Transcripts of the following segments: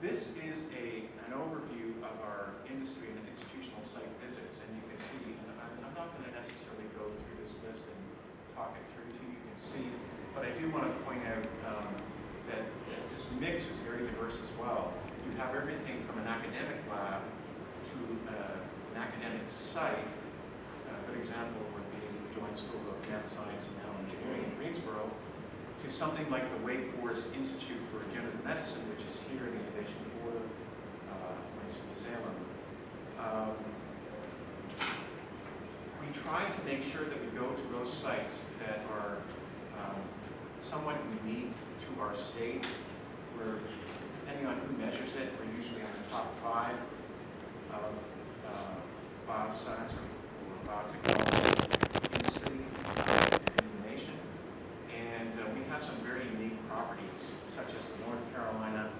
This is an overview of our industry and institutional site visits, and you can see, and I'm not going to necessarily go through this list and talk it through to you, you can see, but I do want to point out that this mix is very diverse as well. You have everything from an academic lab to an academic site. A good example would be the Joint School of Net Science and Now Engineering in Greensboro, to something like the Wake Forest Institute for Regenerative Medicine, which is here in the Innovation Quarter, Winston-Salem. We try to make sure that we go to those sites that are somewhat unique to our state. We're, depending on who measures it, we're usually in the top 5 of bioscience or biotechnology industry in the nation. And we have some very unique properties, such as the North Carolina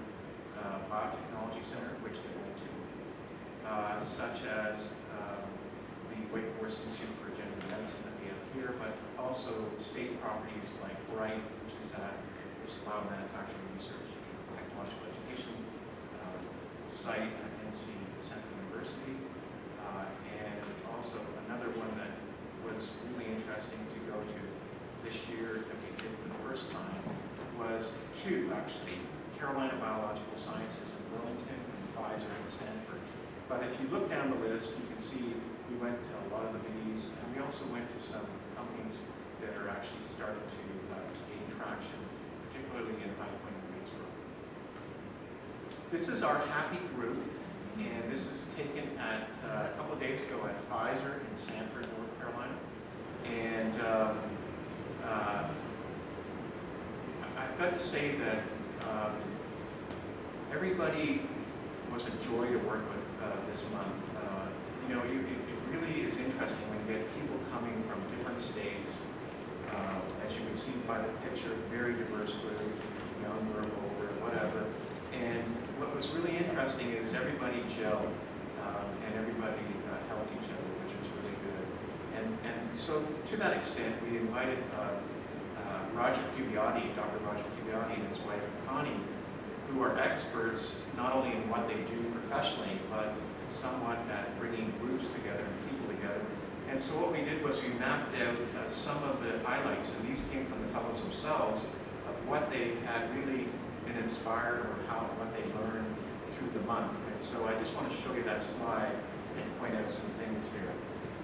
Biotechnology Center, which they went to, such as the Wake Forest Institute for Regenerative Medicine that we have here, but also state properties like Bright, which is Biomanufacturing Research Technological Education site at NC Central University, and also another one that was really interesting to go to this year that we did for the first time was 2, actually, Carolina Biological Sciences in Burlington and Pfizer in Sanford. But if you look down the list, you can see we went to a lot of the biggies, and we also went to some companies that are actually starting to gain traction, particularly in High Point and Greensboro. This is our happy group, and this is taken at a couple of days ago at Pfizer in Sanford, North Carolina. And I've got to say that everybody was a joy to work with this month. You know, it really is interesting when you get people coming from different states. As you can see by the picture, very diverse group, younger, older, whatever. And what was really interesting is everybody gelled and everybody helped each other, which was really good. And so to that extent, we invited Roger Cubiati, Dr. Roger Cubiati and his wife Connie, who are experts not only in what they do professionally, but somewhat at bringing groups together and people together. And so what we did was we mapped out some of the highlights, and these came from the fellows themselves, of what they had really been inspired or what they learned through the month. And so I just want to show you that slide and point out some things here.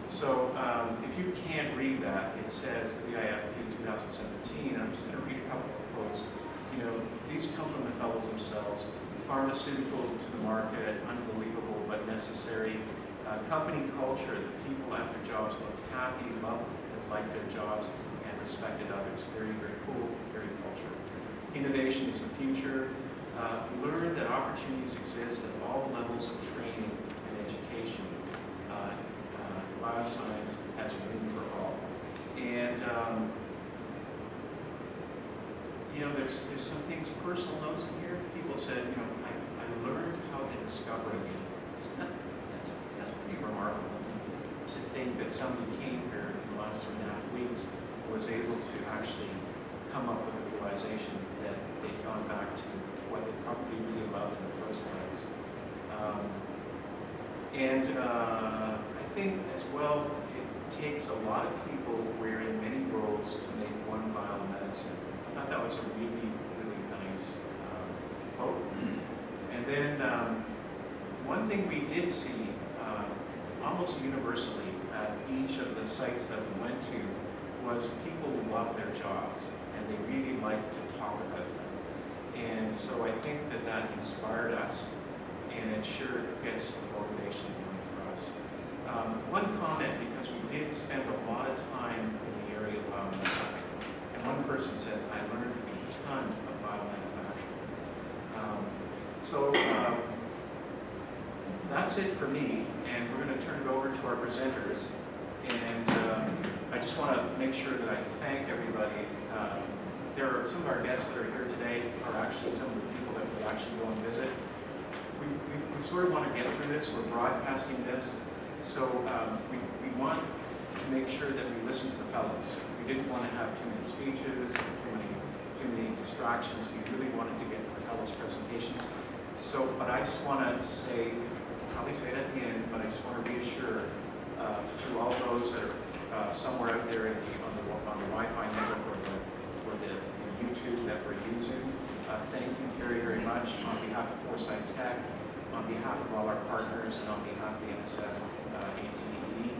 So if you can't read that, it says the BIFP 2017. I'm just going to read a couple of quotes. You know, these come from the fellows themselves. Pharmaceutical to the market, unbelievable but necessary. Company culture, the people at their jobs looked happy, loved and liked their jobs, and respected others. Very, very cool, very culture. Innovation is the future. Learn that opportunities exist at all levels of training and education. Bioscience has room for all. And you know, there's some things, personal notes in here. People said, you know, I learned how to discover again. That's pretty remarkable to think that somebody came here in the last 3.5 weeks was able to actually come up with a realization that they'd gone back to what they probably really loved in the first place. I think as well, it takes a lot of people wearing many roles to make one vial of medicine. I thought that was a really, really nice quote. And then one thing we did see almost universally at each of the sites that we went to was people loved their jobs and they really liked to talk about them. And so I think that that inspired us, and it sure gets the motivation going for us. One comment, because we did spend a lot of time in the area of biomanufacturing, and one person said, I learned a ton of biomanufacturing. That's it for me, and we're going to turn it over to our presenters. And I just want to make sure that I thank everybody. There are some of our guests that are here today are actually some of the people that will actually go and visit. We sort of want to get through this. We're broadcasting this. So we want to make sure that we listen to the fellows. We didn't want to have too many speeches, too many distractions. We really wanted to get to the fellows' presentations. But I just want to say, I'll probably say it at the end, but I just want to reassure to all those that are somewhere out there on the Wi-Fi network or the YouTube that we're using, thank you very, very much on behalf of Foresight Tech, on behalf of all our partners, and on behalf of the NSF ATE.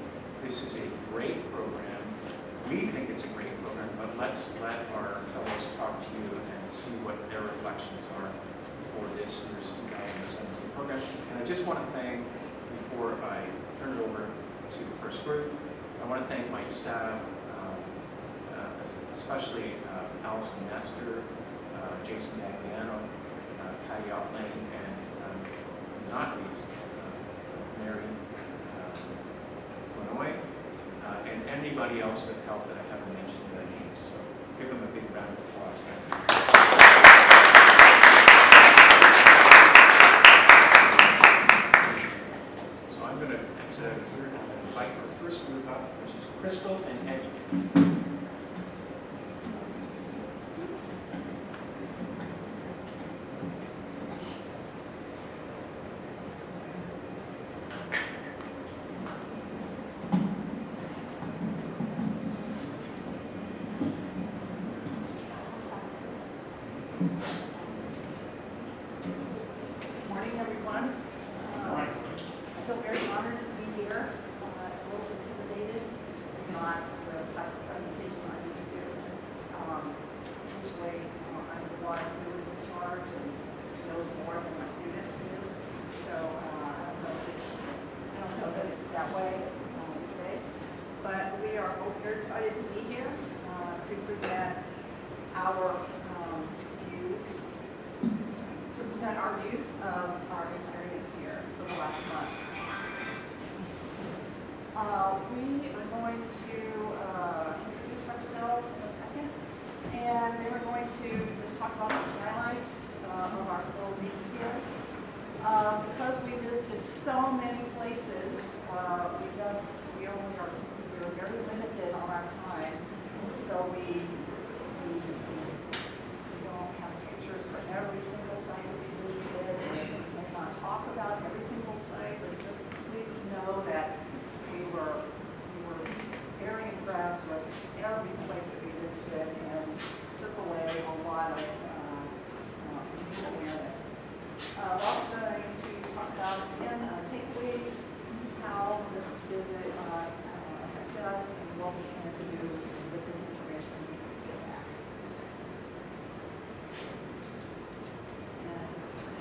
This is a great program. We think it's a great program, but let's let our fellows talk to you and see what their reflections are for this year's 2017 program. And I just want to thank, before I turn it over to the first group, I want to thank my staff, especially Allison Nestor, Jason Gagliano, Patty Offlane, and not least, Mary Flanoy, and anybody else that helped that I haven't mentioned their names. So give them a big round of applause. So I'm going to exit out here and invite our first group up, which is Crystal and Eddie. Morning, everyone. I feel very honored to be here. A little intimidated. It's not the type of presentation I'm used to. Usually, I'm the one who is in charge and knows more than my students do. So I don't know that it's that way today. But we are both very excited to be here to present our views. Our views of our experience here for the last month. We are going to introduce ourselves in a second, and then we're going to just talk about the highlights of our 4 weeks here. Because we visited so many places, we were very limited on our time, so we don't have pictures for every single site that we visited. We may not talk about every single site, but just please know that we were very impressed with every place that we visited and took away a lot of awareness. We're also going to talk about, again, takeaways, how this visit affected us, and what we plan to do with this information when we get back.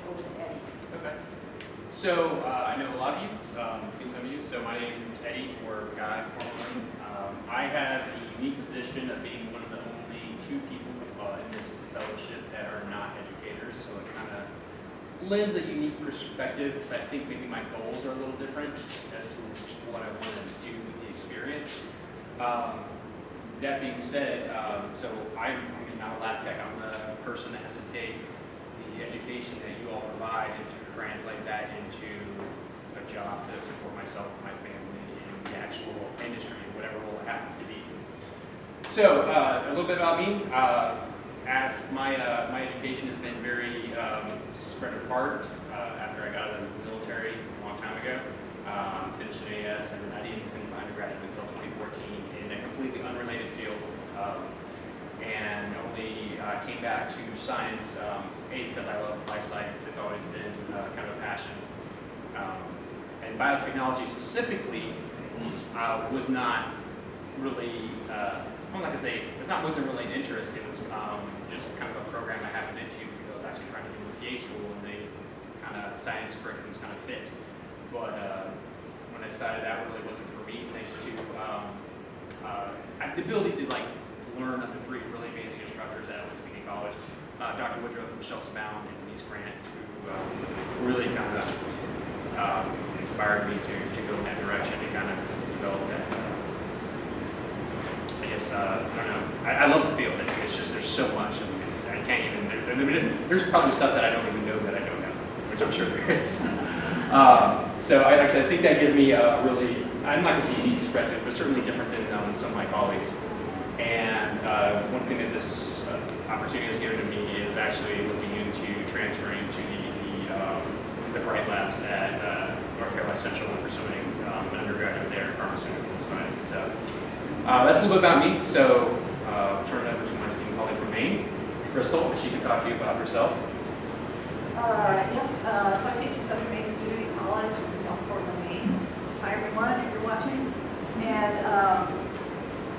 Over to Eddie. Okay. So I know a lot of you, seen some of you. So my name is Eddie, or Guy, formerly. I have the unique position of being one of the only 2 people in this fellowship that are not educators. So it kind of lends a unique perspective, because I think maybe my goals are a little different as to what I want to do with the experience. That being said, so I'm not a lab tech. I'm the person that has to take the education that you all provide and to translate that into a job to support myself and my family in the actual industry, whatever role it happens to be. So a little bit about me. My education has been very spread apart after I got out of the military a long time ago. Finished an AS, and I didn't finish my undergraduate until 2014 in a completely unrelated field. And only came back to science, because I love life science. It's always been kind of a passion. And biotechnology specifically was not really, I'm not gonna say, wasn't really an interest. It was just kind of a program I happened into because I was actually trying to do a PA school, and they kind of science curriculums kind of fit. But when I decided that really wasn't for me, thanks to the ability to learn under 3 really amazing instructors at Owens Community College, Dr. Woodruff, Michelle Sabound, and Denise Grant, who really kind of inspired me to go in that direction and kind of develop that. I don't know. I love the field. It's just there's so much. I can't even. There's probably stuff that I don't even know that I don't know, which I'm sure there is. So I think that gives me a really, I'm not going to say unique perspective, but certainly different than some of my colleagues. And one thing that this opportunity has given to me is actually looking into transferring to the the Bright Labs at North Carolina Central and pursuing an undergraduate there in pharmaceutical science. So that's a little bit about me. So I'll turn it over to my esteemed colleague from Maine, Crystal. She can talk to you about herself. Yes, so I teach at Southern Maine Community College in South Portland, Maine. Hi everyone, if you're watching. And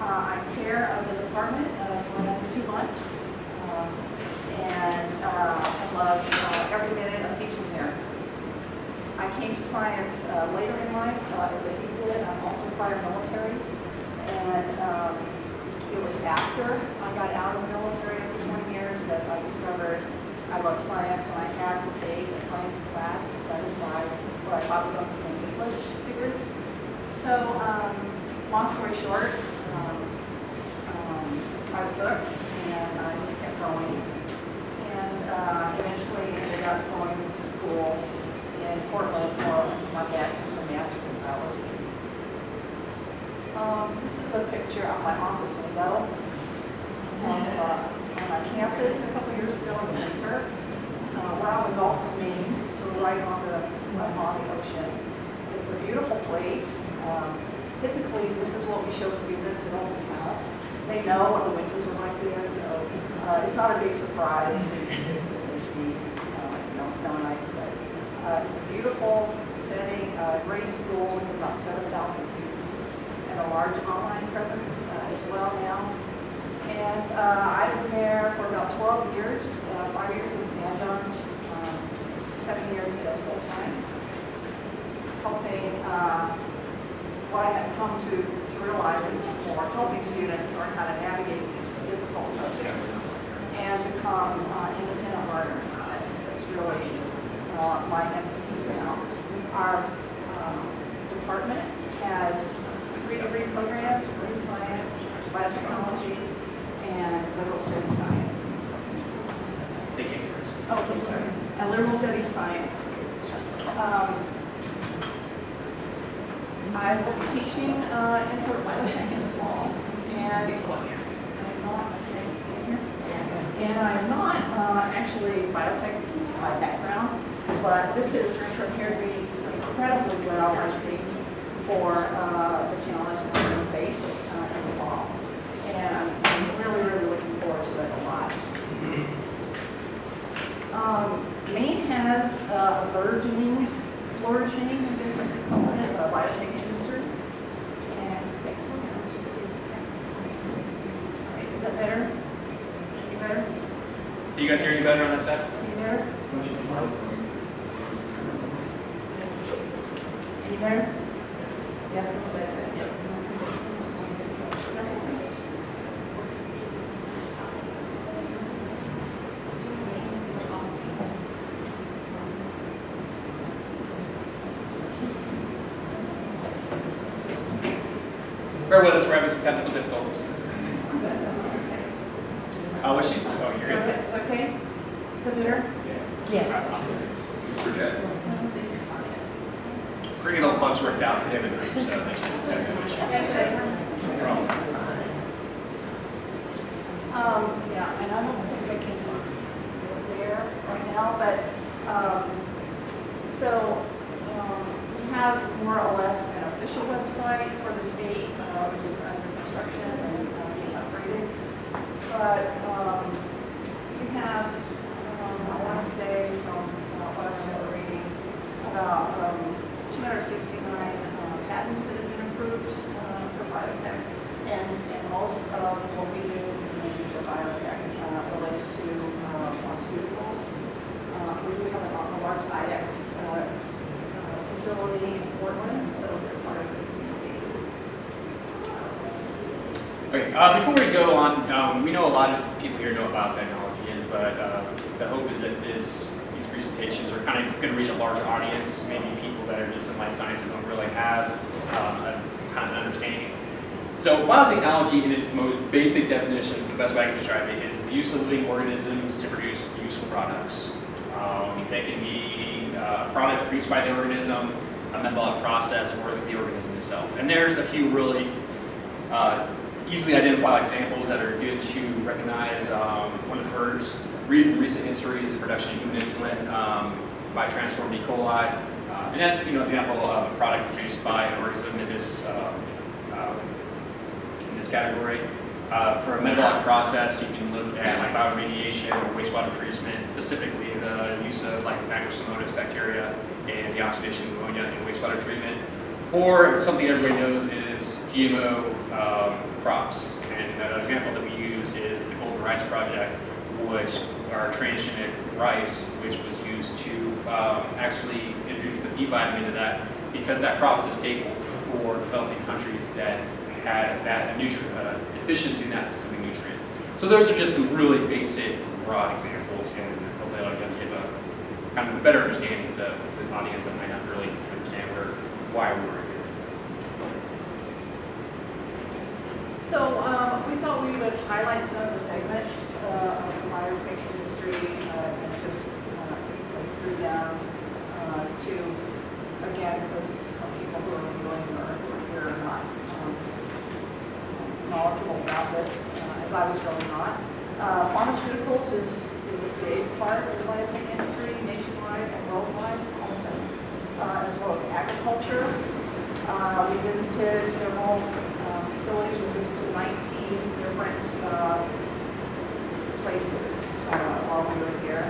I'm chair of the department for another 2 months. And I love every minute of teaching there. I came to science later in life, as a he did. I'm also prior military. And it was after I got out of the military after 20 years that I discovered I love science, and I had to take a science class to satisfy what I thought was going to be an English degree. So, long story short, I was hooked, and I just kept going. And eventually ended up going to school in Portland for my bachelor's and master's in biology. This is a picture of my office window. On our campus a couple years ago in the winter. We're on the Gulf of Maine, so we're right on the ocean. It's a beautiful place. Typically, this is what we show students at open house. They know what the winters are like there, so it's not a big surprise if they see snow and ice. But it's a beautiful setting, great school with about 7,000 students, and a large online presence as well now. And I've been there for about 12 years, 5 years as an adjunct, 7 years as full-time, helping what I have come to realize is more helping students learn how to navigate these difficult subjects and become independent learners. That's really my emphasis now. Our department has 3 degree programs: marine science, biotechnology, and liberal studies science. Thank you, Chris. Oh, I'm sorry. And liberal studies science. I will be teaching intro biotech in the fall, and I'm not actually biotech by background, but this has prepared me incredibly well, I think, for the challenge that we're going to face in the fall. And I'm really, really looking forward to it a lot. Maine has a burgeoning, flourishing, I guess I could call it, a biotech industry. And let's just see. All right, is that better? Any better? Can you guys hear any better on this side? Any better? Any better? Yes. Yes. Bear with us, we're having some technical difficulties. What's she saying? Oh, you're good. Is that okay? Is that better? Yeah. We're getting all the bugs worked out for him and me, so they should. No problem. Yeah, and I don't think I can go there right now, but we have more or less an official website for the state, which is under construction and being upgraded. But we have, I want to say from what I remember reading, about 269 patents that have been approved for biotech, and most of what we do for biotech relates to pharmaceuticals. We do have a large IX facility in Portland, so they're part of the community. Okay, before we go on, we know a lot of people here know what biotechnology is, but the hope is that these presentations are kind of going to reach a larger audience, maybe people that are just in life science and don't really have a kind of understanding. So biotechnology, in its most basic definition, the best way I can describe it, is the use of living organisms to produce useful products. They can be a product produced by the organism, a metabolic process, or the organism itself. And there's a few really easily identifiable examples that are good to recognize. One of the first recent history is the production of human insulin. by transformed E. coli. And that's, an example of a product produced by an organism in this category. For a metabolic process, you can look at like bioremediation or wastewater treatment, specifically the use of like nitrosomonas bacteria and the oxidation of ammonia in wastewater treatment. Or something everybody knows is GMO crops. And an example that we use is the Golden Rice Project, which our transgenic rice, which was used to actually introduce the B vitamin into that, because that crop is a staple for developing countries that had that deficiency in that specific nutrient. So those are just some really basic, broad examples, and hopefully that'll give a kind of a better understanding to the audience that might not really understand why we were here. So we thought we would highlight some of the segments of the biotech industry and just go through them to, again, because some people who are viewing or who are here are not knowledgeable about this, as I was really not. Pharmaceuticals is a big part of the biotech industry nationwide and worldwide also, as well as agriculture. We visited several facilities. We visited 19 different places while we were here.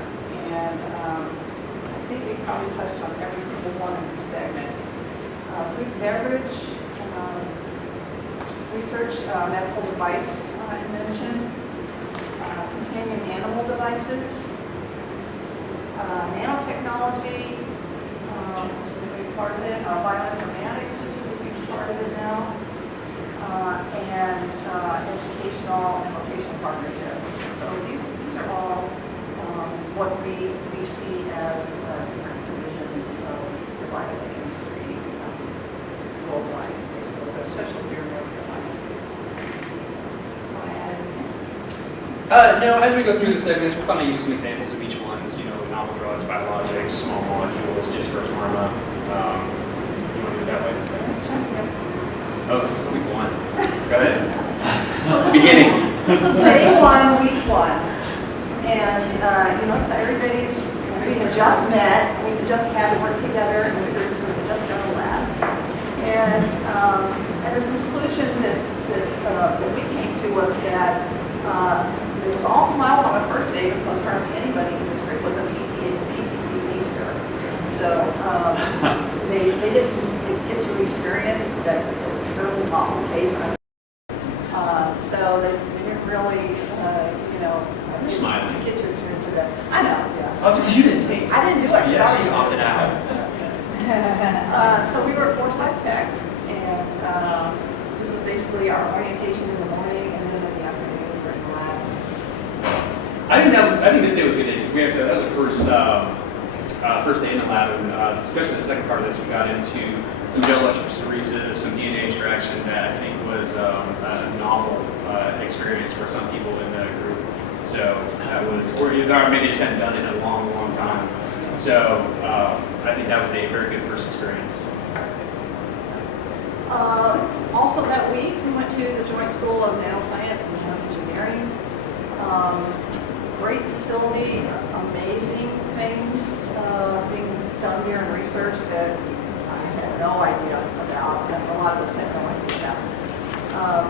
And I think we probably touched on every single one of these segments. Food and beverage, research, medical device invention, companion animal devices, nanotechnology, which is a big part of it, bioinformatics, which is a huge part of it now, and educational and vocational partnerships. So these are all what we see as different divisions of the biotech industry worldwide, basically, but especially here in North Carolina. No, as we go through the segments, we'll kind of use some examples of each one. Novel drugs, biologics, small molecules, just for pharma. You want to do it that way? Oh, week one. Go ahead. Beginning. This is day 1, week 1. And you notice how we had just met, we just had to work together as a group, so we just got a lab. And the conclusion that we came to was that it was all smiles on the first day because hardly anybody in this group was a PTC taster. So they didn't get to experience that terrible, awful taste. So they didn't really, You're smiling. get to experience that. I know, yeah. Oh, it's because you didn't taste. I didn't do it. Yeah, she opted out. So we were at Forsyth Tech, and this is basically our orientation in the morning, and then in the afternoon we're in the lab. I think this day was a good day because we actually that was the first day in the lab, and especially the second part of this, we got into some gel electrophoresis, some DNA extraction that I think was a novel experience for some people in the group. So that was, or maybe they just hadn't done it in a long, long time. So I think that was a very good first experience. Also that week, we went to the Joint School of Nanoscience and Nanoengineering. Great facility, amazing things being done there in research that I had no idea about, and a lot of us had no idea about.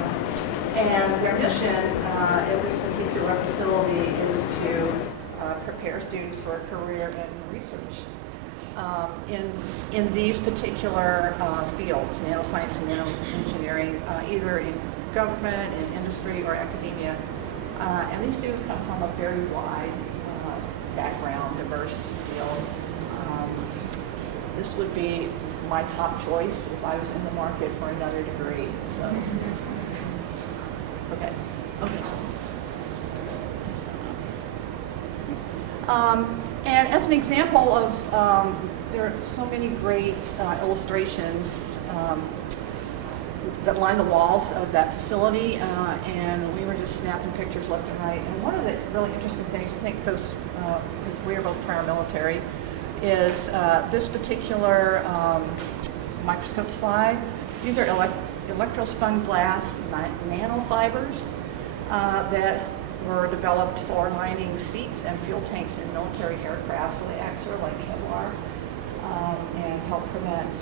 And their mission at this particular facility is to prepare students for a career in research. In these particular fields, nanoscience and nanoengineering, either in government, in industry, or academia. And these students come from a very wide background, diverse field. This would be my top choice if I was in the market for another degree. So, okay. And as an example of, there are so many great illustrations that line the walls of that facility, and we were just snapping pictures left and right. And one of the really interesting things, I think, because we are both prior military, is this particular microscope slide. These are electrospun glass nanofibers that were developed for lining seats and fuel tanks in military aircraft, so they act sort of like Kevlar, and help prevent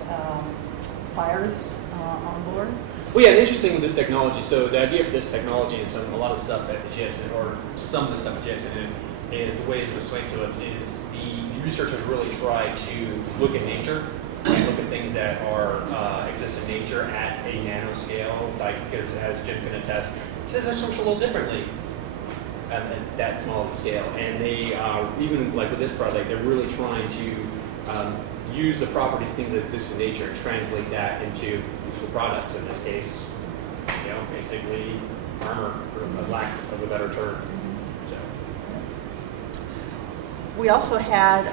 fires on board. Well, yeah, and interesting with this technology. So the idea for this technology and a lot of the stuff at the JSN, or some of the stuff at JSN, is the way it was explained to us is the researchers really try to look at nature and look at things that are exist in nature at a nanoscale, like because as Jim can attest, physics works a little differently at that small of a scale. And they even like with this project, they're really trying to use the properties, things that exist in nature, and translate that into useful products. In this case, basically armor, for a lack of a better term. So. We also had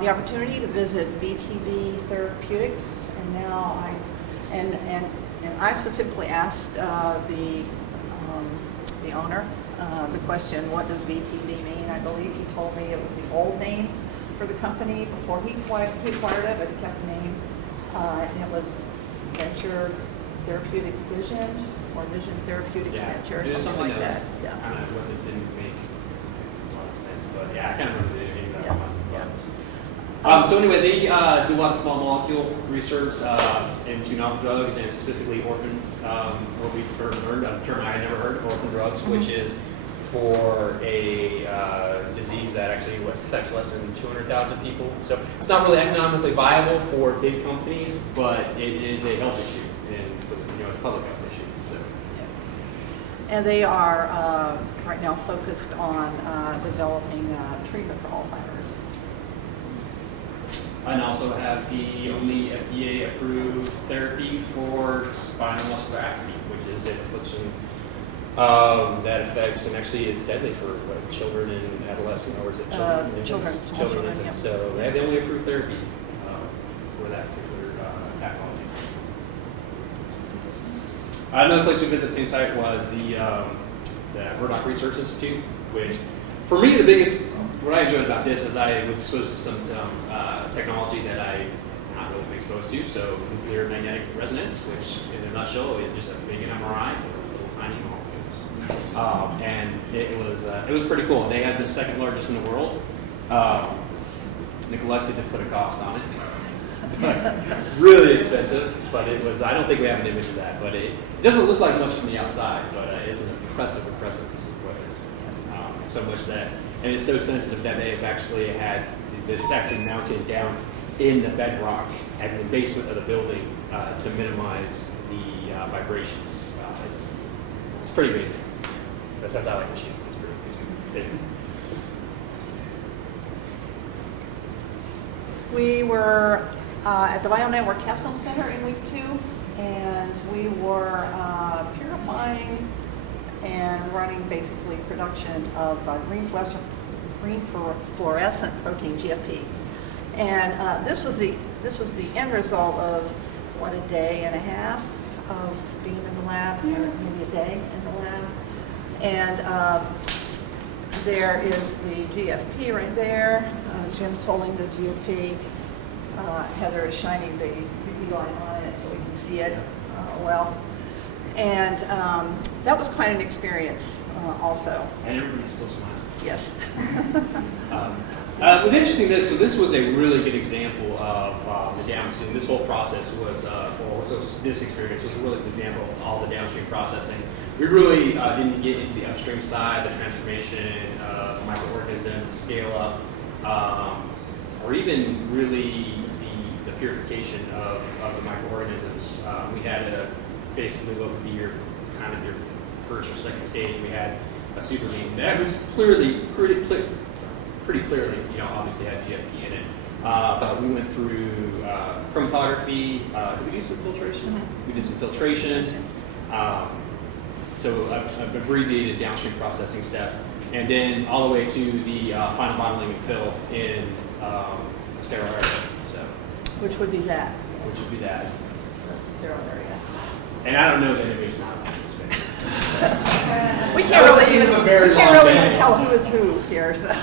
the opportunity to visit BTV Therapeutics, and now I specifically asked the owner the question, what does VTV mean? I believe he told me it was the old name for the company before he acquired it, but he kept the name. And it was Venture Therapeutics Vision, or Vision Therapeutics Venture, or something like that. Yeah. I don't know, didn't make a lot of sense, but yeah, I kind of remember the name. So anyway, they do a lot of small molecule research into novel drugs, and specifically orphan, what we learned, a term I had never heard, orphan drugs, which is for a disease that actually affects less than 200,000 people. So it's not really economically viable for big companies, but it is a health issue, and it's a public health issue. So. And they are right now focused on developing treatment for Alzheimer's. And also have the only FDA-approved therapy for spinal muscular atrophy, which is an affliction that affects and actually is deadly for children and adolescents, or is it children? Children, small children, infants. yeah. So they have the only approved therapy for that particular pathology. Another place we visited, same site, was the Murdoch Research Institute, which, for me, the biggest, what I enjoyed about this is I was exposed to some technology that I'm not really exposed to. So nuclear magnetic resonance, which in a nutshell is just a big MRI for little tiny molecules. And it was pretty cool. They had the second largest in the world. Neglected to put a cost on it. But really expensive, but it was, I don't think we have an image of that, but it doesn't look like much from the outside, but it's an impressive piece of equipment. So much that, and it's so sensitive that they have actually had, that it's actually mounted down in the bedrock at the basement of the building to minimize the vibrations. It's pretty amazing. Since I like machines, it's pretty amazing. We were at the BioNetwork Capstone Center in week 2, and we were purifying and running basically production of green fluorescent protein, GFP. And this was the end result of, what, a day and a half of being in the lab, or maybe a day in the lab. And there is the GFP right there. Jim's holding the GFP. Heather is shining the UV light on it so we can see it well. And that was quite an experience also. And everybody's still smiling. Yes. What's interesting so this was a really good example of the downstream. This whole process was, this experience was a really good example of all the downstream processing. We really didn't get into the upstream side, the transformation of microorganisms, scale up, or even really the purification of the microorganisms. We had basically what would be your first or second stage. We had a superbeam that was pretty clearly, obviously had GFP in it. But we went through chromatography. Did we do some filtration? Mm-hmm. We did some filtration. So an abbreviated downstream processing step, and then all the way to the final bottling and fill in a sterile area. So, Which would be that. Which would be that. That's the sterile area. And I don't know that anybody's smiling in this space. We can't really even day. tell who is who here. So.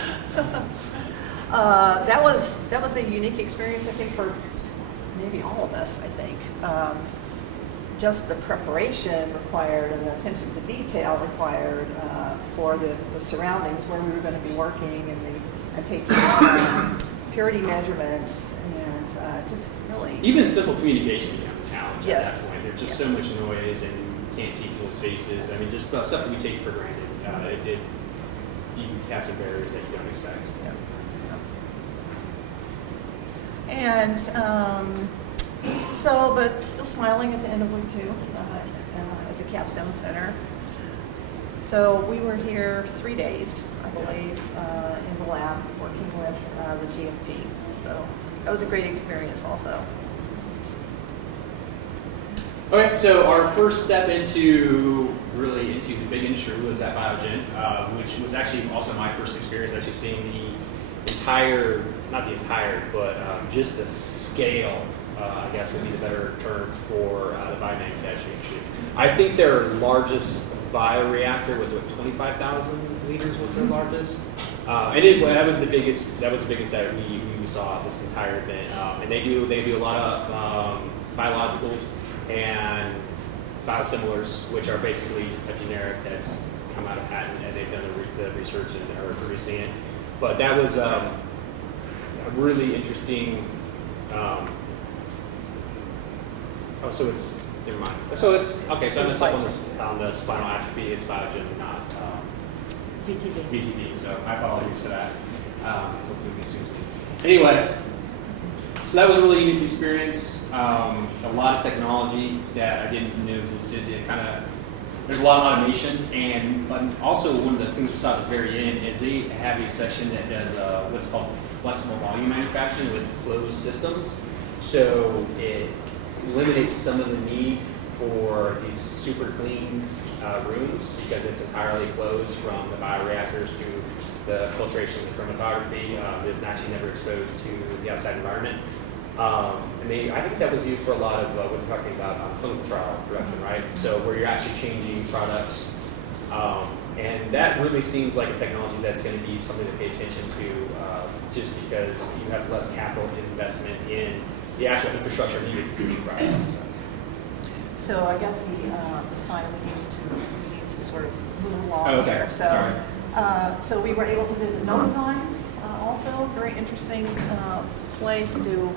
That was a unique experience, I think, for maybe all of us, I think. Just the preparation required and the attention to detail required for the surroundings where we were going to be working and taking purity measurements and just really. Even simple communication is a challenge Yes. at that point. There's just so much noise and you can't see people's faces. I mean, just stuff that we take for granted. You have some barriers that you don't expect. And but still smiling at the end of week 2 at the Capstone Center. So we were here 3 days, I believe, in the lab working with the GFP. So that was a great experience also. Okay, so our first step into the big industry was at Biogen, which was actually also my first experience actually seeing the entire, not the entire, but just the scale, I guess would be the better term for the biomanufacturing industry. I think their largest bioreactor was 25,000 liters was their largest. That was the biggest that we saw this entire event. And they do a lot of biologicals and biosimilars, which are basically a generic that's come out of patent, and they've done the research and are producing it. But that was a really interesting. So it's never mind. So it's okay. So I messed up on the spinal atrophy. It's Biogen, not VTB. So my apologies for that. Hopefully we soon. Anyway. So that was a really unique experience. A lot of technology that I didn't know existed. There's a lot of automation, but also one of the things we saw at the very end is they have a section that does what's called flexible volume manufacturing with closed systems. So it eliminates some of the need for these super clean rooms because it's entirely closed from the bioreactors to the filtration and the chromatography. It's actually never exposed to the outside environment. I think that was used for a lot of what we're talking about clinical trial production, right? So where you're actually changing products. And that really seems like a technology that's going to be something to pay attention to just because you have less capital investment in the actual infrastructure needed to produce products. So I got the sign we need to sort of move along here. So. Sorry. So we were able to visit No Designs, also very interesting place to do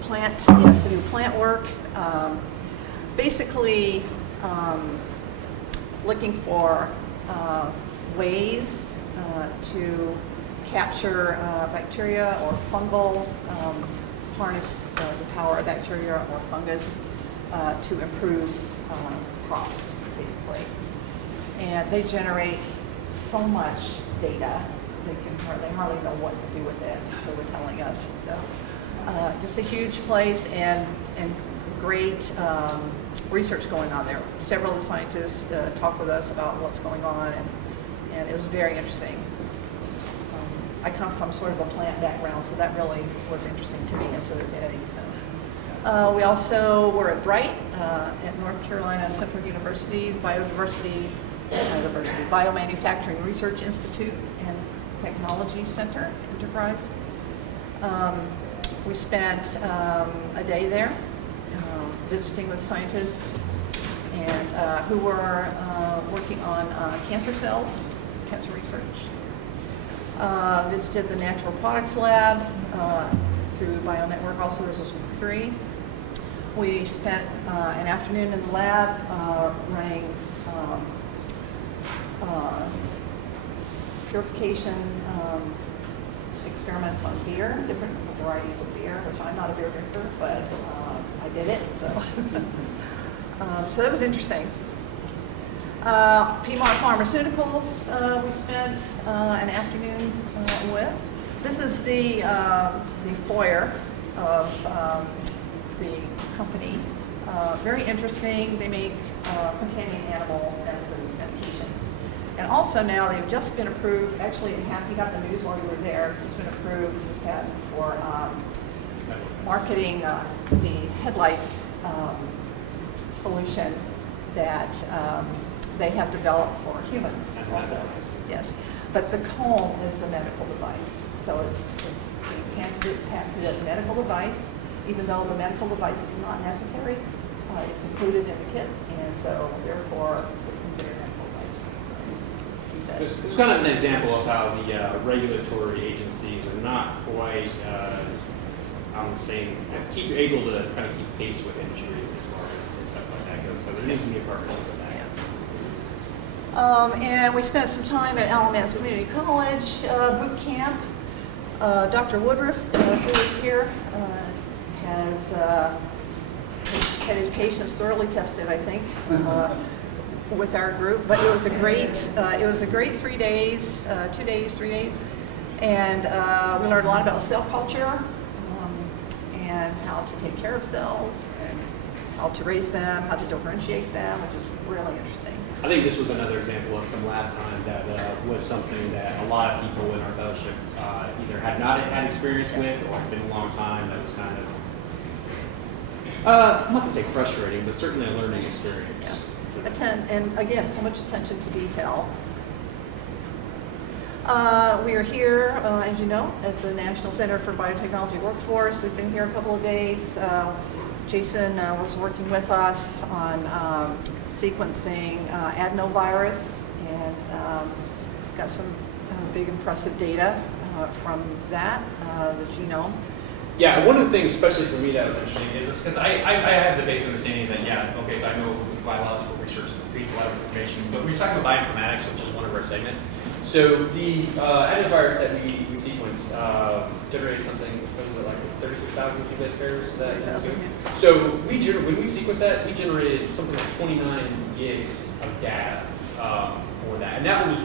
plant work. Basically, looking for ways to capture bacteria or fungal, harness the power of bacteria or fungus to improve crops, basically. And they generate so much data, they hardly know what to do with it, they were telling us. So, just a huge place and great research going on there. Several of the scientists talked with us about what's going on, and it was very interesting. I come from sort of a plant background, so that really was interesting to me, and so does Eddie. So. We also were at Bright at North Carolina Central University, Biomanufacturing Research Institute and Technology Center Enterprise. We spent a day there visiting with scientists and who were working on cancer cells, cancer research. Visited the Natural Products Lab through BioNetwork. Also, this was week 3. We spent an afternoon in the lab running purification experiments on beer, different varieties of beer, which I'm not a beer drinker, but I did it, so. So that was interesting. Piedmont Pharmaceuticals we spent an afternoon with. This is the foyer of the company. Very interesting. They make companion animal medicines, medications. And also now they've just been approved, actually you got the news while you were there, it's just been approved, this patent for marketing the head lice solution that they have developed for humans also. Yes, but the comb is the medical device. So it's patented as a medical device, even though the medical device is not necessary. It's included in the kit, and so therefore it's considered a medical device. it's kind of an example of how the regulatory agencies are not quite on the same, able to kind of keep pace with industry as far as stuff like that goes. So there needs to be a partnership with that. And we spent some time at Alamance Community College boot camp. Dr. Woodruff, who is here, has had his patients thoroughly tested, I think, with our group. But it was a great 3 days, 2 days, 3 days, and we learned a lot about cell culture and how to take care of cells and how to raise them, how to differentiate them, which is really interesting. I think this was another example of some lab time that was something that a lot of people in our fellowship either had not had experience with or had been a long time. That was kind of, not to say frustrating, but certainly a learning experience. Yeah. And again, so much attention to detail. We are here, as you know, at the National Center for Biotechnology Workforce. We've been here a couple of days. Jason was working with us on sequencing adenovirus and got some big impressive data from that, the genome. Yeah, one of the things, especially for me, that was interesting is because I have the basic understanding that, yeah, okay, so I know biological research creates a lot of information, but we're talking about bioinformatics, which is one of our segments. So the adenovirus that we sequenced generated something, what was it, like 36,000 qubit pairs? 30,000, yeah. So when we sequenced that, we generated something like 29 gigs of data for that. And that was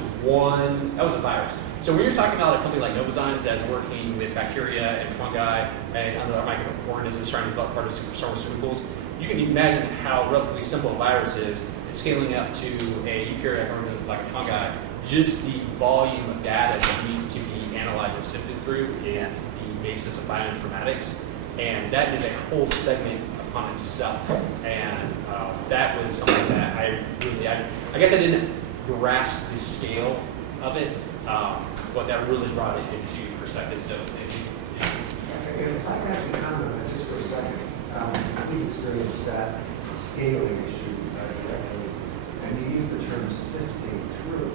a virus. So when you're talking about a company like Novozymes that's working with bacteria and fungi and other microorganisms trying to develop pharmaceuticals, you can imagine how relatively simple a virus is. It's scaling up to a eukaryotic organism like a fungi. Just the volume of data that needs to be analyzed and sifted through is the basis of bioinformatics. And that is a whole segment upon itself. And that was something that I guess I didn't grasp the scale of it, but that really brought it into perspective. So thank you. If I can actually comment on that just for a second, we experienced that scaling issue directly, and you use the term sifting through.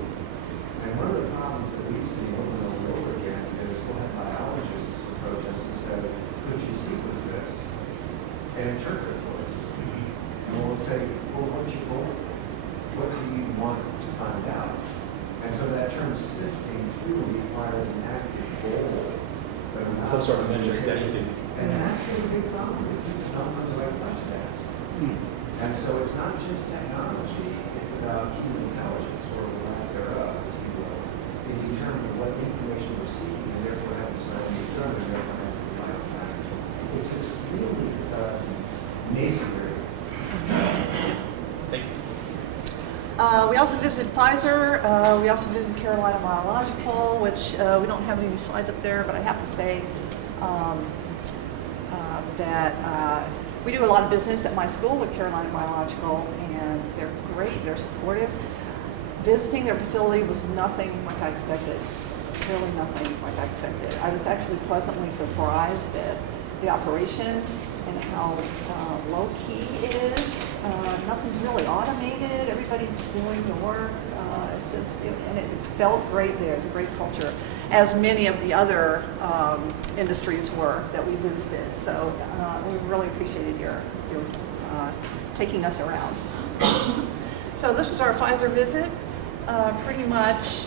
And one of the problems that we've seen over and over again is we'll have biologists approach us and say, could you sequence this and interpret it for us? And we'll say, well, what do you want to find out? And so that term sifting through requires an active goal. Some sort of metric that you can. And that's been a big problem because people don't know the right much of that. And so it's not just technology, it's about human intelligence or the lack thereof, if you will, in determining what information we're seeking and therefore have decided to done and therefore has to be biofacts. It's extremely nascent area. Thank you. We also visited Pfizer. We also visited Carolina Biological, which we don't have any slides up there, but I have to say that we do a lot of business at my school with Carolina Biological, and they're great. They're supportive. Visiting their facility was nothing like I expected. Really nothing like I expected. I was actually pleasantly surprised at the operation and how low-key it is. Nothing's really automated. Everybody's doing the work. And it felt great there. It's a great culture, as many of the other industries were that we visited. So we really appreciated your taking us around. So this was our Pfizer visit. Pretty much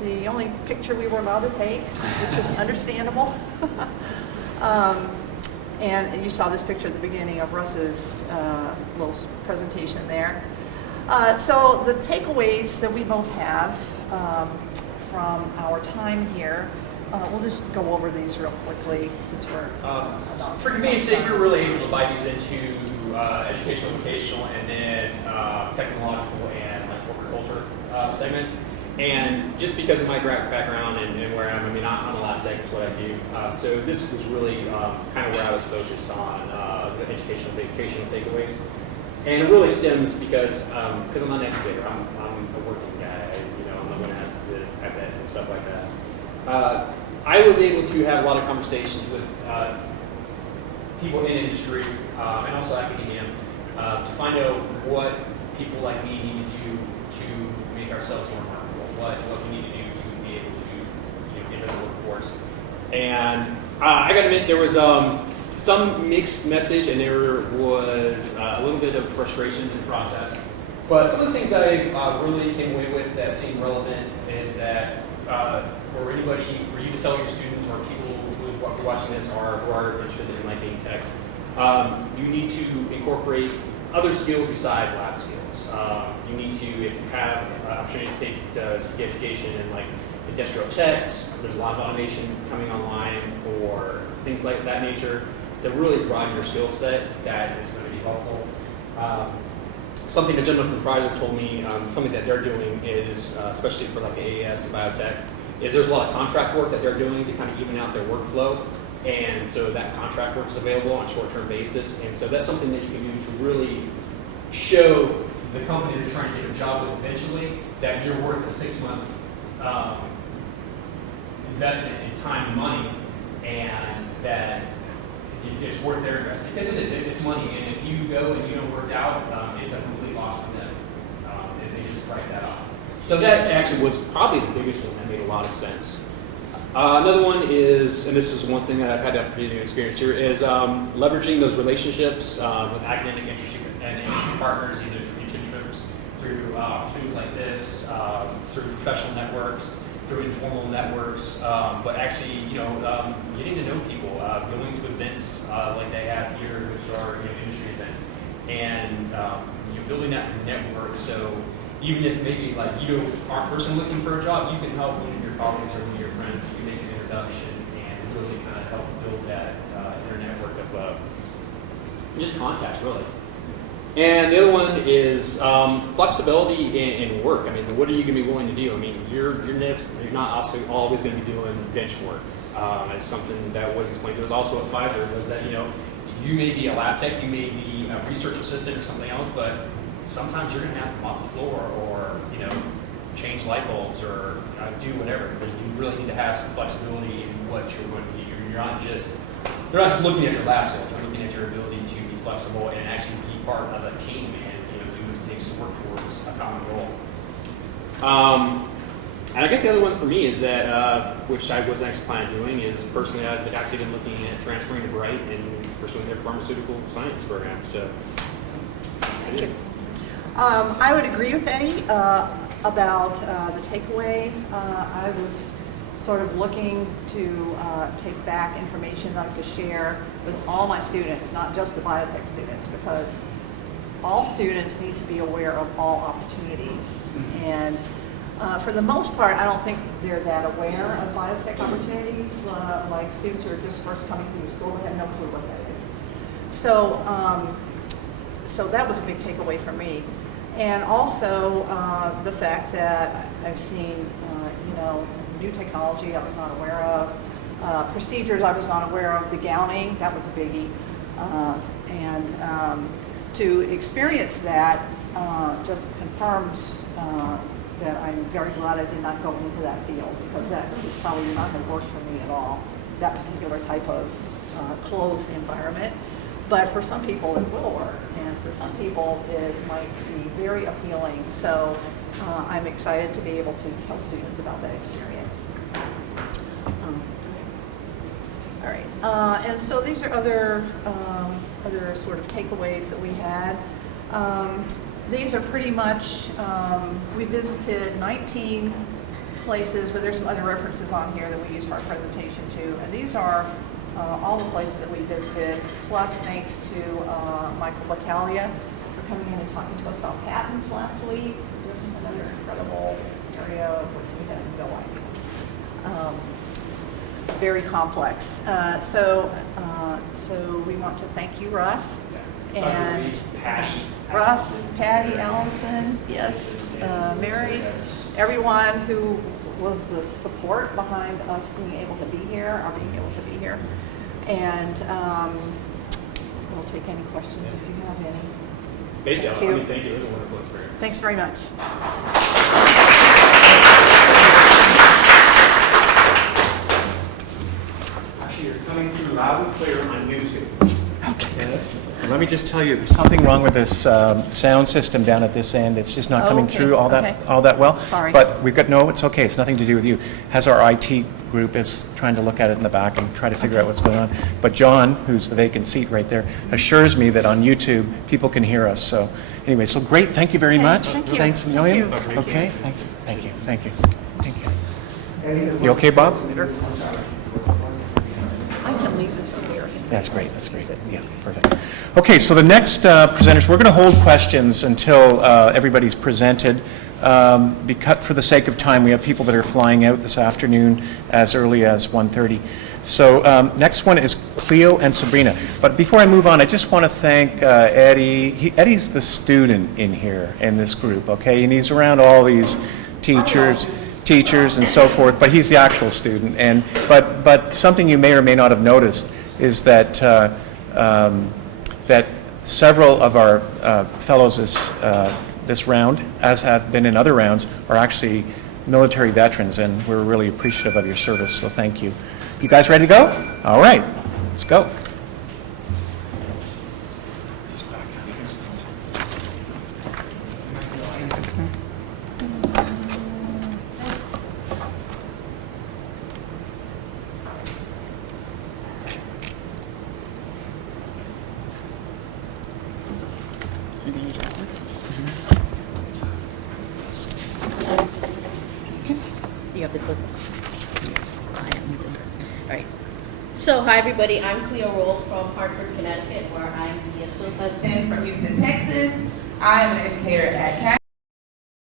the only picture we were allowed to take, which is understandable. And you saw this picture at the beginning of Russ's little presentation there. So the takeaways that we both have from our time here, we'll just go over these real quickly since we're about... For convenience sake, we're really able to divide these into educational, vocational, and then technological and like corporate culture segments. And just because of my background and where I am, I mean, I'm a lab tech, that's what I do. So this was really kind of where I was focused on the educational, vocational takeaways. And it really stems because I'm not an educator. I'm a working guy. I'm the one that has to have that and stuff like that. I was able to have a lot of conversations with people in industry and also academia to find out what people like me need to do to ourselves more marketable, what we need to do to be able to enter the workforce. And I got to admit, there was some mixed message, and there was a little bit of frustration in the process. But some of the things I really came away with that seemed relevant is that for anybody, for you to tell your students or people who are watching this or who are interested in like being techs, you need to incorporate other skills besides lab skills. You need to, if you have an opportunity to take CP education in like industrial techs, there's a lot of automation coming online or things like that nature. To really broaden your skill set, that is going to be helpful. Something a gentleman from Pfizer told me, something that they're doing is, especially for like the AAS and biotech, is there's a lot of contract work that they're doing to kind of even out their workflow. And so that contract work is available on a short-term basis. And so that's something that you can use to really show the company they're trying to get a job with eventually that you're worth a 6-month investment in time and money, and that it's worth their investment. Because it is, it's money. And if you go and you don't work out, it's a complete loss for them. And they just write that off. So that actually was probably the biggest one that made a lot of sense. Another one is, and this is one thing that I've had the opportunity to experience here, is leveraging those relationships with academic industry partners, either through internships, through opportunities like this, through professional networks, through informal networks, but actually, getting to know people, going to events like they have here, which are industry events, and building that network. So even if maybe like you aren't personally looking for a job, you can help one of your colleagues or one of your friends. You can make an introduction and really kind of help build that inner network of just contacts, really. And the other one is flexibility in work. I mean, what are you going to be willing to do? I mean, you're not also always going to be doing bench work. As something that was explained to us also at Pfizer was that, you may be a lab tech, you may be a research assistant or something else, but sometimes you're going to have to mop the floor or, change light bulbs or do whatever. Because you really need to have some flexibility in what you're going to do. You're not just looking at your lab skills. You're looking at your ability to be flexible and actually be part of a team and do what it takes to work towards a common goal. And I guess the other one for me is that, which I wasn't actually planning on doing, is personally I've actually been looking at transferring to Bright and pursuing their pharmaceutical science program. So, Thank you. I would agree with Eddie about the takeaway. I was sort of looking to take back information that I could share with all my students, not just the biotech students, because all students need to be aware of all opportunities. And for the most part, I don't think they're that aware of biotech opportunities, like students who are just first coming through the school, they have no clue what that is. So, so that was a big takeaway for me. And also the fact that I've seen, new technology I was not aware of, procedures I was not aware of, the gowning, that was a biggie. And to experience that just confirms that I'm very glad I did not go into that field, because that just probably would not have worked for me at all, that particular type of closed environment. But for some people it will work, and for some people it might be very appealing. So I'm excited to be able to tell students about that experience. All right, and so these are other sort of takeaways that we had. These are pretty much, we visited 19 places, but there's some other references on here that we use for our presentation too. And these are all the places that we visited, plus thanks to Michael Battaglia for coming in and talking to us about patents last week. Just another incredible area of which we had no idea. Very complex. So we want to thank you, Russ. And Russ, Patty, Allison, yes, Mary, everyone who was the support behind us being able to be here, And we'll take any questions if you have any. Basically, thank you. It was a wonderful experience. Thanks very much. Actually, you're coming through loud and clear on YouTube. Let me just tell you, there's something wrong with this sound system down at this end. It's just not coming okay, through all that well. Sorry. But we've got, no, it's okay. It's nothing to do with you. Has our IT group is trying to look at it in the back and try to figure out what's going on. But John, who's the vacant seat right there, assures me that on YouTube, people can hear us. So anyway, so great. Thank you very much. Thank you. Thanks a million. Thank you. Okay, thanks. Thank you. Thank you. Thank you. Any You okay, Bob? I'm sorry. I can leave this up here. That's great, that's great. Yeah, perfect. Okay, so the next presenters, we're going to hold questions until everybody's presented. Because for the sake of time, we have people that are flying out this afternoon as early as 1:30. So next one is Cleo and Sabrina. But before I move on, I just want to thank Eddie. Eddie's the student in here, in this group, okay? And he's around all these teachers and so forth, but he's the actual student. And but something you may or may not have noticed is that that several of our fellows this round, as have been in other rounds, are actually military veterans, and we're really appreciative of your service, so thank you. You guys ready to go? All right, let's go. You have the clip. All right. So, hi everybody. I'm Cleo Roll from Hartford, Connecticut, where I'm the associate. And from Houston, Texas, I am an educator at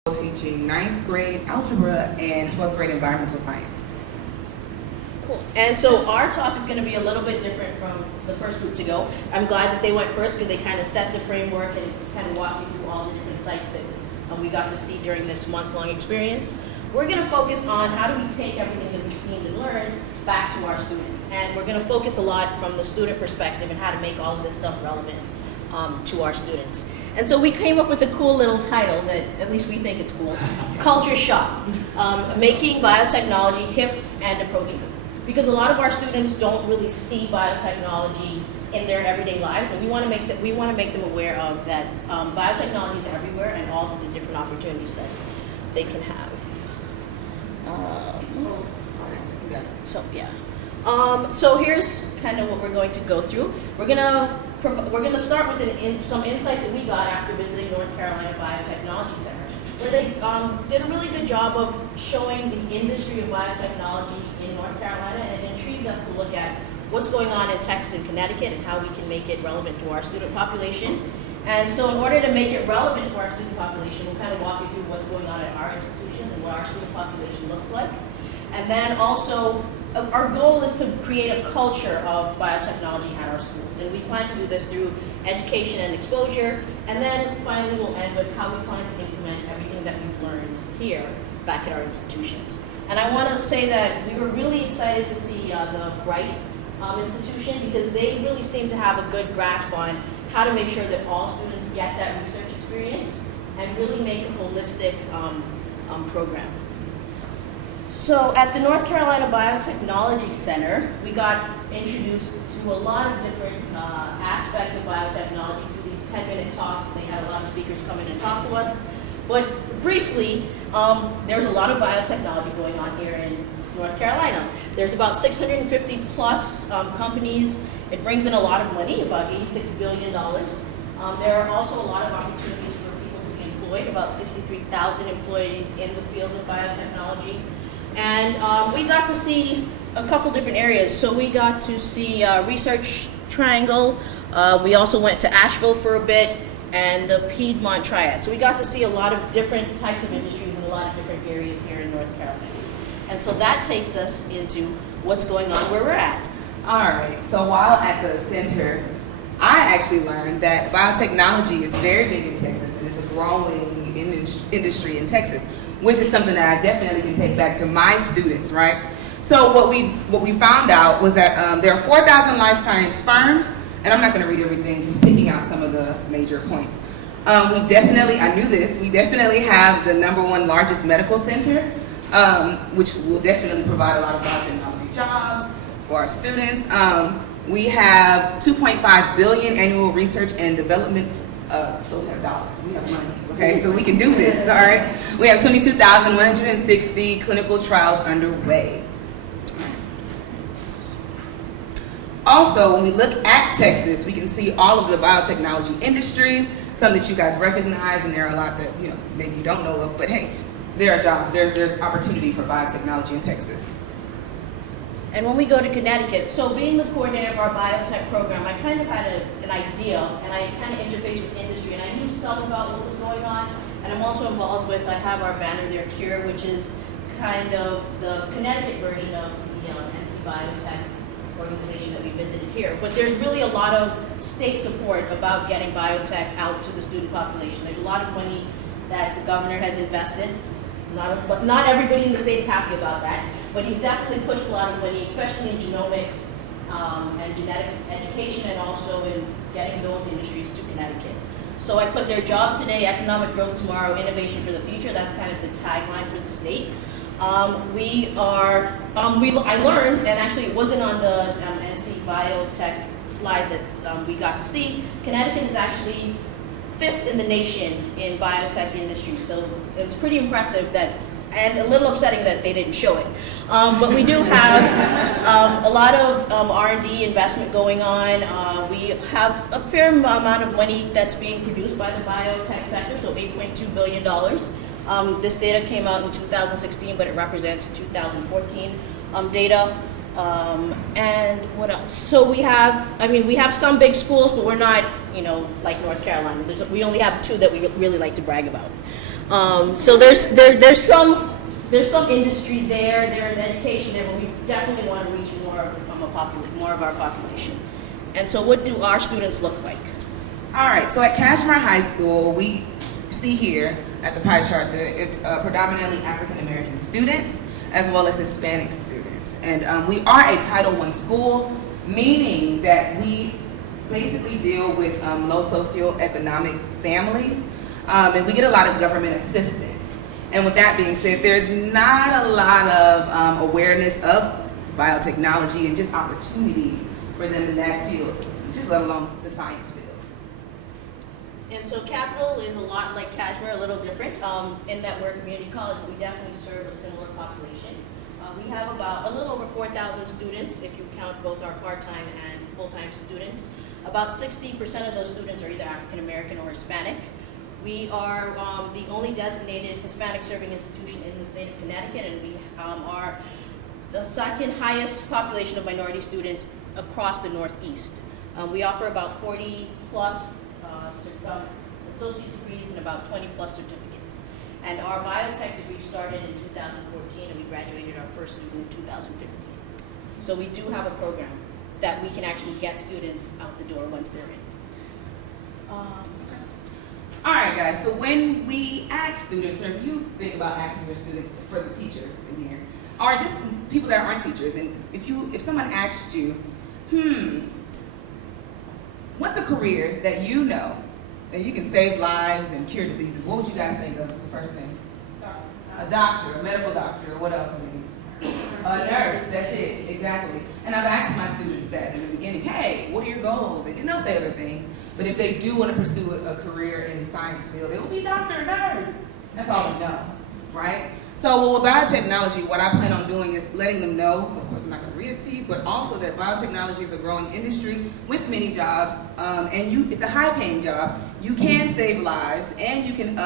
Cal, teaching 9th grade algebra and 12th grade environmental science. Cool. And so our talk is going to be a little bit different from the first group to go. I'm glad that they went first because they kind of set the framework and kind of walked you through all the different sites that we got to see during this month-long experience. We're going to focus on how do we take everything that we've seen and learned back to our students. And we're going to focus a lot from the student perspective and how to make all of this stuff relevant to our students. And so we came up with a cool little title that at least we think it's cool, Culture Shock, making biotechnology hip and approachable. Because a lot of our students don't really see biotechnology in their everyday lives, and we want to make them aware of that biotechnology is everywhere and all of the different opportunities that they can have. So yeah. So here's kind of what we're going to go through. We're gonna start with some insight that we got after visiting North Carolina Biotechnology Center, where they did a really good job of showing the industry of biotechnology in North Carolina, and it intrigued us to look at what's going on in Texas and Connecticut and how we can make it relevant to our student population. And so in order to make it relevant to our student population, we'll kind of walk you through what's going on at our institutions and what our student population looks like. And then also, our goal is to create a culture of biotechnology at our schools. And we plan to do this through education and exposure. And then finally, we'll end with how we plan to implement everything that we've learned here back at our institutions. And I want to say that we were really excited to see the Bright institution, because they really seem to have a good grasp on how to make sure that all students get that research experience and really make a holistic program. So at the North Carolina Biotechnology Center, we got introduced to a lot of different aspects of biotechnology through these 10-minute talks. They had a lot of speakers come in and talk to us. But briefly, there's a lot of biotechnology going on here in North Carolina. There's about 650 plus companies. It brings in a lot of money, about $86 billion. There are also a lot of opportunities for people to be employed, about 63,000 employees in the field of biotechnology. And we got to see a couple different areas. So we got to see Research Triangle. We also went to Asheville for a bit, and the Piedmont Triad. So we got to see a lot of different types of industries in a lot of different areas here in North Carolina. And so that takes us into what's going on where we're at. All right, so while at the center, I actually learned that biotechnology is very big in Texas, and it's a growing industry in Texas, which is something that I definitely can take back to my students, right? So what we found out was that there are 4,000 life science firms, and I'm not going to read everything, just picking out some of the major points. I knew this, we definitely have the #1 largest medical center, which will definitely provide a lot of biotechnology jobs for our students. We have 2.5 billion annual research and development. So we have dollars, we have money, okay? So we can do this, all right? We have 22,160 clinical trials underway. Also, when we look at Texas, we can see all of the biotechnology industries, some that you guys recognize, and there are a lot that maybe you don't know of, but hey, there are jobs, there's opportunity for biotechnology in Texas. And when we go to Connecticut, so being the coordinator of our biotech program, I kind of had an idea, and I kind of interfaced with industry, and I knew some about what was going on, and I'm also involved with, I have our banner there, CURE, which is kind of the Connecticut version of the NC Biotech organization that we visited here. But there's really a lot of state support about getting biotech out to the student population. There's a lot of money that the governor has invested. Not everybody in the state is happy about that, but he's definitely pushed a lot of money, especially in genomics and genetics education, and also in getting those industries to Connecticut. So I put their jobs today, economic growth tomorrow, innovation for the future. That's kind of the tagline for the state. I learned, and actually it wasn't on the NC Biotech slide that we got to see, Connecticut is actually 5th in the nation in biotech industry. So it's pretty impressive that, and a little upsetting that they didn't show it. But we do have a lot of R&D investment going on. We have a fair amount of money that's being produced by the biotech sector, so $8.2 billion. This data came out in 2016, but it represents 2014 data. And what else? So we have some big schools, but we're not, like North Carolina. We only have 2 that we really like to brag about. So there's some industry there. There's education there, but we definitely want to reach more of our population. And so, what do our students look like? All right. So at Kashmir High School, we see here at the pie chart that it's predominantly African American students as well as Hispanic students. And we are a Title I school, meaning that we basically deal with low socioeconomic families, and we get a lot of government assistance. And with that being said, there's not a lot of awareness of biotechnology and just opportunities for them in that field, just let alone the science field. And so Capital is a lot like Kashmir, a little different in that we're a community college, but we definitely serve a similar population. We have about a little over 4,000 students, if you count both our part-time and full-time students. About 60% of those students are either African American or Hispanic. We are the only designated Hispanic serving institution in the state of Connecticut, and we are the second highest population of minority students across the Northeast. We offer about 40 plus associate degrees and about 20 plus certificates. And our biotech degree started in 2014, and we graduated our first student in 2015. So we do have a program that we can actually get students out the door once they're in. All right, guys, so when we ask students, or if you think about asking your students for the teachers in here, or just people that aren't teachers, and if someone asked you, what's a career that you know that you can save lives and cure diseases, what would you guys think of as the first thing? A doctor, a medical doctor, what else? A nurse, that's it, exactly. And I've asked my students that in the beginning, hey, what are your goals? And they'll say other things. But if they do want to pursue a career in the science field, it will be doctor, nurse. That's all we know, right? So with biotechnology, what I plan on doing is letting them know, of course I'm not going to read it to you, but also that biotechnology is a growing industry with many jobs, and it's a high-paying job. You can save lives, and you can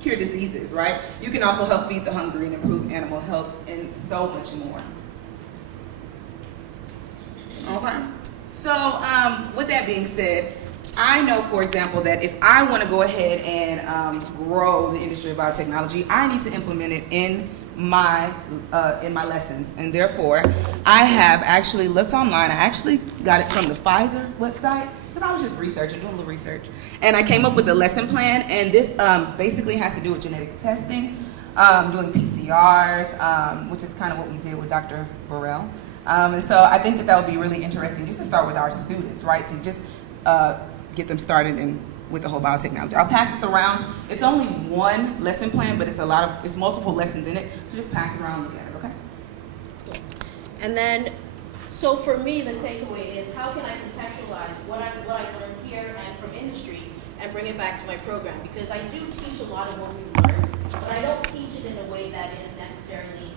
cure diseases, right? You can also help feed the hungry and improve animal health, and so much more. Okay. So with that being said, I know, for example, that if I want to go ahead and grow the industry of biotechnology, I need to implement it in my lessons, and therefore, I have actually looked online. I actually got it from the Pfizer website because I was just doing a little research, and I came up with a lesson plan. And this basically has to do with genetic testing, doing PCRs, which is kind of what we did with Dr. Burrell. And so I think that would be really interesting just to start with our students, right? To just get them started with the whole biotechnology. I'll pass this around. It's only one lesson plan, but it's multiple lessons in it. So just pass it around and look at it, okay? And then, So for me, the takeaway is how can I contextualize what I learned here and from industry and bring it back to my program? Because I do teach a lot of what we've learned, but I don't teach it in a way that it is necessarily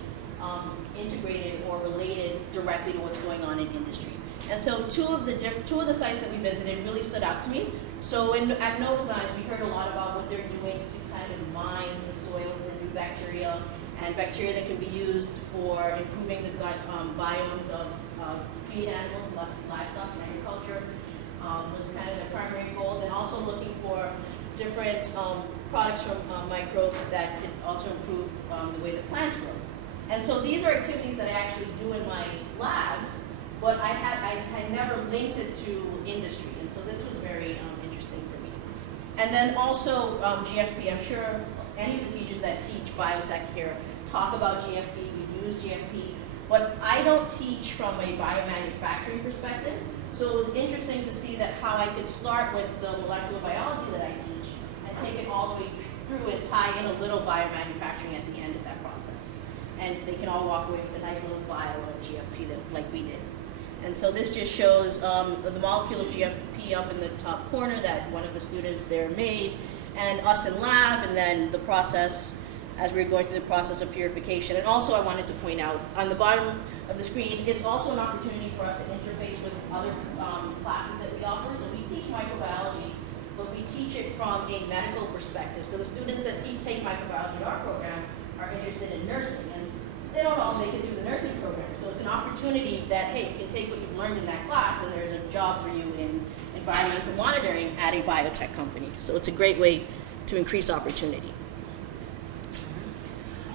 integrated or related directly to what's going on in industry. And so two of the sites that we visited really stood out to me. So at No Designs, we heard a lot about what they're doing to kind of mine the soil for new bacteria and bacteria that can be used for improving the gut biomes of feed animals, livestock, and agriculture was kind of their primary goal. And also looking for different products from microbes that could also improve the way the plants grow. And so these are activities that I actually do in my labs, but I had never linked it to industry, and so this was very interesting for me. And then also GFP. I'm sure any of the teachers that teach biotech here talk about GFP. We use GFP, but I don't teach from a biomanufacturing perspective. So it was interesting to see that how I could start with the molecular biology that I teach and take it all the way through and tie in a little biomanufacturing at the end of that process. And they can all walk away with a nice little vial of GFP like we did. And so this just shows the molecule of GFP up in the top corner that one of the students there made, and us in lab, and then the process as we were going through the process of purification. And also I wanted to point out, on the bottom of the screen, it's also an opportunity for us to interface with other classes that we offer. So we teach microbiology, but we teach it from a medical perspective. So the students that take microbiology in our program are interested in nursing, and they don't all make it through the nursing program. So it's an opportunity that, hey, you can take what you've learned in that class, and there's a job for you in environmental monitoring at a biotech company. So it's a great way to increase opportunity.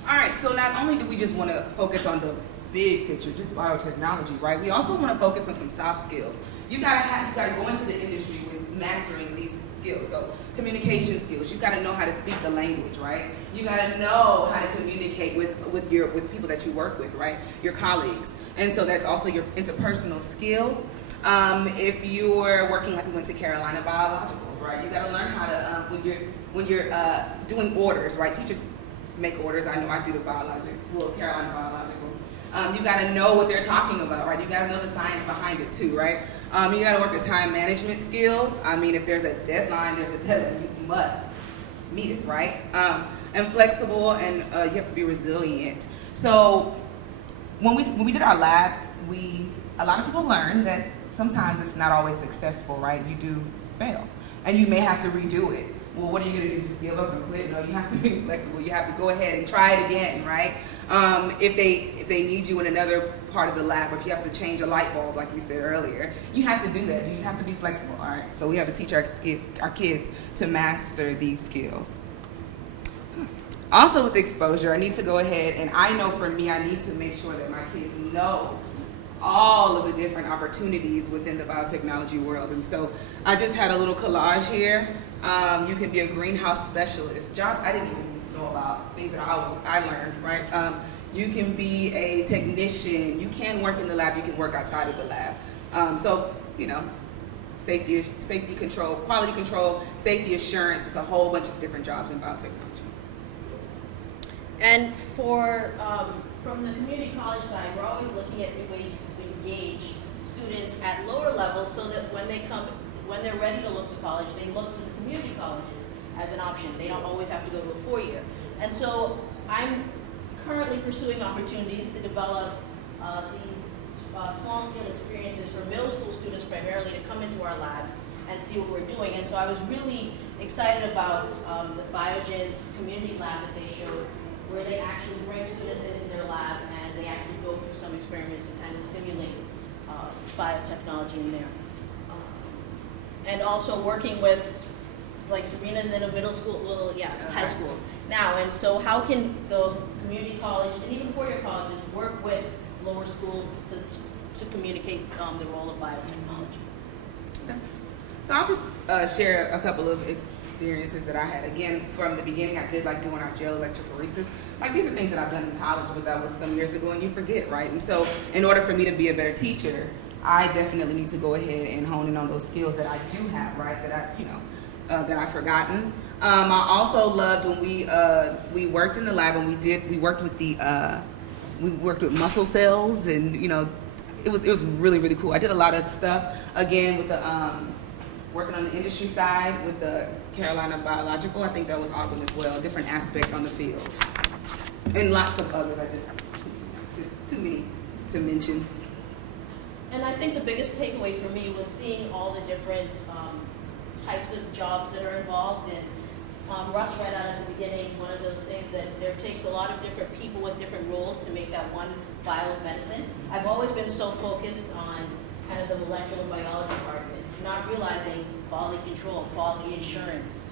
All right, so not only do we just want to focus on the big picture, just biotechnology, right? We also want to focus on some soft skills. You gotta go into the industry with mastering these skills. So communication skills. You gotta know how to speak the language, right? You gotta know how to communicate with people that you work with, right? Your colleagues. And so that's also your interpersonal skills. If you're working, like we went to Carolina Biologicals, right? You gotta learn how to when you're doing orders, right? Teachers make orders. I know I do the Carolina Biological. You got to know what they're talking about, right? You got to know the science behind it too, right? You got to work the time management skills. I mean, if there's a deadline, you must meet it, right? And flexible, and you have to be resilient. So when we did our labs, a lot of people learned that sometimes it's not always successful, right? You do fail, and you may have to redo it. Well, what are you going to do? Just give up and quit? No, you have to be flexible. You have to go ahead and try it again, right? If they need you in another part of the lab, or if you have to change a light bulb, like we said earlier, you have to do that. You just have to be flexible, all right? So we have to teach our kids to master these skills. Also with exposure, I need to go ahead, and I know for me, I need to make sure that my kids know all of the different opportunities within the biotechnology world. And so I just had a little collage here. You can be a greenhouse specialist. Jobs I didn't even know about, things that I learned, right? You can be a technician. You can work in the lab. You can work outside of the lab. So, you know, safety control, quality control, safety assurance. It's a whole bunch of different jobs in biotechnology. And from the community college side, we're always looking at new ways to engage students at lower levels so that when they're ready to look to college, they look to the community colleges as an option. They don't always have to go to a 4-year. And so I'm currently pursuing opportunities to develop these small-scale experiences for middle school students primarily to come into our labs and see what we're doing. And so I was really excited about the Biogen's community lab that they showed, where they actually bring students into their lab and they actually go through some experiments and kind of simulate biotechnology in there. And also working with, like Sabrina's in a middle school, high school now. And so how can the community college and even 4-year colleges work with lower schools to communicate the role of biotechnology? Okay. So I'll just share a couple of experiences that I had. Again, from the beginning, I did like doing our gel electrophoresis. Like, these are things that I've done in college, but that was some years ago, and you forget, right? And so in order for me to be a better teacher, I definitely need to go ahead and hone in on those skills that I do have, right? That I've forgotten. I also loved when we worked in the lab and we worked with muscle cells, and it was really, really cool. I did a lot of stuff, again, with the, working on the industry side with the Carolina Biological. I think that was awesome as well, different aspects on the field. And lots of others, it's just too many to mention. And I think the biggest takeaway for me was seeing all the different types of jobs that are involved. And Russ read out at the beginning one of those things that there takes a lot of different people with different roles to make that one vial of medicine. I've always been so focused on kind of the molecular biology part of it, not realizing quality control, quality assurance,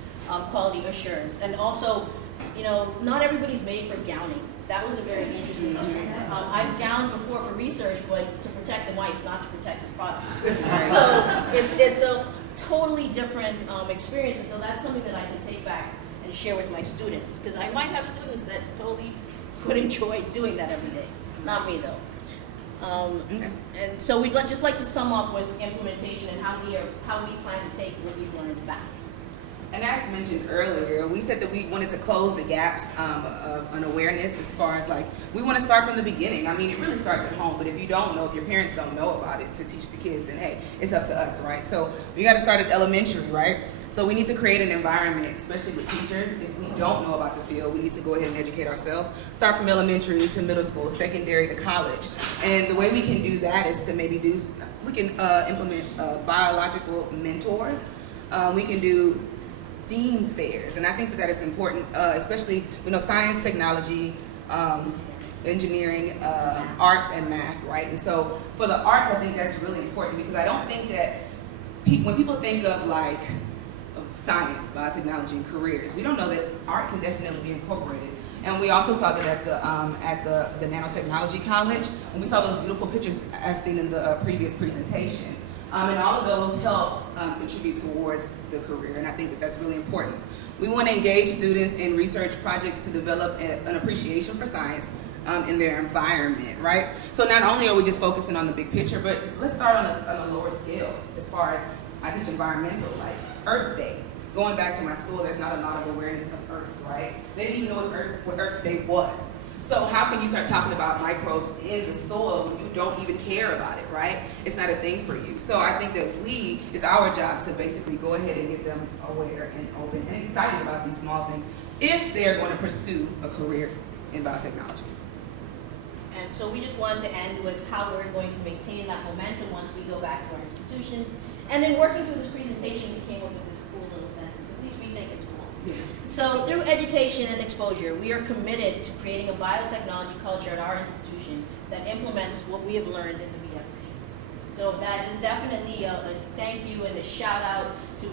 and also, you know, not everybody's made for gowning. That was a very interesting experience. I've gowned before for research, but to protect the mice, not to protect the product. So it's a totally different experience, and so that's something that I can take back and share with my students, because I might have students that totally would enjoy doing that every day. Not me though. And so we'd just like to sum up with implementation and how we plan to take what we've learned back. And as mentioned earlier, we said that we wanted to close the gaps of an awareness as far as like, we want to start from the beginning. I mean, it really starts at home, but if you don't know, if your parents don't know about it, to teach the kids, then hey, it's up to us, right? So we got to start at elementary, right? So we need to create an environment, especially with teachers. If we don't know about the field, we need to go ahead and educate ourselves. Start from elementary to middle school, secondary to college. And the way we can do that is to maybe we can implement biological mentors. We can do STEAM fairs, and I think that is important, especially, you know, science, technology, engineering, arts, and math, right? And so for the arts, I think that's really important, because I don't think that when people think of like science, biotechnology, and careers, we don't know that art can definitely be incorporated. And we also saw that at the nanotechnology college, when we saw those beautiful pictures as seen in the previous presentation. And all of those help contribute towards the career, and I think that that's really important. We want to engage students in research projects to develop an appreciation for science in their environment, right? So not only are we just focusing on the big picture, but let's start on a lower scale as far as, I teach environmental, like Earth Day. Going back to my school, there's not a lot of awareness of Earth, right? They didn't even know what Earth Day was. So how can you start talking about microbes in the soil when you don't even care about it, right? It's not a thing for you. So I think that it's our job to basically go ahead and get them aware and open and excited about these small things if they're going to pursue a career in biotechnology. And so we just wanted to end with how we're going to maintain that momentum once we go back to our institutions. And then working through this presentation, we came up with this cool little sentence. At least we think it's cool. So through education and exposure, we are committed to creating a biotechnology culture at our institution that implements what we have learned in the BIFP. So that is definitely a thank you and a shout out to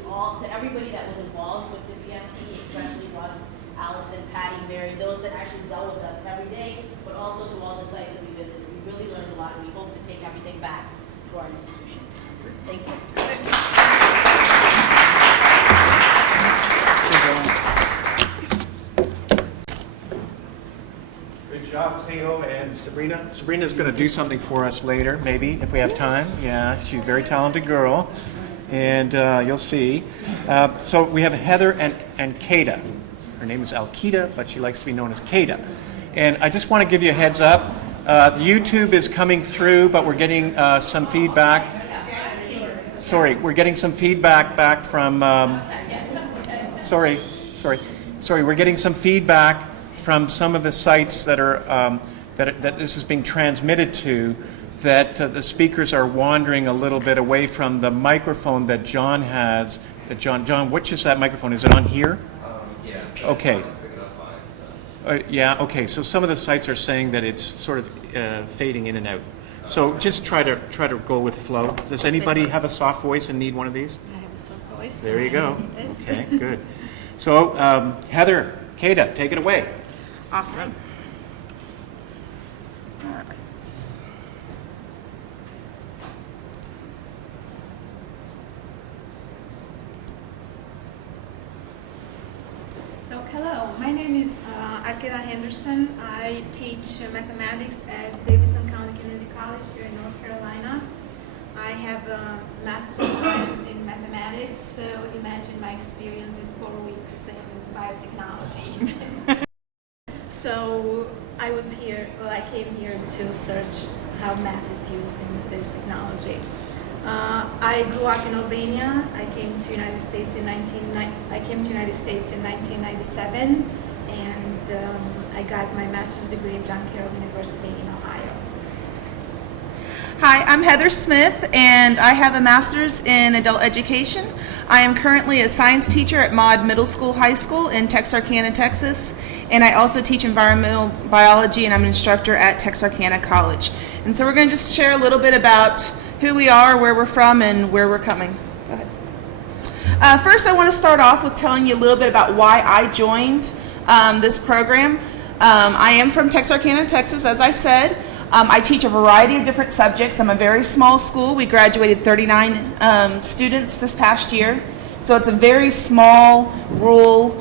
everybody that was involved with the BIFP, especially Russ, Allison, Patty, Mary, those that actually dealt with us every day, but also to all the sites that we visited. We really learned a lot, and we hope to take everything back to our institutions. Thank you. Good job, Theo and Sabrina. Sabrina's going to do something for us later, maybe, if we have time. Yeah, she's a very talented girl, and you'll see. So we have Heather and Kata. Her name is Alkita, but she likes to be known as Kata. And I just want to give you a heads up. The YouTube is coming through, but we're getting some feedback. Sorry, we're getting some feedback back from. Sorry, we're getting some feedback from some of the sites that are that this is being transmitted to, that the speakers are wandering a little bit away from the microphone that John has. John, which is that microphone? Is it on here? Yeah. Okay. Yeah. Okay. So some of the sites are saying that it's sort of fading in and out. So just try to go with flow. Does anybody have a soft voice and need one of these? I have a soft voice. There you go. This. Okay, good. So Heather, Kata, take it away. Awesome. All right. So hello, my name is Alkita Henderson. I teach mathematics at Davidson County Community College here in North Carolina. I have a Master's of Science in Mathematics, so imagine my experience is 4 weeks in biotechnology. So I came here to search how math is used in this technology. I grew up in Albania. I came to United States in 1997, and I got my master's degree at John Carroll University in Ohio. Hi, I'm Heather Smith, and I have a master's in adult education. I am currently a science teacher at Maud Middle School High School in Texarkana, Texas, and I also teach environmental biology, and I'm an instructor at Texarkana College. And so we're going to just share a little bit about who we are, where we're from, and where we're coming. Go ahead. First, I want to start off with telling you a little bit about why I joined this program. I am from Texarkana, Texas, as I said. I teach a variety of different subjects. I'm a very small school. We graduated 39 students this past year. So it's a very small, rural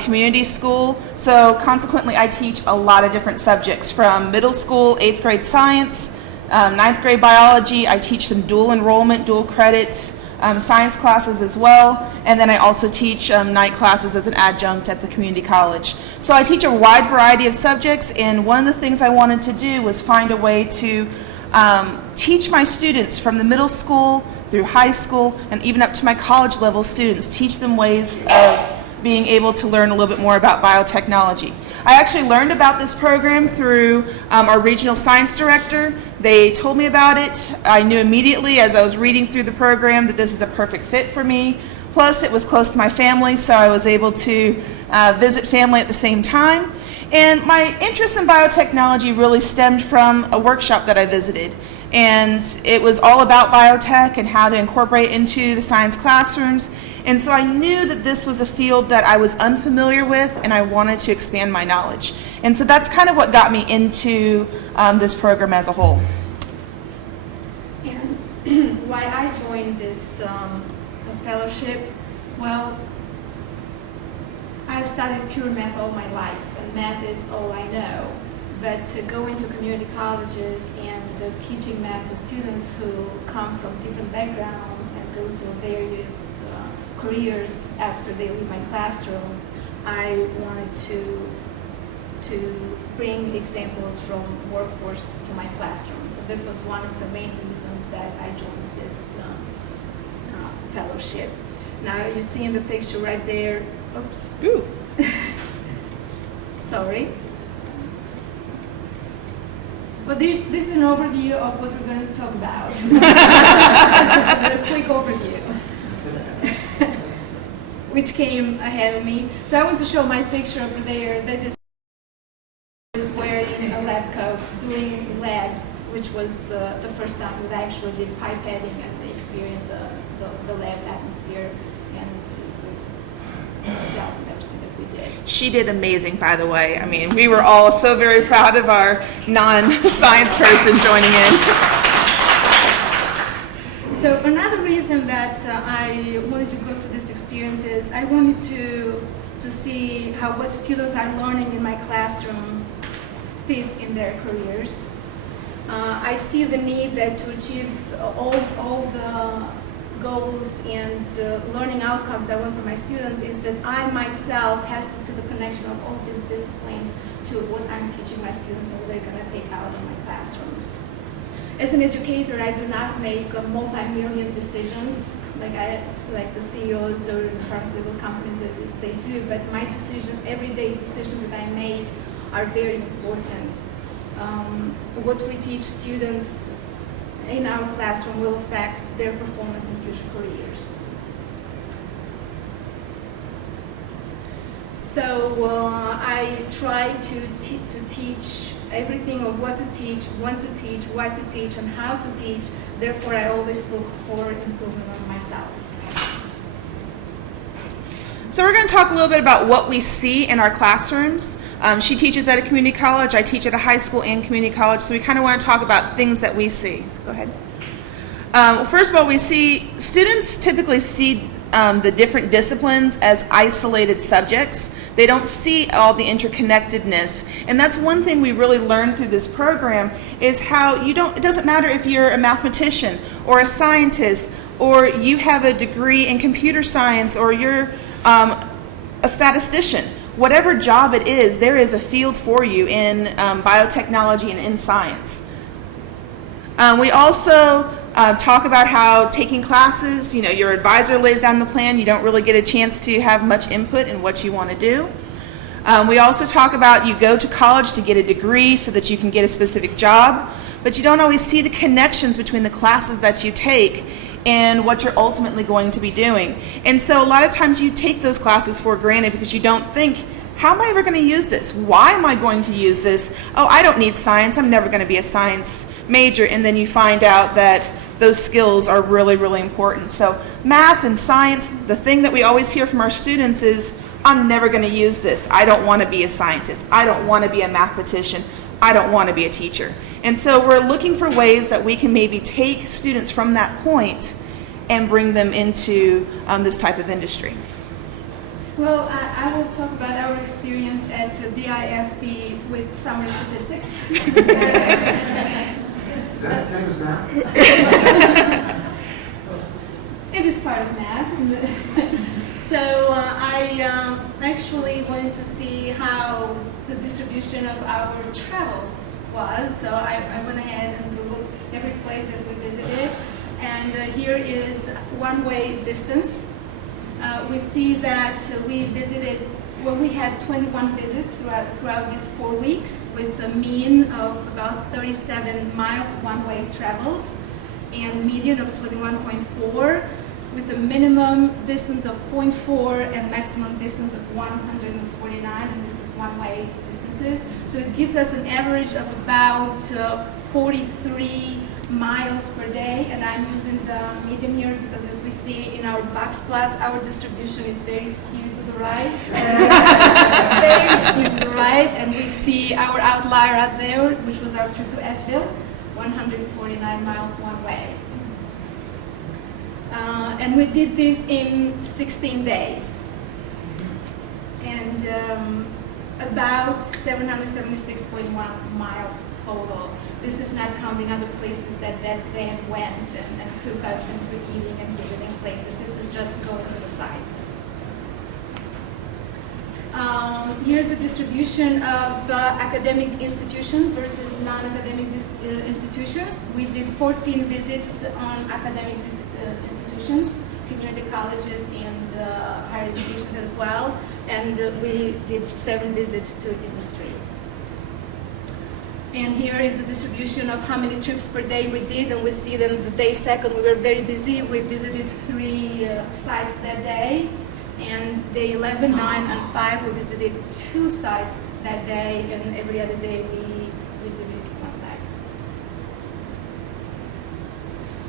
community school. So consequently, I teach a lot of different subjects from middle school, 8th grade science, 9th grade biology. I teach some dual enrollment, dual credit science classes as well, and then I also teach night classes as an adjunct at the community college. So I teach a wide variety of subjects, and one of the things I wanted to do was find a way to teach my students from the middle school through high school and even up to my college level students, teach them ways of being able to learn a little bit more about biotechnology. I actually learned about this program through our regional science director. They told me about it. I knew immediately as I was reading through the program that this is a perfect fit for me. Plus, it was close to my family, so I was able to visit family at the same time. And my interest in biotechnology really stemmed from a workshop that I visited. And it was all about biotech and how to incorporate into the science classrooms. And so I knew that this was a field that I was unfamiliar with, and I wanted to expand my knowledge. And so that's kind of what got me into this program as a whole. And why I joined this fellowship, well, I've studied pure math all my life, and math is all I know. But to go into community colleges and teaching math to students who come from different backgrounds and go to various careers after they leave my classrooms, I wanted to bring examples from workforce to my classroom. So that was one of the main reasons that I joined this fellowship. Now you see in the picture right there, oops, Ooh. sorry. But this is an overview of what we're going to talk about. Just a quick overview, which came ahead of me. So I want to show my picture over there. That is wearing a lab coat, doing labs, which was the first time we actually did pipetting and they experienced the lab atmosphere and the cells and everything that we did. She did amazing, by the way. I mean, we were all so very proud of our non-science person joining in. So another reason that I wanted to go through this experience is I wanted to see how what students are learning in my classroom fits in their careers. I see the need that to achieve all the goals and learning outcomes that I want for my students is that I myself has to see the connection of all these disciplines to what I'm teaching my students and what they're going to take out of my classrooms. As an educator, I do not make multi-million decisions like the CEOs or the pharmaceutical companies that they do, but my decision, everyday decisions that I make are very important. What we teach students in our classroom will affect their performance in future careers. So I try to teach everything of what to teach, when to teach, what to teach, and how to teach. Therefore, I always look for improvement of myself. So we're going to talk a little bit about what we see in our classrooms. She teaches at a community college. I teach at a high school and community college. So we kind of want to talk about things that we see. So go ahead. First of all, we see students typically see the different disciplines as isolated subjects. They don't see all the interconnectedness. And that's one thing we really learned through this program is how it doesn't matter if you're a mathematician or a scientist or you have a degree in computer science or you're a statistician. whatever job it is, there is a field for you in biotechnology and in science. We also talk about how taking classes, your advisor lays down the plan, you don't really get a chance to have much input in what you want to do. We also talk about you go to college to get a degree so that you can get a specific job, but you don't always see the connections between the classes that you take and what you're ultimately going to be doing. And so a lot of times you take those classes for granted because you don't think, how am I ever going to use this? Why am I going to use this? Oh, I don't need science. I'm never going to be a science major. And then you find out that those skills are really, really important. So math and science, the thing that we always hear from our students is, I'm never going to use this. I don't want to be a scientist. I don't want to be a mathematician. I don't want to be a teacher. And so we're looking for ways that we can maybe take students from that point and bring them into this type of industry. Well, I will talk about our experience at BIFP with summer statistics. Is that the same as math? It is part of math. So I actually wanted to see how the distribution of our travels was. So I went ahead and Googled every place that we visited. And here is one-way distance. We see that we visited, well, we had 21 visits throughout these 4 weeks with a mean of about 37 miles one-way travels and median of 21.4 with a minimum distance of 0.4 and maximum distance of 149, and this is one-way distances. So it gives us an average of about 43 miles per day, and I'm using the median here because as we see in our box plots, our distribution is very skewed to the right. Very skewed to the right, and we see our outlier out there, which was our trip to Edgeville, 149 miles one way. And we did this in 16 days. And about 776.1 miles total. This is not counting other places that van went and took us into eating and visiting places. This is just going to the sites. Here's the distribution of academic institutions versus non-academic institutions. We did 14 visits on academic institutions, community colleges, and higher education as well. And we did 7 visits to industry. And here is the distribution of how many trips per day we did, and we see that the day second we were very busy. We visited 3 sites that day, and day 11, 9, and 5 we visited 2 sites that day, and every other day we visited 1 site.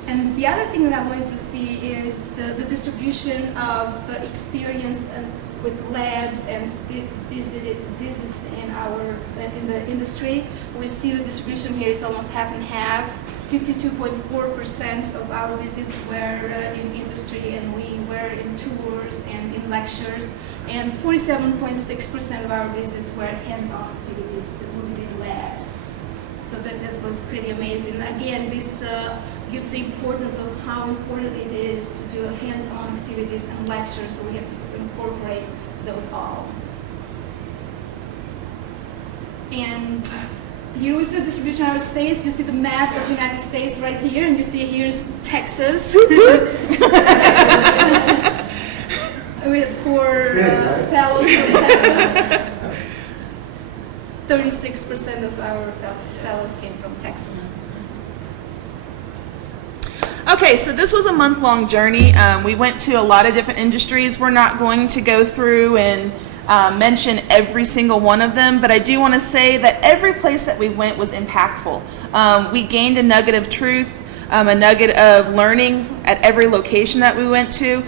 And the other thing that I wanted to see is the distribution of experience with labs and visits in the industry. We see the distribution here is almost half and half. 52.4% of our visits were in industry, and we were in tours and in lectures. And 47.6% of our visits were hands-on activities that we did labs. So that was pretty amazing. Again, this gives the importance of how important it is to do hands-on activities and lectures, so we have to incorporate those all. And here is the distribution of our states. You see the map of the United States right here, and you see here's Texas. We had 4 fellows from Texas. 36% of our fellows came from Texas. Okay, so this was a month-long journey. We went to a lot of different industries. We're not going to go through and mention every single one of them, but I do want to say that every place that we went was impactful. We gained a nugget of truth, a nugget of learning at every location that we went to.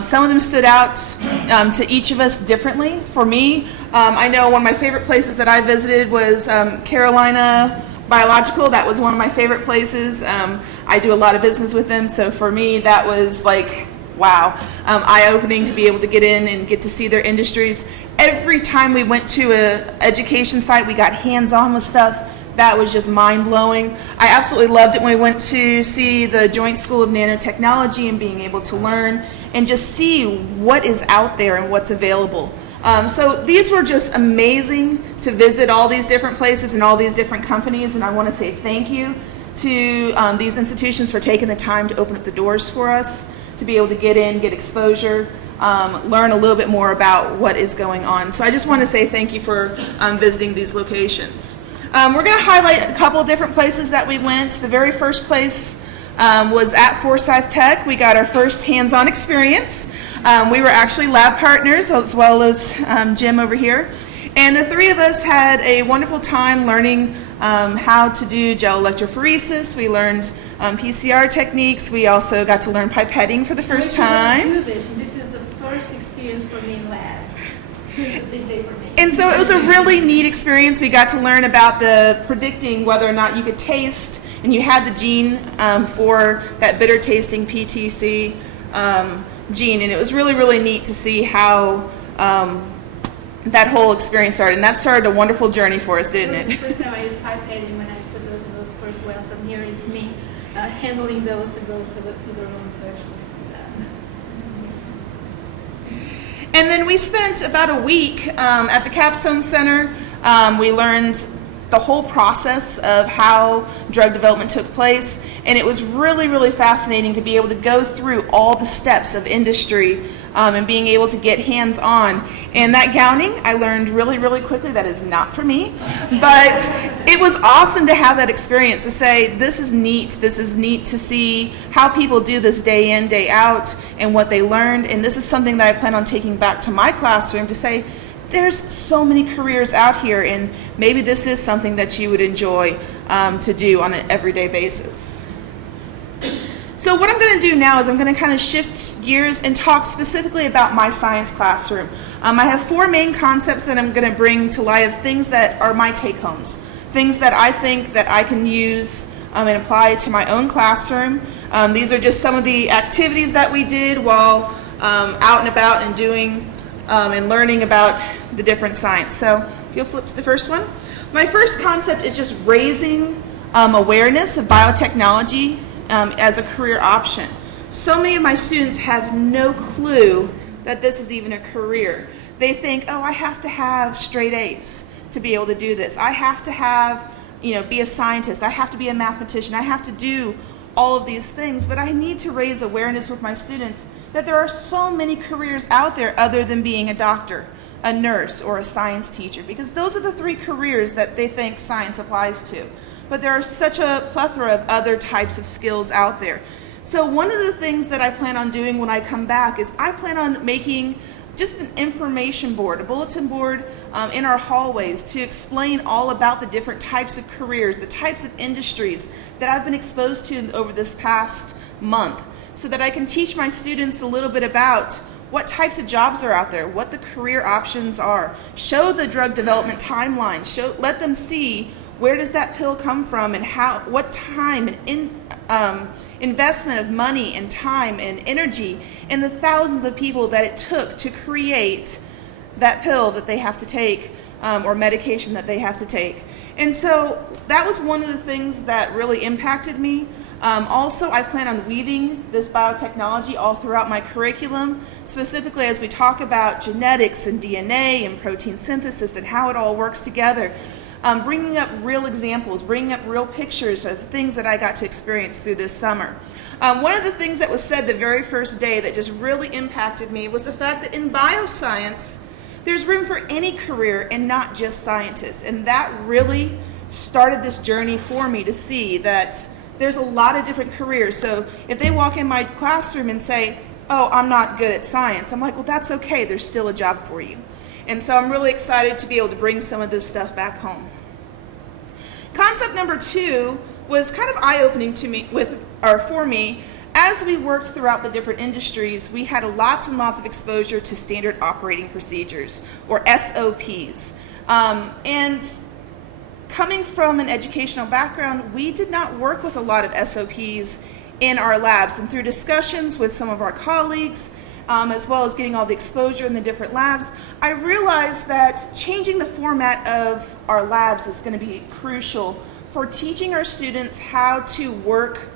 Some of them stood out to each of us differently. For me, I know one of my favorite places that I visited was Carolina Biological. That was one of my favorite places. I do a lot of business with them, so for me that was like, wow, eye-opening to be able to get in and get to see their industries. Every time we went to an education site, we got hands-on with stuff. That was just mind-blowing. I absolutely loved it when we went to see the Joint School of Nanotechnology and being able to learn and just see what is out there and what's available. So these were just amazing to visit all these different places and all these different companies, and I want to say thank you to these institutions for taking the time to open up the doors for us to be able to get in, get exposure, learn a little bit more about what is going on. So I just want to say thank you for visiting these locations. We're going to highlight a couple of different places that we went. The very first place was at Forsyth Tech. We got our first hands-on experience. We were actually lab partners as well as Jim over here. And the three of us had a wonderful time learning how to do gel electrophoresis. We learned PCR techniques. We also got to learn pipetting for the first time. Do this. This is the first experience for me in lab. This is a big day for me. And so it was a really neat experience. We got to learn about the predicting whether or not you could taste, and you had the gene for that bitter tasting PTC gene, and it was really, really neat to see how that whole experience started, and that started a wonderful journey for us, didn't It was it? the first time I used pipetting when I put those in those first wells, and here is me handling those to go to the room to actually see that. And then we spent about a week at the Capstone Center. We learned the whole process of how drug development took place, and it was really, really fascinating to be able to go through all the steps of industry and being able to get hands-on. And that gowning, I learned really, really quickly that is not for me, but it was awesome to have that experience to say, this is neat to see how people do this day in, day out, and what they learned, and this is something that I plan on taking back to my classroom to say, there's so many careers out here, and maybe this is something that you would enjoy to do on an everyday basis. So what I'm going to do now is I'm going to kind of shift gears and talk specifically about my science classroom. I have four main concepts that I'm going to bring to light of things that are my take-homes, things that I think that I can use and apply to my own classroom. These are just some of the activities that we did while out and about and doing and learning about the different science. So if you'll flip to the first one. My first concept is just raising awareness of biotechnology as a career option. So many of my students have no clue that this is even a career. They think, oh, I have to have straight A's to be able to do this. I have to have, be a scientist. I have to be a mathematician. I have to do all of these things, but I need to raise awareness with my students that there are so many careers out there other than being a doctor, a nurse, or a science teacher, because those are the three careers that they think science applies to. But there are such a plethora of other types of skills out there. So one of the things that I plan on doing when I come back is I plan on making just an information board, a bulletin board in our hallways to explain all about the different types of careers, the types of industries that I've been exposed to over this past month, so that I can teach my students a little bit about what types of jobs are out there, what the career options are, show the drug development timeline, let them see where does that pill come from, and what time and investment of money and time and energy and the thousands of people that it took to create that pill that they have to take or medication that they have to take. And so that was one of the things that really impacted me. Also, I plan on weaving this biotechnology all throughout my curriculum, specifically as we talk about genetics and DNA and protein synthesis and how it all works together. Bringing up real examples, bringing up real pictures of things that I got to experience through this summer. One of the things that was said the very first day that just really impacted me was the fact that in bioscience, there's room for any career and not just scientists. And that really started this journey for me to see that there's a lot of different careers. So if they walk in my classroom and say, oh, I'm not good at science, I'm like, well, that's okay. There's still a job for you. And so I'm really excited to be able to bring some of this stuff back home. Concept number 2 was kind of eye-opening to me for me. As we worked throughout the different industries, we had lots and lots of exposure to standard operating procedures, or SOPs. And coming from an educational background, we did not work with a lot of SOPs in our labs. And through discussions with some of our colleagues, as well as getting all the exposure in the different labs, I realized that changing the format of our labs is going to be crucial for teaching our students how to work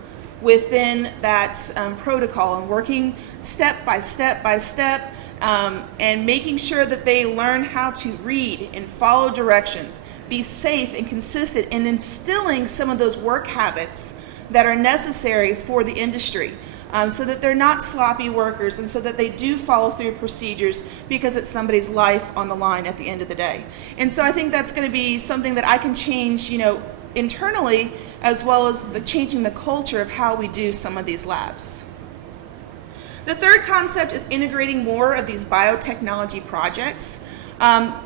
within that protocol and working step by step by step and making sure that they learn how to read and follow directions, be safe and consistent, and instilling some of those work habits that are necessary for the industry, so that they're not sloppy workers and so that they do follow through procedures because it's somebody's life on the line at the end of the day. And so I think that's going to be something that I can change, internally, as well as changing the culture of how we do some of these labs. The third concept is integrating more of these biotechnology projects.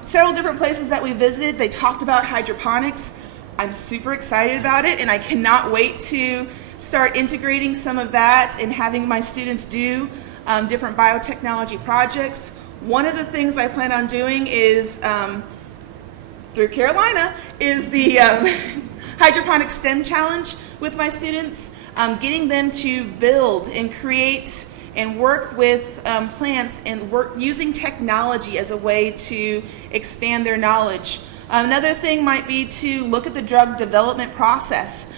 Several different places that we visited, they talked about hydroponics. I'm super excited about it, and I cannot wait to start integrating some of that and having my students do different biotechnology projects. One of the things I plan on doing is, through Carolina, is the hydroponic STEM challenge with my students, getting them to build and create and work with plants and work using technology as a way to expand their knowledge. Another thing might be to look at the drug development process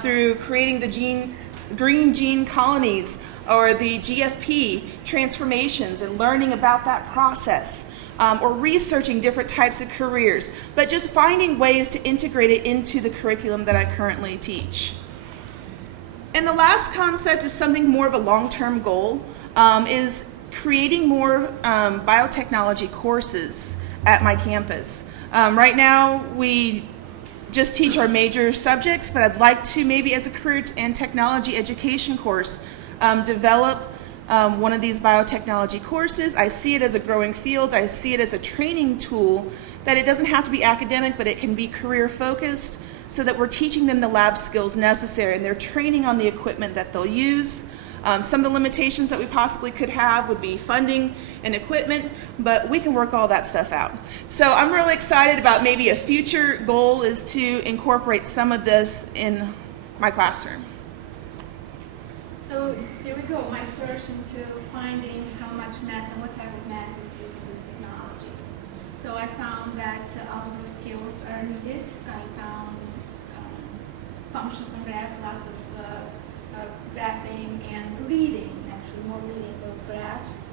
through creating the green gene colonies or the GFP transformations and learning about that process, or researching different types of careers, but just finding ways to integrate it into the curriculum that I currently teach. And the last concept is something more of a long-term goal, is creating more biotechnology courses at my campus. Right now, we just teach our major subjects, but I'd like to maybe as a career and technology education course, develop one of these biotechnology courses. I see it as a growing field. I see it as a training tool that it doesn't have to be academic, but it can be career focused, so that we're teaching them the lab skills necessary and they're training on the equipment that they'll use. Some of the limitations that we possibly could have would be funding and equipment, but we can work all that stuff out. So I'm really excited about maybe a future goal is to incorporate some of this in my classroom. So here we go, my search into finding how much math and what type of math is used in this technology. So I found that algebra skills are needed. I found functions and graphs, lots of graphing and reading, actually more reading those graphs.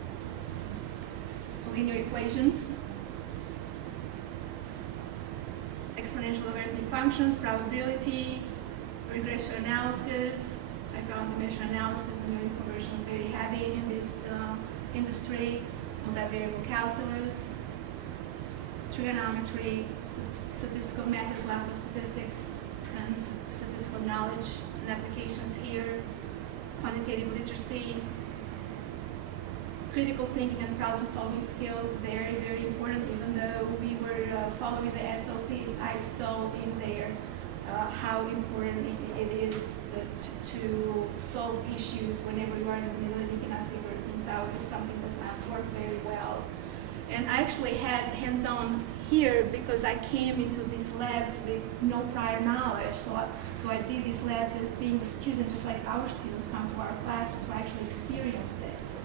Linear equations, exponential logarithmic functions, probability, regression analysis. I found dimension analysis and unit conversion is very heavy in this industry, multivariable calculus, trigonometry, statistical methods, lots of statistics and statistical knowledge and applications here, quantitative literacy, critical thinking and problem-solving skills, very, very important. Even though we were following the SOPs, I saw in there how important it is to solve issues whenever you are in the middle and you cannot figure things out if something does not work very well. And I actually had hands-on here because I came into these labs with no prior knowledge. So I did these labs as being a student, just like our students come to our classrooms. So I actually experienced this.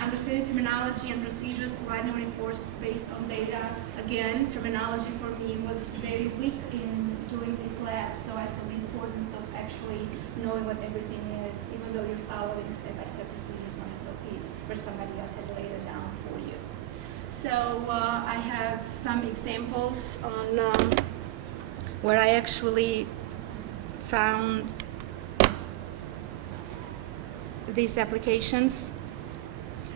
Understanding terminology and procedures, writing reports based on data. Again, terminology for me was very weak in doing these labs, so I saw the importance of actually knowing what everything is, even though you're following step-by-step procedures on SOP, where somebody else had laid it down for you. So I have some examples on where I actually found these applications.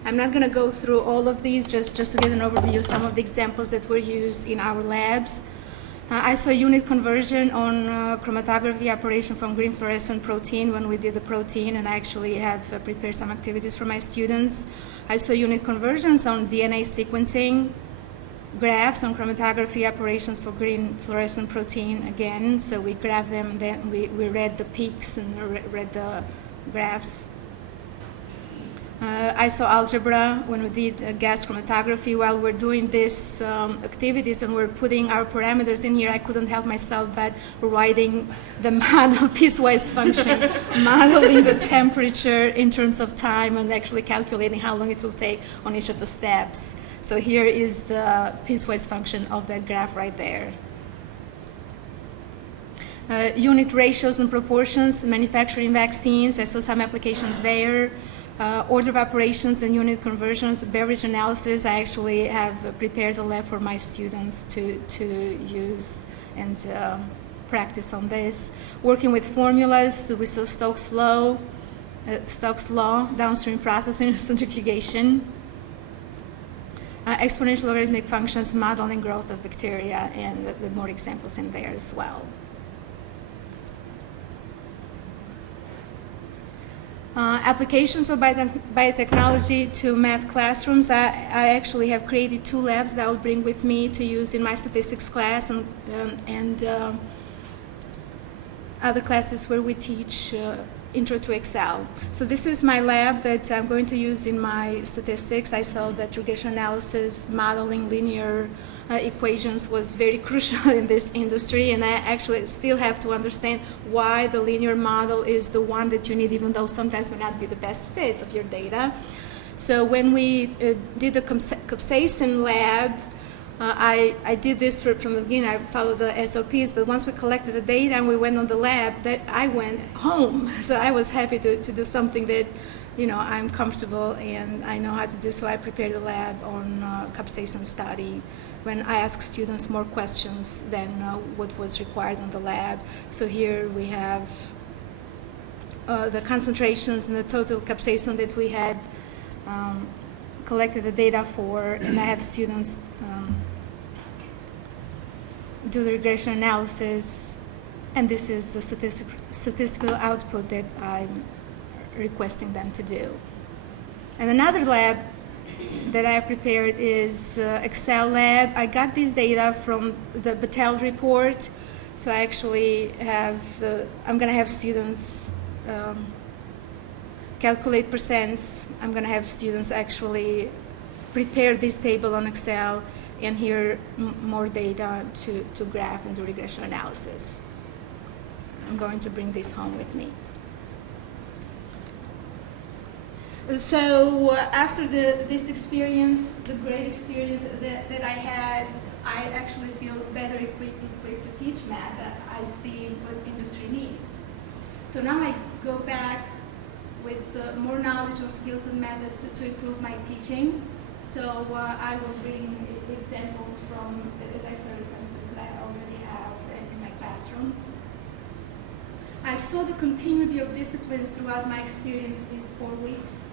I'm not going to go through all of these, just to get an overview of some of the examples that were used in our labs. I saw unit conversion on chromatography operation from green fluorescent protein when we did the protein, and I actually have prepared some activities for my students. I saw unit conversions on DNA sequencing, graphs on chromatography operations for green fluorescent protein again. So we graphed them and then we read the peaks and read the graphs. I saw algebra when we did gas chromatography. While we're doing these activities and we're putting our parameters in here, I couldn't help myself but writing the model piecewise function, modeling the temperature in terms of time and actually calculating how long it will take on each of the steps. So here is the piecewise function of that graph right there. Unit ratios and proportions, manufacturing vaccines. I saw some applications there. order of operations and unit conversions, beverage analysis. I actually have prepared a lab for my students to use and practice on this. Working with formulas, we saw Stokes' law, downstream processing and centrifugation, exponential logarithmic functions, modeling growth of bacteria, and the more examples in there as well. Applications of biotechnology to math classrooms. I actually have created 2 labs that I will bring with me to use in my statistics class and other classes where we teach Intro to Excel. So this is my lab that I'm going to use in my statistics. I saw that regression analysis, modeling linear equations was very crucial in this industry, and I actually still have to understand why the linear model is the one that you need, even though sometimes may not be the best fit of your data. So when we did the capsaicin lab, I did this from the beginning. I followed the SOPs, but once we collected the data and we went on the lab, that I went home. So I was happy to do something that, I'm comfortable and I know how to do. So I prepared a lab on capsaicin study when I asked students more questions than what was required on the lab. So here we have the concentrations and the total capsaicin that we had collected the data for, and I have students do the regression analysis, and this is the statistical output that I'm requesting them to do. And another lab that I prepared is Excel lab. I got this data from the Battelle report, so I actually have, I'm going to have students calculate percents. I'm going to have students actually prepare this table on Excel, and here more data to graph and do regression analysis. I'm going to bring this home with me. So after this experience, the great experience that I had, I actually feel better equipped to teach math. I see what industry needs. So now I go back with more knowledge and skills and methods to improve my teaching. So I will bring examples from, as I study some things that I already have in my classroom. I saw the continuity of disciplines throughout my experience these 4 weeks.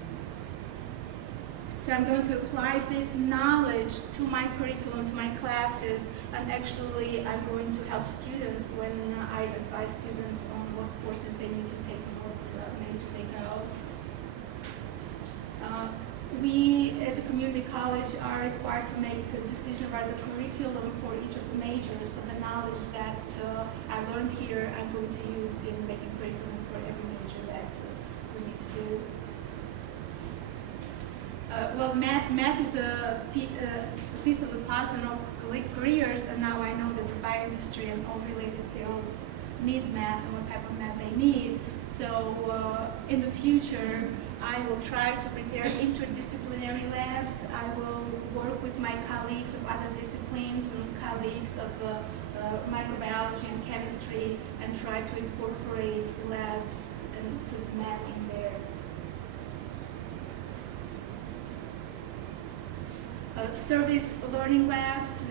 So I'm going to apply this knowledge to my curriculum, to my classes, and actually I'm going to help students when I advise students on what courses they need to take and what major they go. We at the community college are required to make a decision about the curriculum for each of the majors, so the knowledge that I learned here I'm going to use in making curriculums for every major that we need to do. Well, math is a piece of the puzzle in all careers, and now I know that the bioindustry and all related fields need math and what type of math they need. So in the future, I will try to prepare interdisciplinary labs. I will work with my colleagues of other disciplines and colleagues of microbiology and chemistry and try to incorporate labs and put math in there. Service learning labs,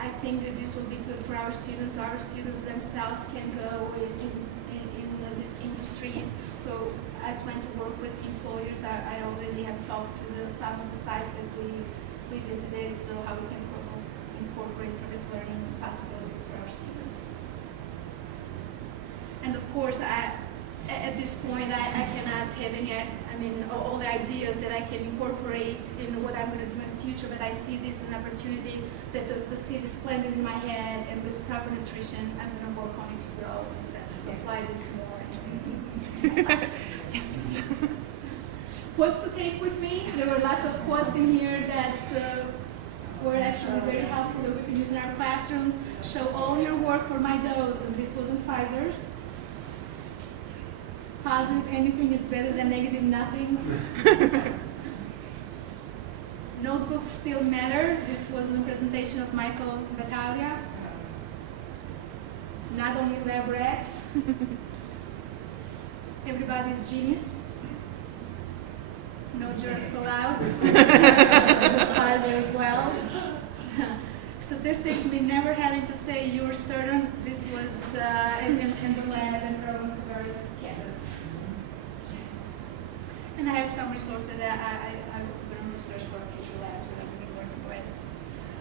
I think that this will be good for our students. Our students themselves can go in these industries. So I plan to work with employers. I already have talked to some of the sites that we visited, so how we can incorporate service learning possibilities for our students. And of course, at this point, I cannot have all the ideas that I can incorporate in what I'm going to do in the future, but I see this as an opportunity that the seed is planted in my head, and with proper nutrition, I'm going to work on it to grow and apply this more in my classes. Yes. Quotes to take with me. There were lots of quotes in here that were actually very helpful that we can use in our classrooms. Show all your work for my dose, and this wasn't Pfizer. Positive anything is better than negative nothing. Notebooks still matter. This was a presentation of Michael Battaglia. Not only lab rats. Everybody's genius. No jerks allowed. This was Pfizer as well. Statistics mean never having to say you're certain this was in the lab and coronavirus campus. And I have some resources that I'm going to research for future labs that I'm going to be working with.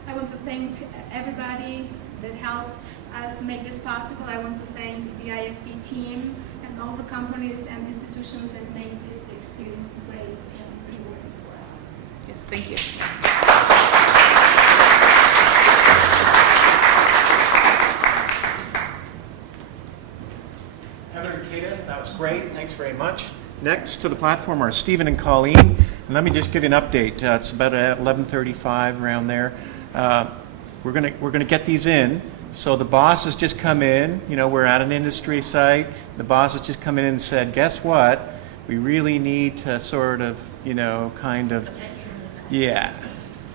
I want to thank everybody that helped us make this possible. I want to thank the BIFP team and all the companies and institutions that made this experience great and rewarding for us. Yes, thank you. Heather and Kata, that was great. Thanks very much. Next to the platform are Stephen and Colleen. And let me just give you an update. It's about 11:35 around there. We're gonna get these in. So the boss has just come in. You know, we're at an industry site. The boss has just come in and said, guess what? We really need to sort of, yeah,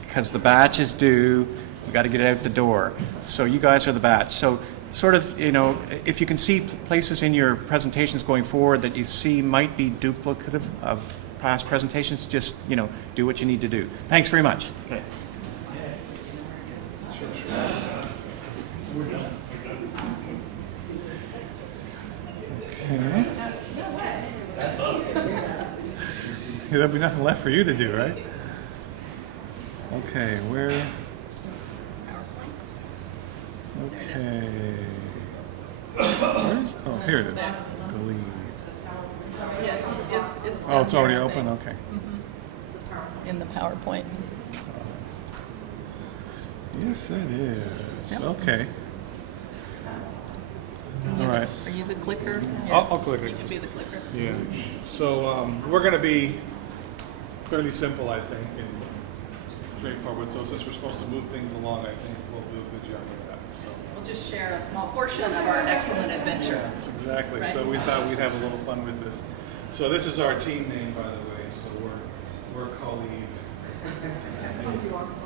because the batch is due. We got to get it out the door. So you guys are the batch. So sort of, if you can see places in your presentations going forward that you see might be duplicative of past presentations, just, do what you need to do. Thanks very much. Okay. Okay. There'll be nothing left for you to do, right? Okay, where? Okay. Where's, oh, here it is. Delete. Oh, it's already open? Okay. In the PowerPoint. Yes, it is. Okay. All right. Are you the clicker? I'll click it. You can be the clicker. Yeah. So we're going to be fairly simple, I think, and straightforward. So since we're supposed to move things along, I think we'll do a good job of that. So. We'll just share a small portion of our excellent adventure. Yes, exactly. Right. So we thought we'd have a little fun with this. So this is our team name, by the way. So we're Colleen.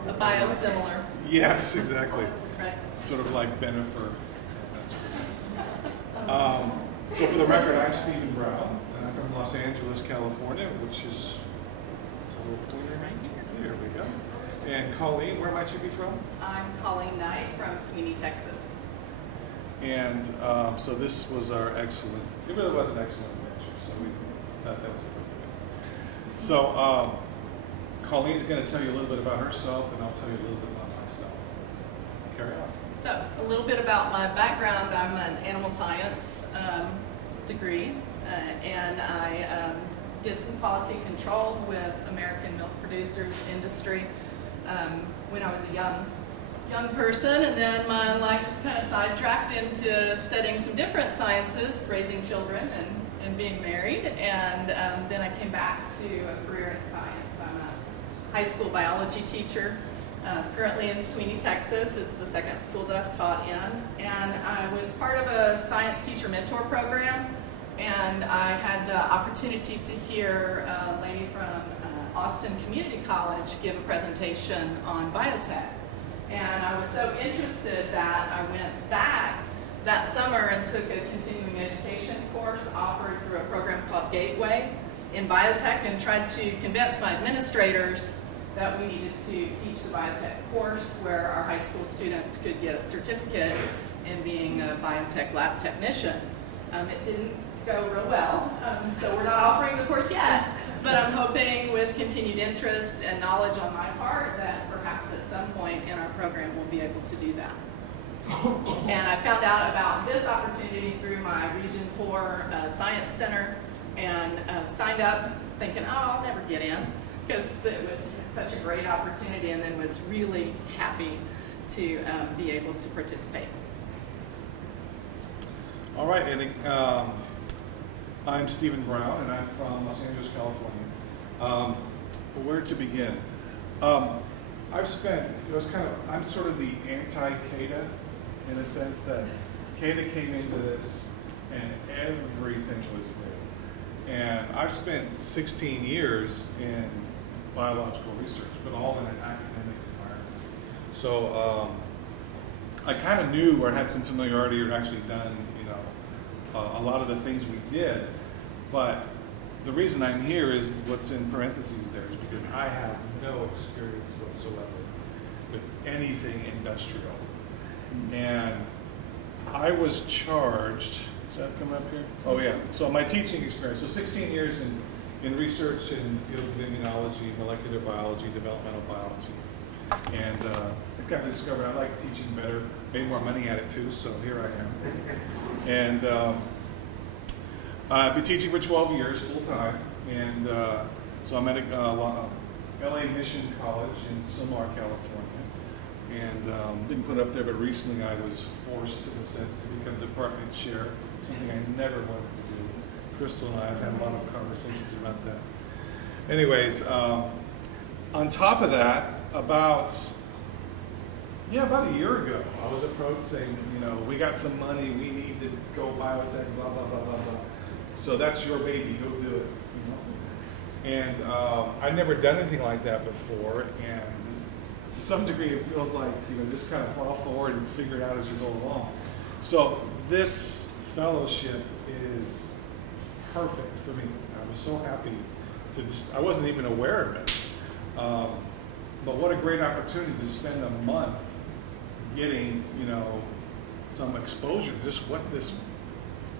A biosimilar. Yes, exactly. Right. Sort of like Benifer. So for the record, I'm Stephen Brown, and I'm from Los Angeles, California, which is a little pointer right here. There we go. And Colleen, where might you be from? I'm Colleen Knight from Sweeney, Texas. And so this was our excellent, it really was an excellent adventure, so we thought that was a good thing. So Colleen's going to tell you a little bit about herself, and I'll tell you a little bit about myself. Carry on. So, a little bit about my background. I'm an animal science degree, and I did some quality control with American milk producers industry when I was a young person, and then my life's kind of sidetracked into studying some different sciences, raising children and being married, and then I came back to a career in science. I'm a high school biology teacher. Currently in Sweeney, Texas. It's the second school that I've taught in. And I was part of a science teacher mentor program. And I had the opportunity to hear a lady from Austin Community College give a presentation on biotech. And I was so interested that I went back that summer and took a continuing education course offered through a program called Gateway in biotech, and tried to convince my administrators that we needed to teach the biotech course where our high school students could get a certificate in being a biotech lab technician. It didn't go real well, so we're not offering the course yet, but I'm hoping with continued interest and knowledge on my part that perhaps at some point in our program we'll be able to do that. And I found out about this opportunity through my Region 4 Science Center, and signed up thinking, oh, I'll never get in, because it was such a great opportunity, and then was really happy to be able to participate. All right, and I'm Stephen Brown, and I'm from Los Angeles, California. Where to begin? I'm sort of the anti-CADA in a sense that CADA came into this and everything was new. And I've spent 16 years in biological research, but all in an academic environment. So I kind of knew or had some familiarity or actually done, a lot of the things we did, but the reason I'm here is what's in parentheses there is because I have no experience whatsoever with anything industrial. And I was charged, does that come up here? Oh yeah, so my teaching experience, so 16 years in research in fields of immunology, molecular biology, developmental biology. And I kind of discovered I like teaching better, made more money at it too, so here I am. And I've been teaching for 12 years full time, and so I'm at LA Mission College in Silmar, California, and didn't put it up there, but recently I was forced, in a sense, to become department chair, something I never wanted to do. Crystal and I have had a lot of conversations about that. Anyways, on top of that, about a year ago, I was approached saying, we got some money, we need to go biotech, blah, blah, blah, blah, blah. So that's your baby, go do it. And I'd never done anything like that before, and to some degree it feels like, just kind of plow forward and figure it out as you go along. So this fellowship is perfect for me. I was so happy I wasn't even aware of it. But what a great opportunity to spend a month getting, some exposure to just what this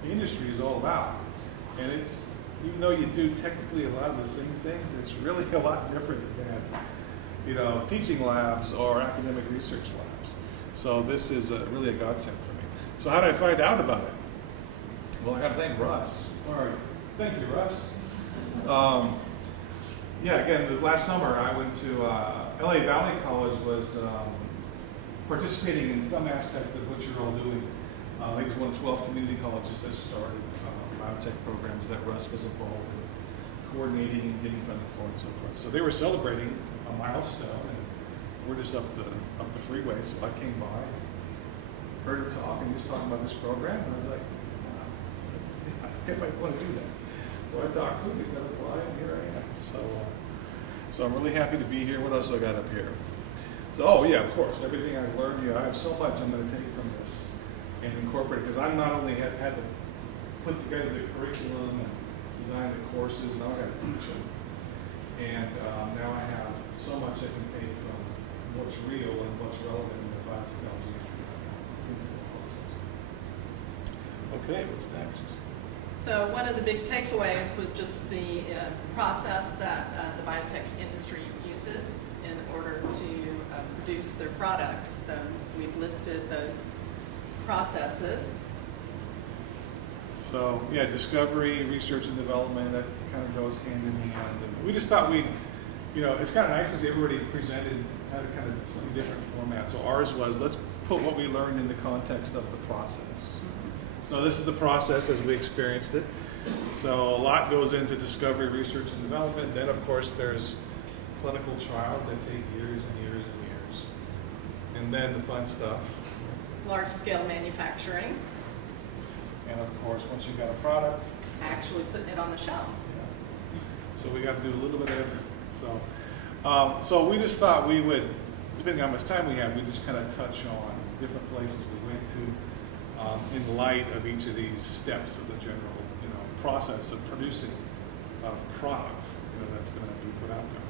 industry is all about. And it's, even though you do technically a lot of the same things, it's really a lot different than, teaching labs or academic research labs. So this is really a godsend for me. So how did I find out about it? Well, I got to thank Russ. All right, thank you, Russ. Again, this last summer I went to LA Valley College was participating in some aspect of what you're all doing. I think it was one of 12 community colleges that started biotech programs that Russ was involved in coordinating and getting funding for and so forth. So they were celebrating a milestone, and we're just up the freeway. So I came by, heard him talk, and he was talking about this program, and I was like, I think I might want to do that. So I talked to him. He said, apply, and here I am. So I'm really happy to be here. What else do I got up here? So, of course, everything I've learned, I have so much I'm going to take from this and incorporate it, because I not only had to put together the curriculum and design the courses, now I got to teach them. And now I have so much I can take from what's real and what's relevant in the biotechnology industry into the process. Okay, what's next? So one of the big takeaways was just the process that the biotech industry uses in order to produce their products. So we've listed those processes. So discovery, research and development, that kind of goes hand in hand. And we just thought it's kind of nice to see everybody presented had a kind of slightly different format. So ours was, let's put what we learned in the context of the process. So this is the process as we experienced it. So a lot goes into discovery, research, and development. Then, of course, there's clinical trials that take years and years and years. And then the fun stuff. Large-scale manufacturing. And, of course, once you've got a product, Actually putting it on the shelf. So we got to do a little bit of everything. So we just thought we would, depending on how much time we had, we just kind of touch on different places we went to in light of each of these steps of the general process of producing a product that's going to be put out there.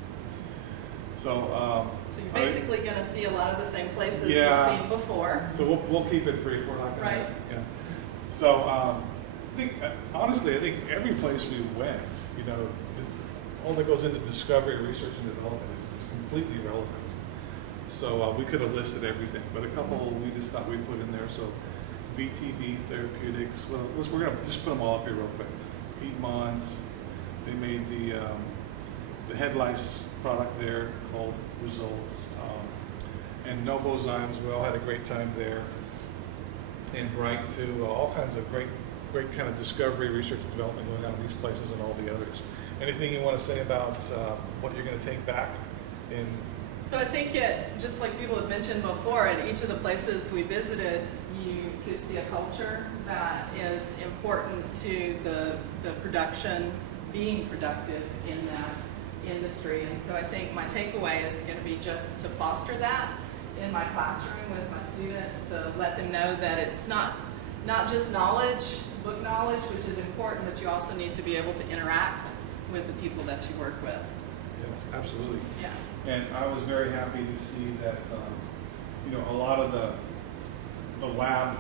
So you're basically going to see a lot of the same places you've seen before. So we'll keep it brief. We're not going to. Right. So honestly, I think every place we went, all that goes into discovery, research, and development is completely relevant. So we could have listed everything, but a couple we just thought we'd put in there. So VTV Therapeutics. Well, we're going to just put them all up here real quick. Piedmont. They made the head lice product there called Results. And Novozymes, we all had a great time there. And Bright too. All kinds of great kind of discovery, research, and development going on in these places and all the others. Anything you want to say about what you're going to take back? So I think just like people had mentioned before, at each of the places we visited, you could see a culture that is important to the production, being productive in that industry. And so I think my takeaway is going to be just to foster that in my classroom with my students, to let them know that it's not just knowledge, book knowledge, which is important, but you also need to be able to interact with the people that you work with. Yes, absolutely. Yeah. And I was very happy to see that, a lot of the lab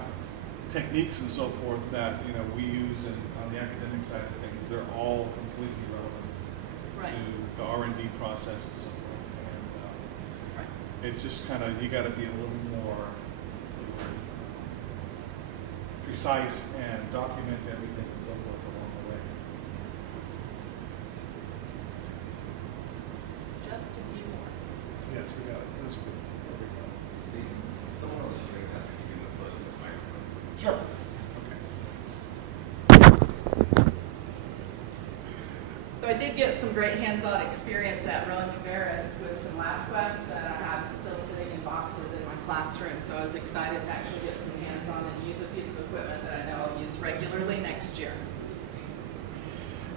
techniques and so forth that, we use on the academic side of things, they're all completely relevant Right. to the R&D process and so forth. And Right. it's just kind of, you got to be a little more precise and document everything and so forth along the way. So just a few more. Yes, we got it. That's good. Steve, someone else is going to ask if you can move closer to the microphone. Sure. Okay. So I did get some great hands-on experience at Rowan Cabarrus with some lab quests that I have still sitting in boxes in my classroom. So I was excited to actually get some hands-on and use a piece of equipment that I know I'll use regularly next year.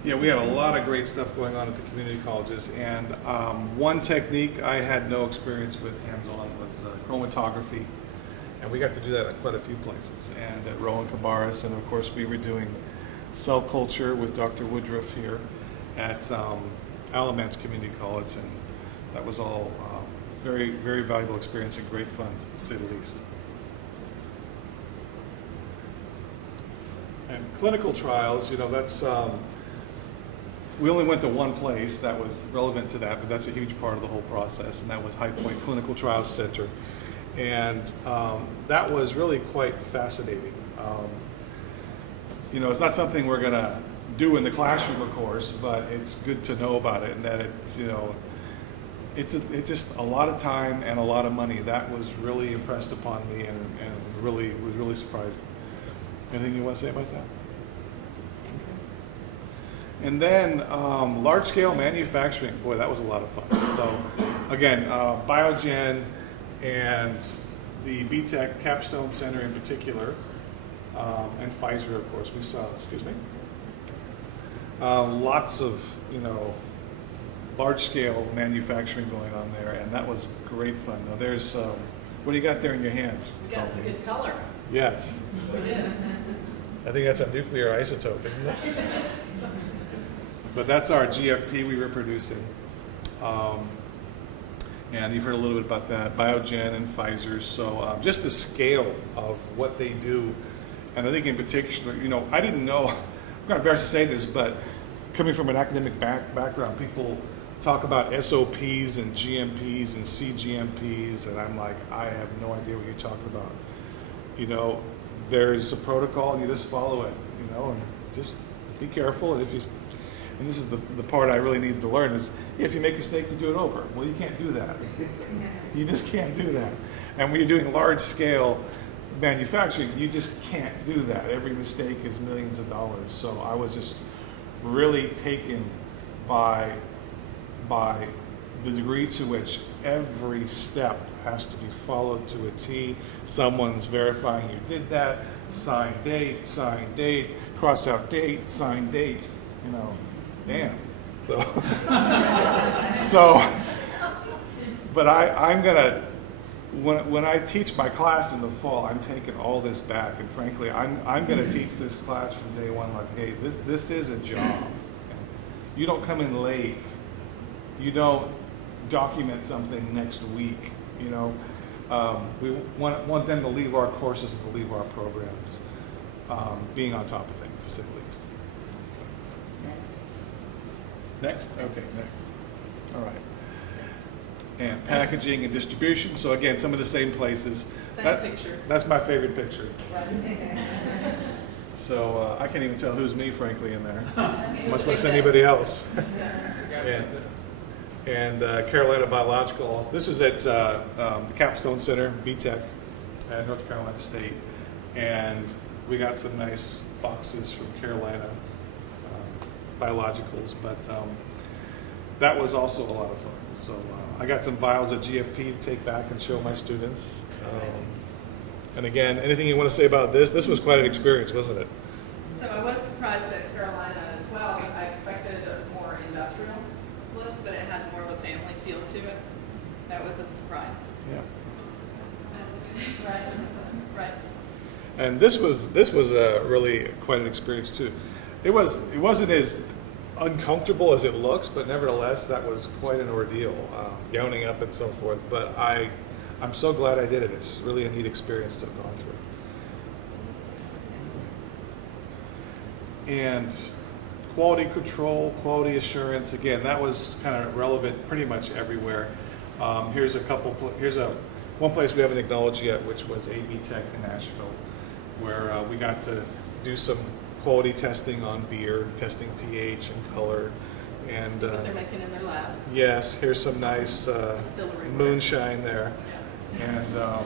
Yeah, we had a lot of great stuff going on at the community colleges, and one technique I had no experience with hands-on was chromatography, and we got to do that at quite a few places, and at Rowan Cabarrus, and of course we were doing cell culture with Dr. Woodruff here at Alamance Community College, and that was all very, very valuable experience and great fun, to say the least. And clinical trials, that's, we only went to one place that was relevant to that, but that's a huge part of the whole process, and that was High Point Clinical Trials Center. And that was really quite fascinating. It's not something we're going to do in the classroom, of course, but it's good to know about it, and that it's, it's just a lot of time and a lot of money. That was really impressed upon me, and really was really surprising. Anything you want to say about that? And then large-scale manufacturing. Boy, that was a lot of fun. So again, Biogen and the BIFP Capstone Center in particular, and Pfizer, of course, we saw, lots of, large-scale manufacturing going on there, and that was great fun. Now there's, what do you got there in your hand? We got some good color. Yes. We did. I think that's a nuclear isotope, isn't it? But that's our GFP we were producing. And you've heard a little bit about that, Biogen and Pfizer. So just the scale of what they do. And I think in particular, I didn't know, I'm kind of embarrassed to say this, but coming from an academic background, people talk about SOPs and GMPs and CGMPs, and I'm like, I have no idea what you're talking about. There's a protocol and you just follow it, and just be careful. And and this is the part I really need to learn is, if you make a mistake, you do it over. Well, you can't do that. You just can't do that. And when you're doing large scale manufacturing, you just can't do that. Every mistake is millions of dollars. So I was just really taken by the degree to which every step has to be followed to a T. Someone's verifying you did that, sign date, cross out date, sign date, damn. But I'm gonna, when I teach my class in the fall, I'm taking all this back, and frankly, I'm gonna teach this class from day one like, hey, this is a job. You don't come in late. You don't document something next week. We want them to leave our courses and to leave our programs being on top of things, to say the least. Next? Okay, next. All right. And packaging and distribution. So again, some of the same places. Same picture. That's my favorite picture. Right. So I can't even tell who's me, frankly, in there, much less anybody else. And Carolina Biological. Also. This is at the Capstone Center, BITech, at North Carolina State. And we got some nice boxes from Carolina Biologicals, but that was also a lot of fun. So I got some vials of GFP to take back and show my students. And again, anything you want to say about this? This was quite an experience, wasn't it? So I was surprised at Carolina as well. I expected a more industrial look, but it had more of a family feel to it. That was a surprise. Yeah. Right. Right. And this was really quite an experience too. It wasn't as uncomfortable as it looks, but nevertheless, that was quite an ordeal, gowning up and so forth. But I'm so glad I did it. It's really a neat experience to have gone through. And quality control, quality assurance, again, that was kind of relevant pretty much everywhere. Here's one place we haven't acknowledged yet, which was BITech in Nashville, where we got to do some quality testing on beer, testing pH and color. And See what they're making in their labs. yes, here's some nice Distillery. moonshine there. Yeah.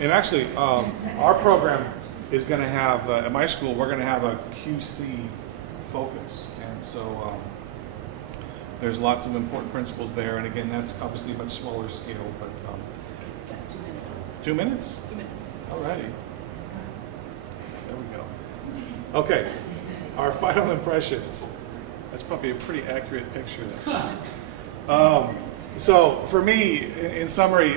And actually, our program is going to have, at my school, we're going to have a QC focus. And so there's lots of important principles there. And again, that's obviously a much smaller scale, but Got 2 minutes. 2 minutes? 2 minutes. All righty. There we go. Okay, our final impressions. That's probably a pretty accurate picture there. So for me, in summary,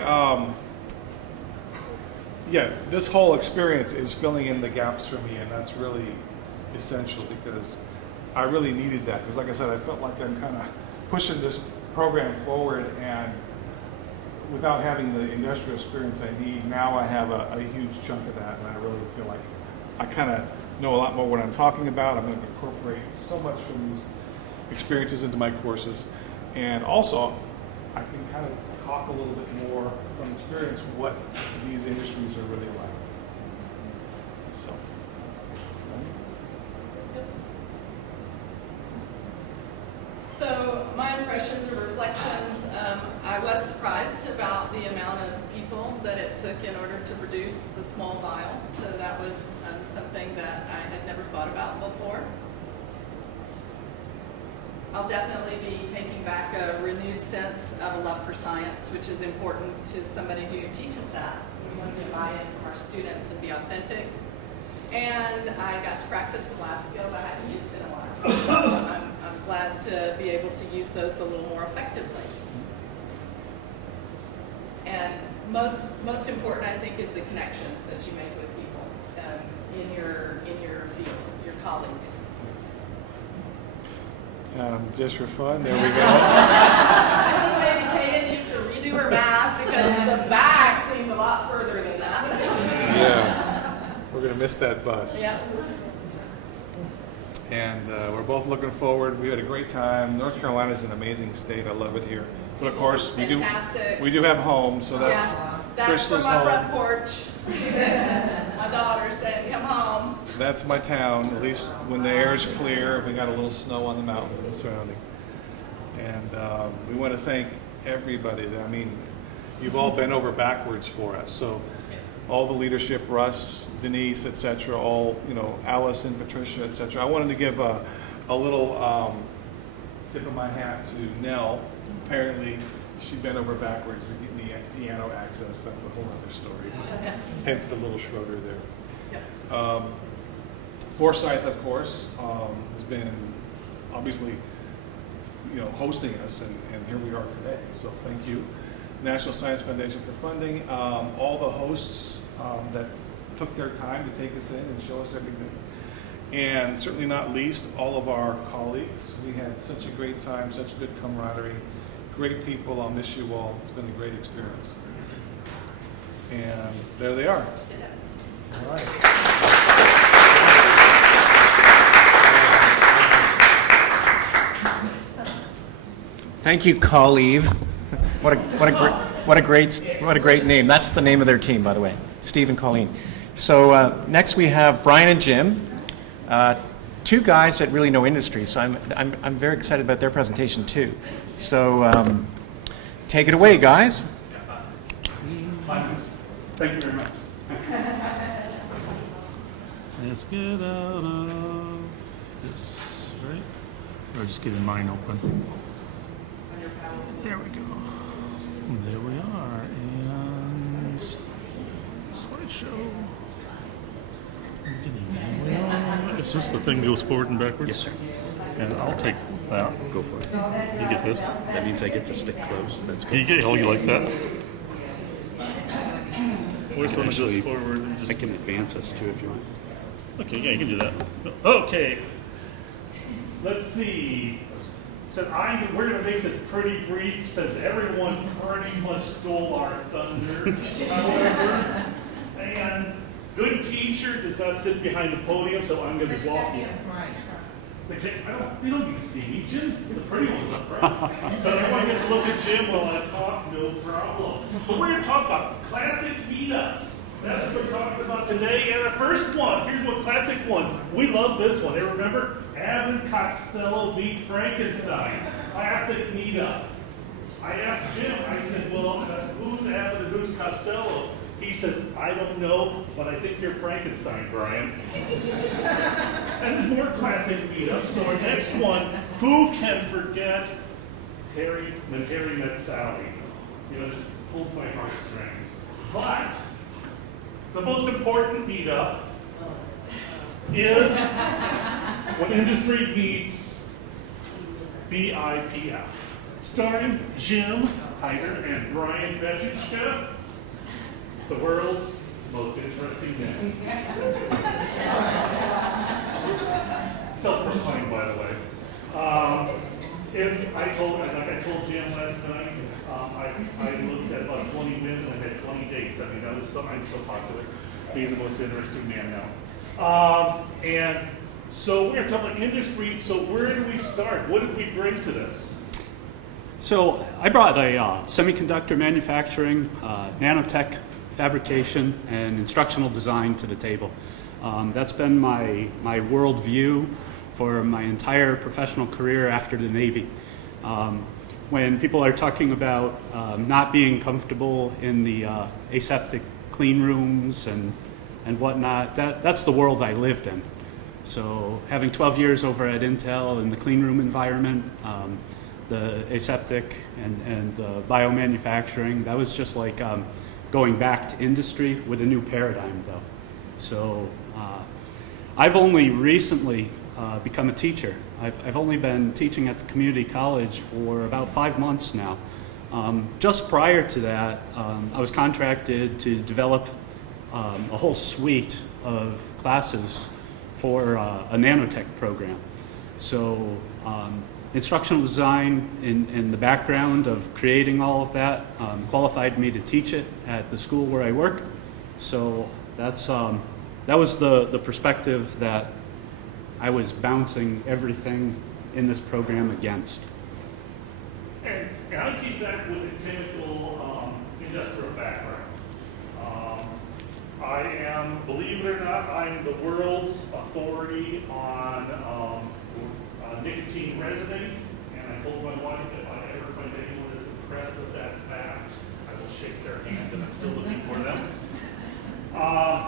yeah, this whole experience is filling in the gaps for me, and that's really essential because I really needed that. Because like I said, I felt like I'm kind of pushing this program forward, and without having the industrial experience I need, now I have a huge chunk of that, and I really feel like I kind of know a lot more what I'm talking about. I'm going to incorporate so much from these experiences into my courses, and also I can kind of talk a little bit more from experience what these industries are really like. So. So my impressions or reflections, I was surprised about the amount of people that it took in order to produce the small vial. So that was something that I had never thought about before. I'll definitely be taking back a renewed sense of a love for science, which is important to somebody who teaches that. We want to get buy-in from our students and be authentic. And I got to practice some lab skills I hadn't used in a while. So I'm glad to be able to use those a little more effectively. And most important, I think, is the connections that you make with people in your field, your colleagues. Just for fun, there we go. I think maybe Kaden needs to redo her math because the back seemed a lot further than that. Yeah, we're going to miss that bus. Yeah. And we're both looking forward. We had a great time. North Carolina is an amazing state. I love it here. But of course, we do have home, so that's That's Crystal's from my front home. porch. My daughter said, "Come home." That's my town. At least when the air is clear, we got a little snow on the mountains and surrounding. And we want to thank everybody. I mean, you've all been over backwards for us. So all the leadership, Russ, Denise, etc., all, Allison, Patricia, etc. I wanted to give a little tip of my hat to Nell. Apparently, she bent over backwards to get me piano access. That's a whole other story. Hence the little Schroeder there. Forsyth, of course, has been obviously, hosting us, and here we are today. So thank you. National Science Foundation for funding, all the hosts that took their time to take us in and show us everything. And certainly not least, all of our colleagues. We had such a great time, such good camaraderie, great people. I'll miss you all. It's been a great experience. And there they are. All right. Thank you, Colleague. What a great name. That's the name of their team, by the way, Steve and Colleen. So next we have Brian and Jim, two guys that really know industry. So I'm very excited about their presentation too. So take it away, guys. Thank you very much. Let's get out of this, right? Or just getting mine open. There we go. There we are. And slideshow. Is this the thing that goes forward and backwards? Yes, sir. And I'll take that. Go for it. You get this? That means I get to stick close. That's good. You like that? Where's the one that goes forward? And I can advance us too if you want. Okay, yeah, you can do that. Okay. let's see. So we're going to make this pretty brief since everyone pretty much stole our thunder. However, and good teacher does not sit behind the podium, so I'm going to walk you. They don't need to see me. Jim's the pretty ones up front. So everyone gets to look at Jim while I talk, no problem. But we're going to talk about classic meetups. That's what we're talking about today. And the first one, here's one classic one. We love this one. Hey, remember? Abbott and Costello meet Frankenstein. Classic meetup. I asked Jim, I said, well, who's Abbott and who's Costello? He says, I don't know, but I think you're Frankenstein, Brian. And there's more classic meetups. So our next one, who can forget when Harry met Sally? You know, just pulled my heartstrings. But the most important meetup is when industry meets BIPF, starring Jim Hyder and Brian Bejichka, the world's most interesting man. Self-proclaimed, by the way. Like I told Jim last night, I looked at about 20 women and had 20 dates. I mean, I'm so popular, being the most interesting man now. And so we're going to talk about industry. So where do we start? What did we bring to this? So I brought a semiconductor manufacturing, nanotech fabrication, and instructional design to the table. That's been my worldview for my entire professional career after the Navy. When people are talking about not being comfortable in the aseptic clean rooms and whatnot, that's the world I lived in. So having 12 years over at Intel in the clean room environment, the aseptic and the biomanufacturing, that was just like going back to industry with a new paradigm though. So I've only recently become a teacher. I've only been teaching at the community college for about 5 months now. Just prior to that, I was contracted to develop a whole suite of classes for a nanotech program. So instructional design in the background of creating all of that qualified me to teach it at the school where I work. So that was the perspective that I was bouncing everything in this program against. And I keep that with a chemical industrial background. I am, believe it or not, I'm the world's authority on nicotine residue, and I told my wife if I ever find anyone that's impressed with that fact, I will shake their hand, and I'm still looking for them.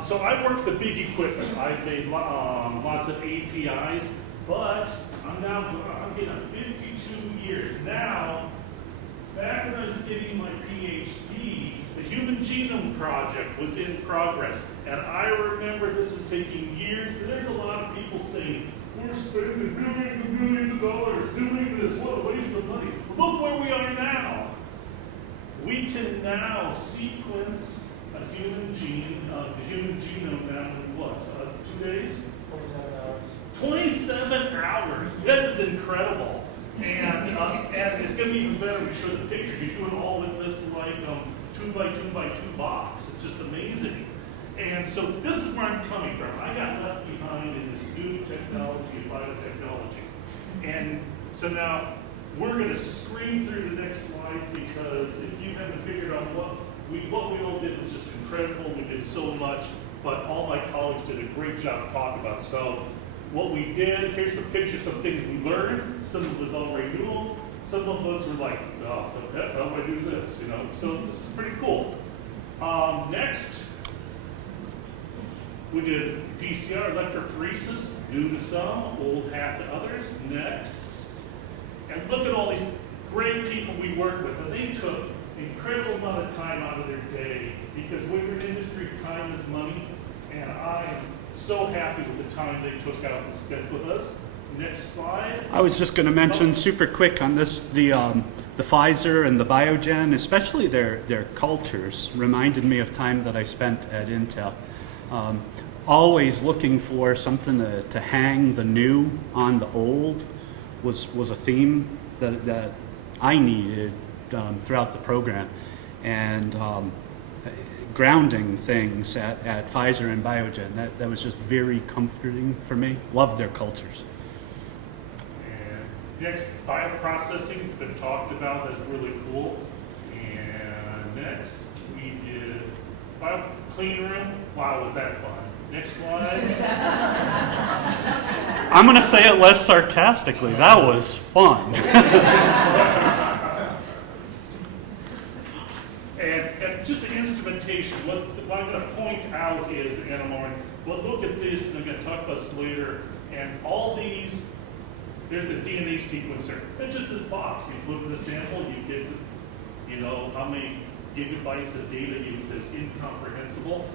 So I work the big equipment. I've made lots of APIs, but I'm getting on 52 years. Now, back when I was getting my PhD, the Human Genome Project was in progress. And I remember this was taking years. There's a lot of people saying, we're spending millions and millions of dollars doing this. What a waste of money. Look where we are now. We can now sequence a human genome down in what, 2 days? 27 hours. This is incredible. And it's going to be even better when we show the picture. You do it all in this like 2 by 2 by 2 box. It's just amazing. And so this is where I'm coming from. I got left behind in this new technology of biotechnology. And so now we're going to scream through the next slides because if you haven't figured out what we all did was just incredible. We did so much, but all my colleagues did a great job talking about. So what we did, here's some pictures of things we learned. Some of us already knew them. Some of us were like, oh, how do I do this? You know, so this is pretty cool. Next, we did PCR electrophoresis, new to some, old hat to others. Next, and look at all these great people we worked with, and they took incredible amount of time out of their day because when we're in industry, time is money, and I am so happy with the time they took out to spend with us. Next slide. I was just going to mention super quick on this, the Pfizer and the Biogen, especially their cultures, reminded me of time that I spent at Intel. Always looking for something to hang the new on the old. was a theme that I needed throughout the program, and grounding things at Pfizer and Biogen. That was just very comforting for me. Loved their cultures. And next, bioprocessing has been talked about. That's really cool. And next, we did clean room. Wow, was that fun. Next slide. I'm going to say it less sarcastically. That was fun. And just the instrumentation, what I'm going to point out is, and I'm going to look at this, and I'm going to talk about this later, and all these, there's the DNA sequencer. It's just this box. You put in a sample, you get, you know, how many gigabytes of data that's incomprehensible.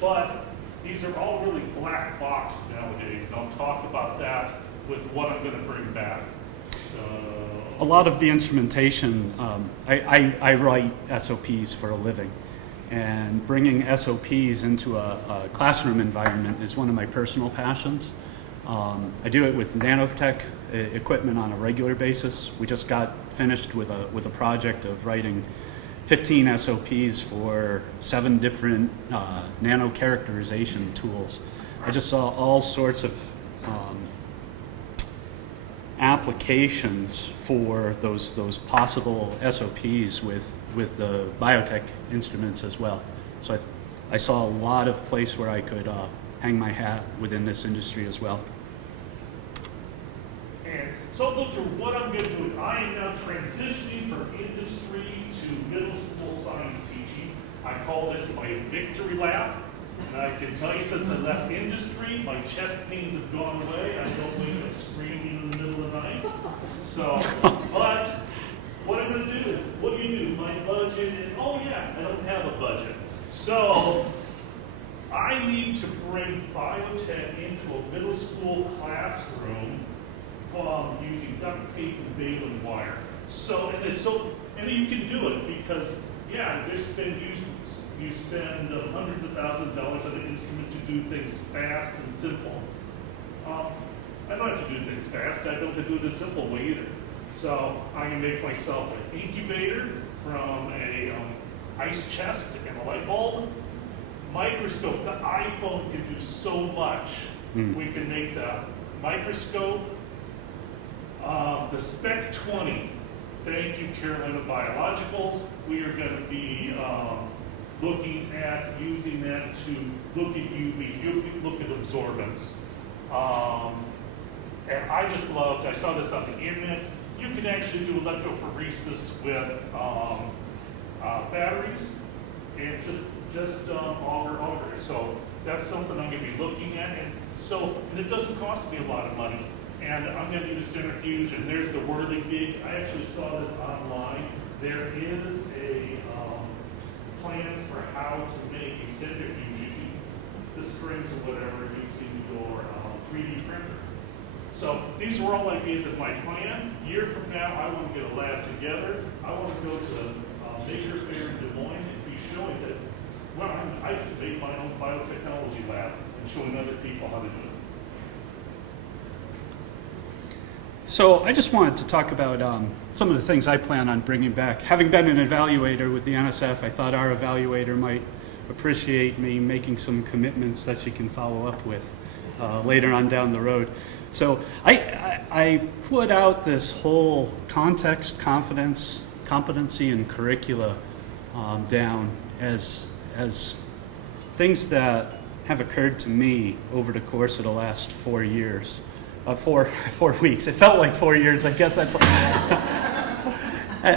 But these are all really black box nowadays, and I'll talk about that with what I'm going to bring back. So, a lot of the instrumentation, I write SOPs for a living, and bringing SOPs into a classroom environment is one of my personal passions. I do it with nanotech equipment on a regular basis. We just got finished with a project of writing 15 SOPs for 7 different nano characterization tools. I just saw all sorts of applications for those possible SOPs with the biotech instruments as well. So I saw a lot of place where I could hang my hat within this industry as well. and so I'll go through what I'm going to do. I am now transitioning from industry to middle school science teaching. I call this my victory lap. And I can tell you, since I left industry, my chest pains have gone away. I don't wake up screaming in the middle of the night. So, but what I'm going to do is, what do you do? My budget is, oh yeah, I don't have a budget. So, I need to bring biotech into a middle school classroom using duct tape and baling wire. So, and you can do it because, yeah, you spend hundreds of thousands of dollars on an instrument to do things fast and simple. I don't have to do things fast. I don't have to do it a simple way either. So I can make myself an incubator from a ice chest and a light bulb. Microscope. The iPhone can do so much. We can make the microscope. The Spec 20. Thank you, Carolina Biologicals. We are going to be looking at using that to look at UV, look at absorbance. And I just loved, I saw this on the internet, you can actually do electrophoresis with batteries and just auger. So that's something I'm going to be looking at. And it doesn't cost me a lot of money. And I'm going to do the centrifuge, and there's the whirligig. I actually saw this online. There is a plans for how to make a centrifuge using the strings or whatever using your 3D printer. So these were all ideas of my plan. A year from now, I want to get a lab together. I want to go to the Maker Fair in Des Moines and be showing that, well, I just made my own biotechnology lab and showing other people how to do it. So I just wanted to talk about some of the things I plan on bringing back. Having been an evaluator with the NSF, I thought our evaluator might appreciate me making some commitments that she can follow up with later on down the road. So I put out this whole context, confidence, competency, and curricula down as things that have occurred to me over the course of the last 4 years. 4 weeks. It felt like 4 years. I guess that's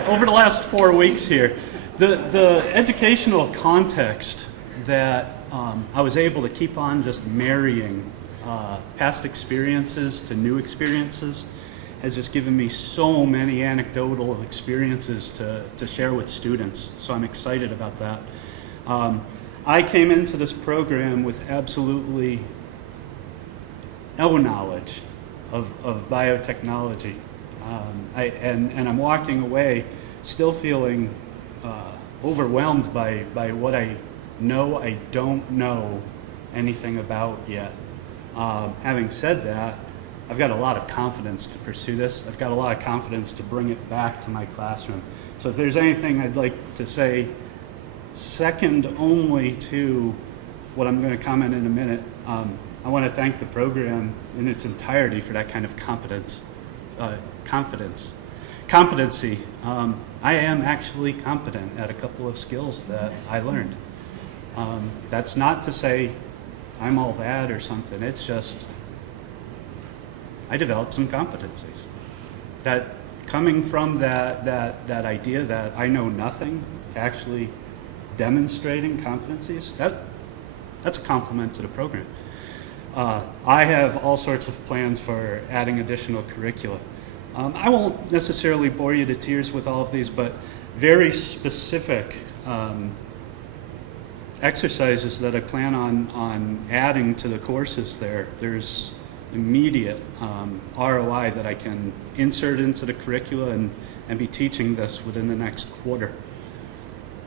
over the last 4 weeks here. The educational context that I was able to keep on just marrying past experiences to new experiences has just given me so many anecdotal experiences to share with students. So I'm excited about that. I came into this program with absolutely no knowledge of biotechnology. And I'm walking away still feeling overwhelmed by what I know I don't know anything about yet. Having said that, I've got a lot of confidence to pursue this. I've got a lot of confidence to bring it back to my classroom. So if there's anything I'd like to say, second only to what I'm going to comment in a minute, I want to thank the program in its entirety for that kind of competency. I am actually competent at a couple of skills that I learned. That's not to say I'm all that or something. It's just I developed some competencies. That coming from that idea that I know nothing to actually demonstrating competencies, that's a compliment to the program. I have all sorts of plans for adding additional curricula. I won't necessarily bore you to tears with all of these, but very specific exercises that I plan on adding to the courses there. There's immediate ROI that I can insert into the curricula and be teaching this within the next quarter.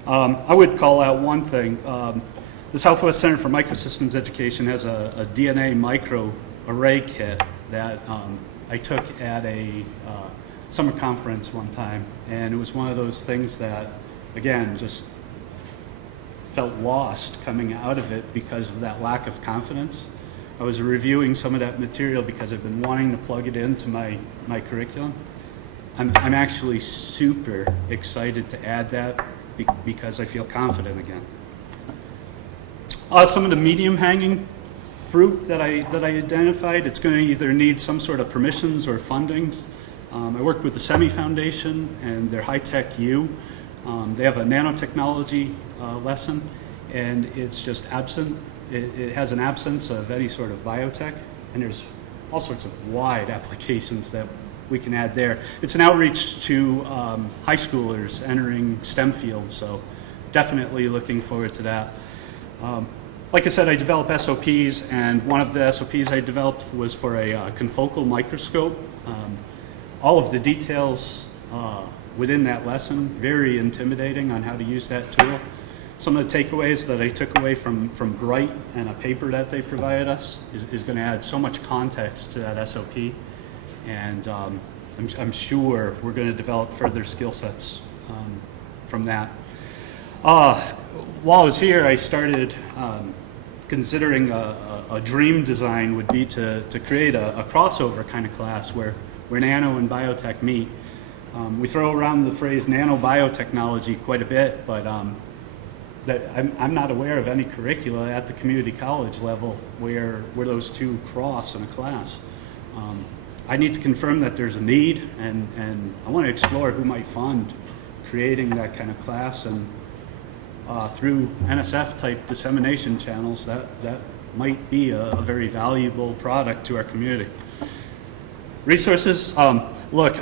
I would call out one thing. The Southwest Center for Microsystems Education has a DNA microarray kit that I took at a summer conference one time, and it was one of those things that, again, just felt lost coming out of it because of that lack of confidence. I was reviewing some of that material because I've been wanting to plug it into my curriculum. I'm actually super excited to add that because I feel confident again. Some of the medium hanging fruit that I identified, it's going to either need some sort of permissions or fundings. I work with the SEMI Foundation and their High Tech U. They have a nanotechnology lesson, and it's just absent. It has an absence of any sort of biotech, and there's all sorts of wide applications that we can add there. It's an outreach to high schoolers entering STEM fields, so definitely looking forward to that. Like I said, I develop SOPs, and one of the SOPs I developed was for a confocal microscope. All of the details within that lesson, very intimidating on how to use that tool. Some of the takeaways that I took away from Bright and a paper that they provided us is going to add so much context to that SOP, and I'm sure we're going to develop further skill sets from that. While I was here, I started considering a dream design would be to create a crossover kind of class where nano and biotech meet. We throw around the phrase nanobiotechnology quite a bit, but I'm not aware of any curricula at the community college level where those two cross in a class. I need to confirm that there's a need, and I want to explore who might fund creating that kind of class, and through NSF-type dissemination channels, that might be a very valuable product to our community. Resources, look,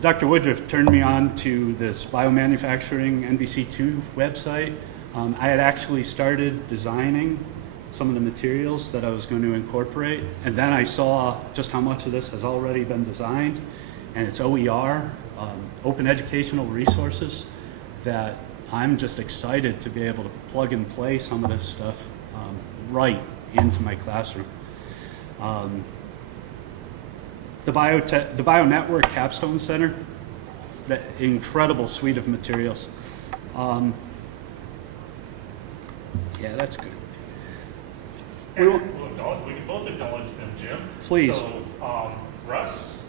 Dr. Woodruff turned me on to this biomanufacturing NBC2 website. I had actually started designing some of the materials that I was going to incorporate, and then I saw just how much of this has already been designed, and it's OER, open educational resources, that I'm just excited to be able to plug and play some of this stuff right into my classroom. The BioNetwork Capstone Center, that incredible suite of materials. Yeah, that's good. And we can both acknowledge them, Jim. Please. So, Russ,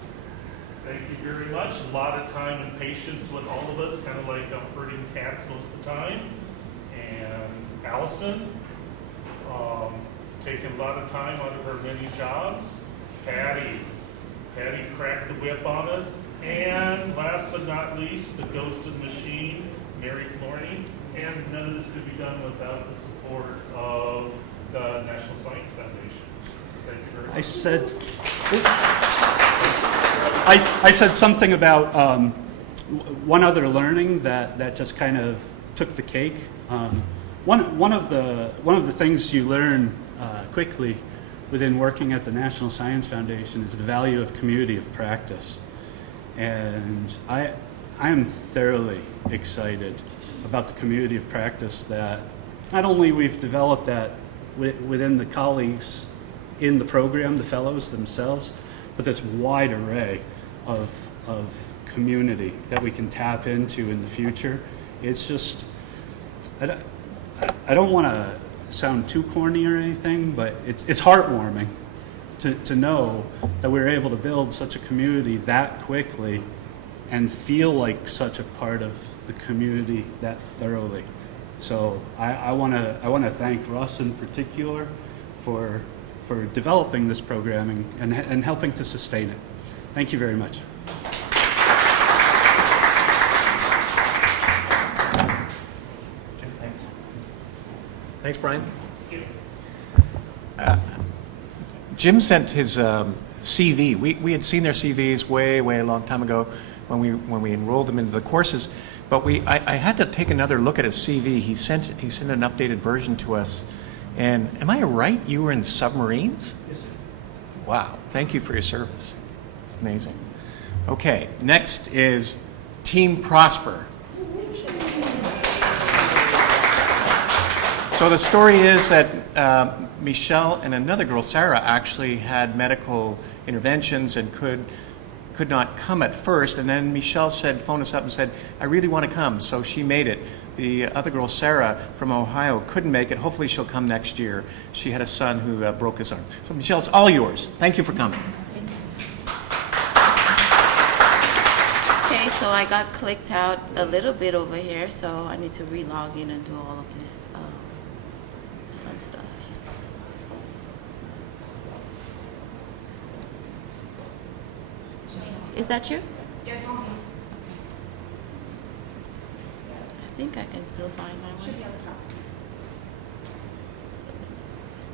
thank you very much. A lot of time and patience with all of us, kind of like herding cats most of the time. And Allison, taking a lot of time out of her many jobs. Patty cracked the whip on us. And last but not least, the ghost of the machine, Mary Florney. And none of this could be done without the support of the National Science Foundation. Thank you very much. I said something about one other learning that just kind of took the cake. One of the things you learn quickly within working at the National Science Foundation is the value of community of practice. And I am thoroughly excited about the community of practice that not only we've developed that within the colleagues in the program, the fellows themselves, but this wide array of community that we can tap into in the future. It's just, I don't want to sound too corny or anything, but it's heartwarming to know that we're able to build such a community that quickly and feel like such a part of the community that thoroughly. So I want to thank Russ in particular for developing this programming and helping to sustain it. Thank you very much. Jim, thanks. Thanks, Brian. Jim sent his CV. We had seen their CVs way a long time ago when we enrolled them into the courses, but I had to take another look at his CV. He sent an updated version to us. And am I right? You were in submarines? Yes, sir. Wow. Thank you for your service. It's amazing. Okay. Next is Team Prosper. So the story is that Michelle and another girl, Sarah, actually had medical interventions and could not come at first. And then Michelle phoned us up and said, I really want to come. So she made it. The other girl, Sarah, from Ohio, couldn't make it. Hopefully she'll come next year. She had a son who broke his arm. So Michelle, it's all yours. Thank you for coming. Okay, so I got clicked out a little bit over here, so I need to re-log in and do all of this fun stuff. Is that you? Yes, on me. I think I can still find my way. Should be on the top.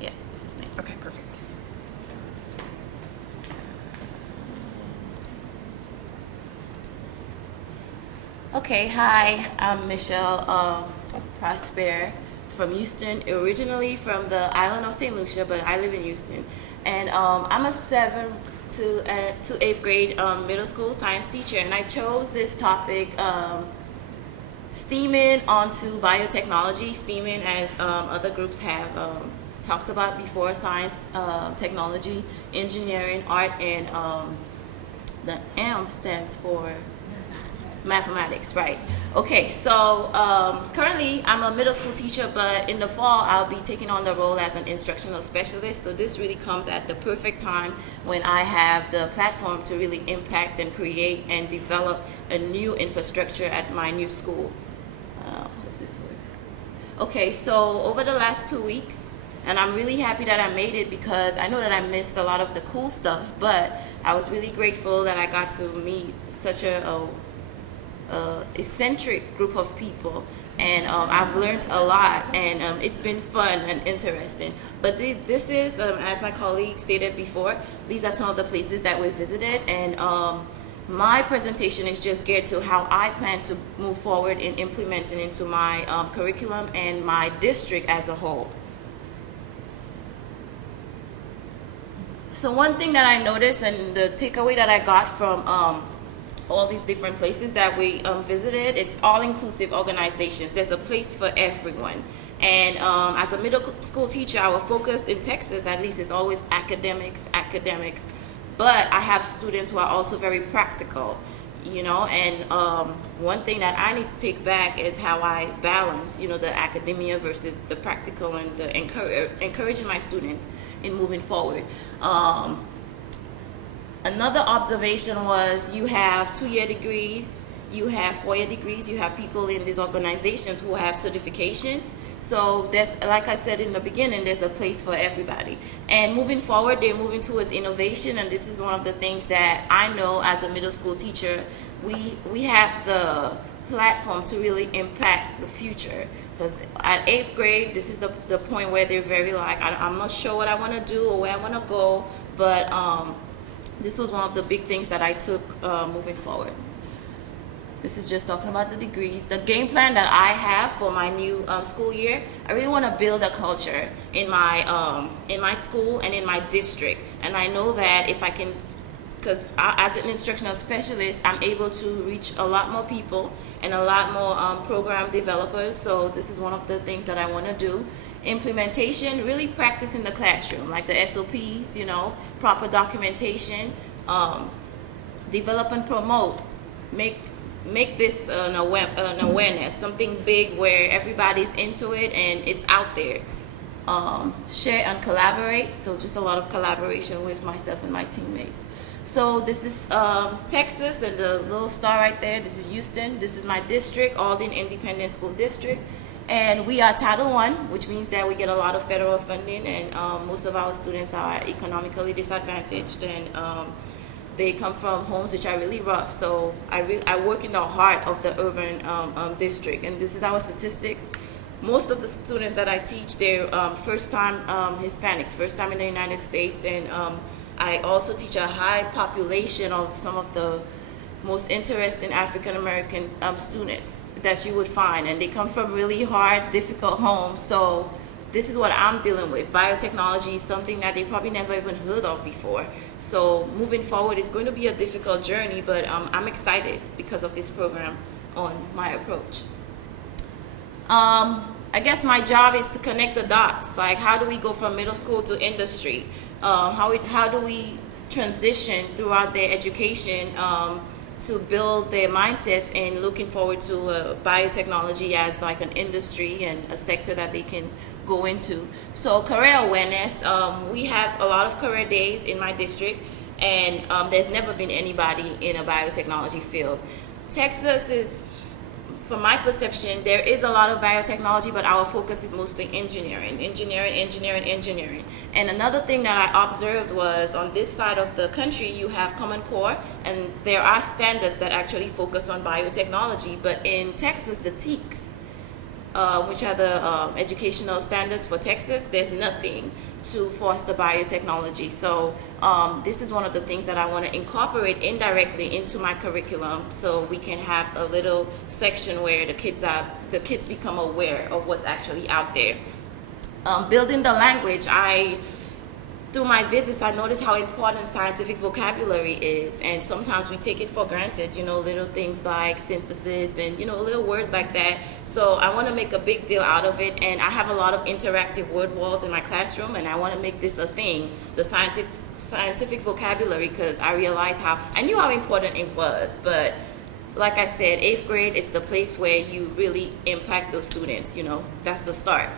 Yes, this is me. Okay, perfect. Okay, hi, I'm Michelle Prosper from Houston, originally from the island of St. Lucia, but I live in Houston. And I'm a 7th to 8th grade middle school science teacher, and I chose this topic, steaming onto biotechnology, steaming as other groups have talked about before, science, technology, engineering, art, and the M stands for mathematics, right? Okay, so currently I'm a middle school teacher, but in the fall I'll be taking on the role as an instructional specialist. So this really comes at the perfect time when I have the platform to really impact and create and develop a new infrastructure at my new school. What is this word? Okay, so over the last 2 weeks, and I'm really happy that I made it because I know that I missed a lot of the cool stuff, but I was really grateful that I got to meet such a eccentric group of people, and I've learned a lot, and it's been fun and interesting. But this is, as my colleague stated before, these are some of the places that we visited, and my presentation is just geared to how I plan to move forward in implementing into my curriculum and my district as a whole. So one thing that I noticed, and the takeaway that I got from all these different places that we visited, it's all-inclusive organizations. There's a place for everyone. And as a middle school teacher, our focus in Texas, at least, is always academics. But I have students who are also very practical, you know, and one thing that I need to take back is how I balance, you know, the academia versus the practical, and the encouraging my students in moving forward. Another observation was you have 2-year degrees, you have 4-year degrees, you have people in these organizations who have certifications. So there's, like I said in the beginning, there's a place for everybody. And moving forward, they're moving towards innovation, and this is one of the things that I know as a middle school teacher, we have the platform to really impact the future. Because at 8th grade, this is the point where they're very like, I'm not sure what I want to do or where I want to go, but this was one of the big things that I took moving forward. This is just talking about the degrees. The game plan that I have for my new school year, I really want to build a culture in my school and in my district. And I know that if I can, because as an instructional specialist, I'm able to reach a lot more people and a lot more program developers. So this is one of the things that I want to do. Implementation, really practice in the classroom, like the SOPs, proper documentation, develop and promote, make this an awareness, something big where everybody's into it and it's out there. Share and collaborate, so just a lot of collaboration with myself and my teammates. So this is Texas, and the little star right there, this is Houston. This is my district, Alden Independent School District. And we are Title I, which means that we get a lot of federal funding, and most of our students are economically disadvantaged, and they come from homes which are really rough. So I work in the heart of the urban district, and this is our statistics. Most of the students that I teach, they're first-time Hispanics, first time in the United States, and I also teach a high population of some of the most interesting African-American students that you would find, and they come from really hard, difficult homes. So this is what I'm dealing with. Biotechnology is something that they probably never even heard of before. So moving forward, it's going to be a difficult journey, but I'm excited because of this program on my approach. I guess my job is to connect the dots. Like, how do we go from middle school to industry? How do we transition throughout their education to build their mindsets and looking forward to biotechnology as like an industry and a sector that they can go into. So career awareness, we have a lot of career days in my district, and there's never been anybody in a biotechnology field. Texas is, from my perception, there is a lot of biotechnology, but our focus is mostly engineering. And another thing that I observed was on this side of the country, you have Common Core, and there are standards that actually focus on biotechnology. But in Texas, the TEKS, which are the educational standards for Texas, there's nothing to foster biotechnology. So this is one of the things that I want to incorporate indirectly into my curriculum, so we can have a little section where the kids become aware of what's actually out there. Building the language, through my visits, I noticed how important scientific vocabulary is, and sometimes we take it for granted, little things like synthesis and, little words like that. So I want to make a big deal out of it, and I have a lot of interactive word walls in my classroom, and I want to make this a thing, the scientific vocabulary, because I realized I knew how important it was, but like I said, 8th grade, it's the place where you really impact those students, that's the start.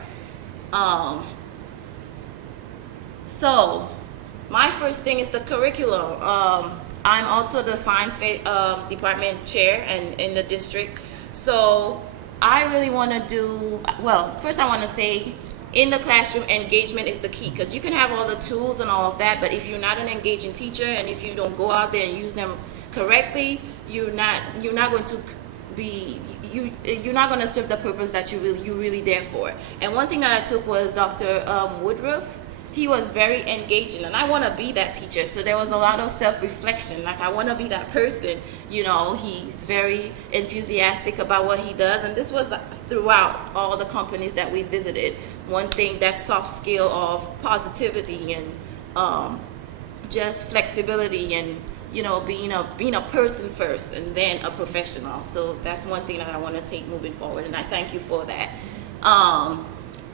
So my first thing is the curriculum. I'm also the science department chair and in the district. So I really want to first I want to say, in the classroom, engagement is the key, because you can have all the tools and all of that, but if you're not an engaging teacher and if you don't go out there and use them correctly, you're not going to be, you're not going to serve the purpose that you're really there for. And one thing that I took was Dr. Woodruff. He was very engaging, and I want to be that teacher. So there was a lot of self-reflection. Like, I want to be that person. He's very enthusiastic about what he does, and this was throughout all the companies that we visited. One thing, that soft skill of positivity and just flexibility and being a person first and then a professional. So that's one thing that I want to take moving forward, and I thank you for that.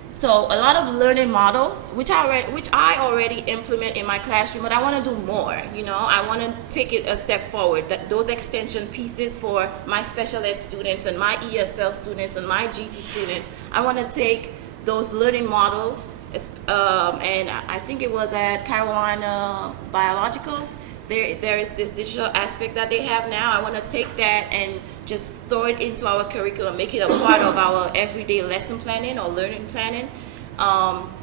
So a lot of learning models, which I already implement in my classroom, but I want to do more. I want to take it a step forward. Those extension pieces for my special ed students and my ESL students and my GT students, I want to take those learning models, and I think it was at Carolina Biologicals. There is this digital aspect that they have now. I want to take that and just throw it into our curriculum, make it a part of our everyday lesson planning or learning planning.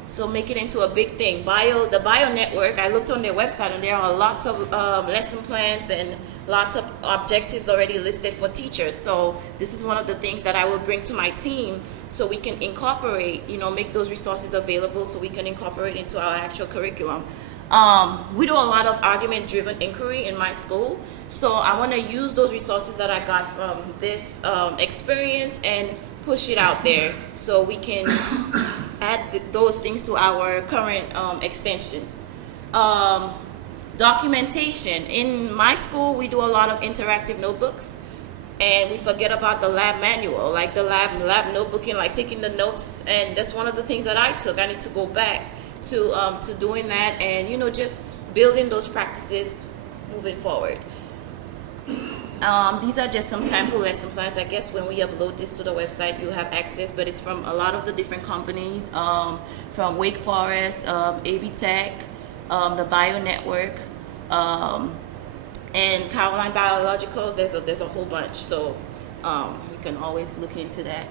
So make it into a big thing. The Bio Network, I looked on their website, and there are lots of lesson plans and lots of objectives already listed for teachers. So this is one of the things that I will bring to my team, so we can incorporate, make those resources available so we can incorporate into our actual curriculum. We do a lot of argument-driven inquiry in my school, so I want to use those resources that I got from this experience and push it out there so we can add those things to our current extensions. Documentation. In my school, we do a lot of interactive notebooks. and we forget about the lab manual, like the lab notebooking, like taking the notes. And that's one of the things that I took. I need to go back to doing that, and just building those practices moving forward. These are just some sample lesson plans. I guess when we upload this to the website, you have access, but it's from a lot of the different companies, from Wake Forest, BITech, the Bio Network, and Caroline Biologicals. There's a whole bunch, so we can always look into that.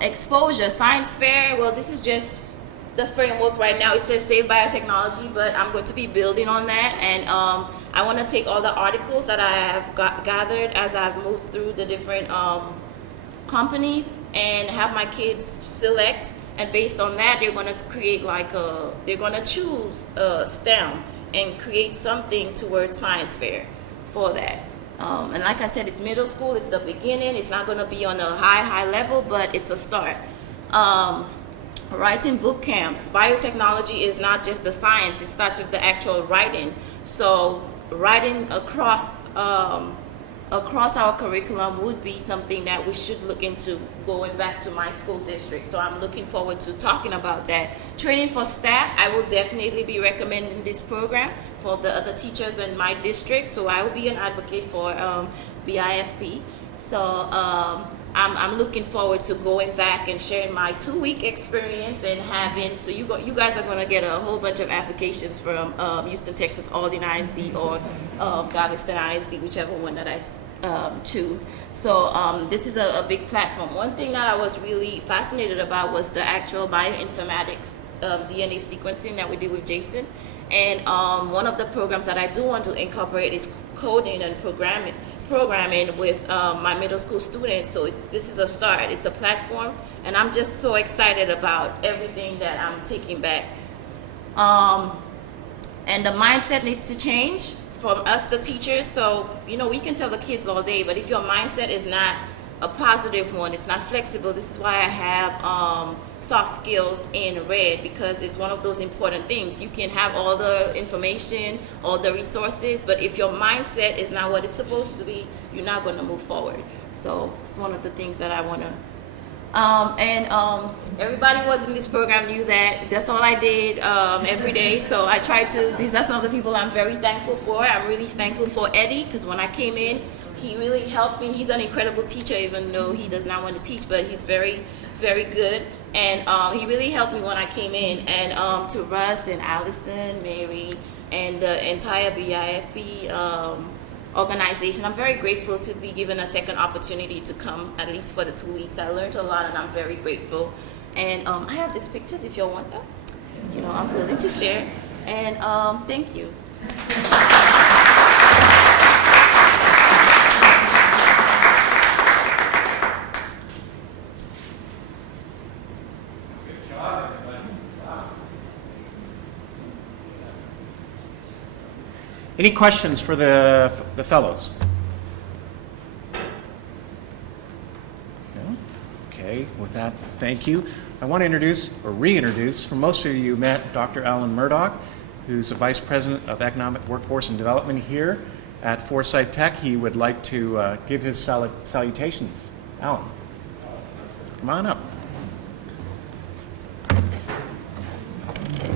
Exposure, science fair. Well, this is just the framework right now. It says Save Biotechnology, but I'm going to be building on that, and I want to take all the articles that I have gathered as I've moved through the different companies and have my kids select, and based on that, they're going to create they're going to choose a STEM and create something towards science fair for that. And like I said, it's middle school, it's the beginning, it's not going to be on a high level, but it's a start. Writing boot camps. Biotechnology is not just the science, it starts with the actual writing. So writing across our curriculum would be something that we should look into going back to my school district. So I'm looking forward to talking about that. Training for staff, I will definitely be recommending this program for the other teachers in my district. So I will be an advocate for BIFP. So I'm looking forward to going back and sharing my 2-week experience and having, so you guys are going to get a whole bunch of applications from Houston, Texas, Aldine ISD or Galveston ISD, whichever one that I choose. So this is a big platform. One thing that I was really fascinated about was the actual bioinformatics DNA sequencing that we did with Jason. And one of the programs that I do want to incorporate is coding and programming with my middle school students. So this is a start. It's a platform, and I'm just so excited about everything that I'm taking back. And the mindset needs to change from us, the teachers. So, we can tell the kids all day, but if your mindset is not a positive one, it's not flexible. This is why I have soft skills in red, because it's one of those important things. You can have all the information, all the resources, but if your mindset is not what it's supposed to be, you're not going to move forward. So it's one of the things that I want to. Everybody was in this program knew that that's all I did every day. So I tried to, these are some of the people I'm very thankful for. I'm really thankful for Eddie, because when I came in, he really helped me. He's an incredible teacher, even though he does not want to teach, but he's very, very good. And he really helped me when I came in. And to Russ and Allison, Mary, and the entire BIFP organization, I'm very grateful to be given a second opportunity to come, at least for the 2 weeks. I learned a lot, and I'm very grateful. And I have these pictures if y'all want them. I'm willing to share. And thank you. Any questions for the fellows? No? Okay, with that, thank you. I want to introduce, or reintroduce, for most of you met Dr. Alan Murdoch, who's the Vice President of Economic Workforce and Development here at Foresight Tech. He would like to give his salutations. Alan, come on up.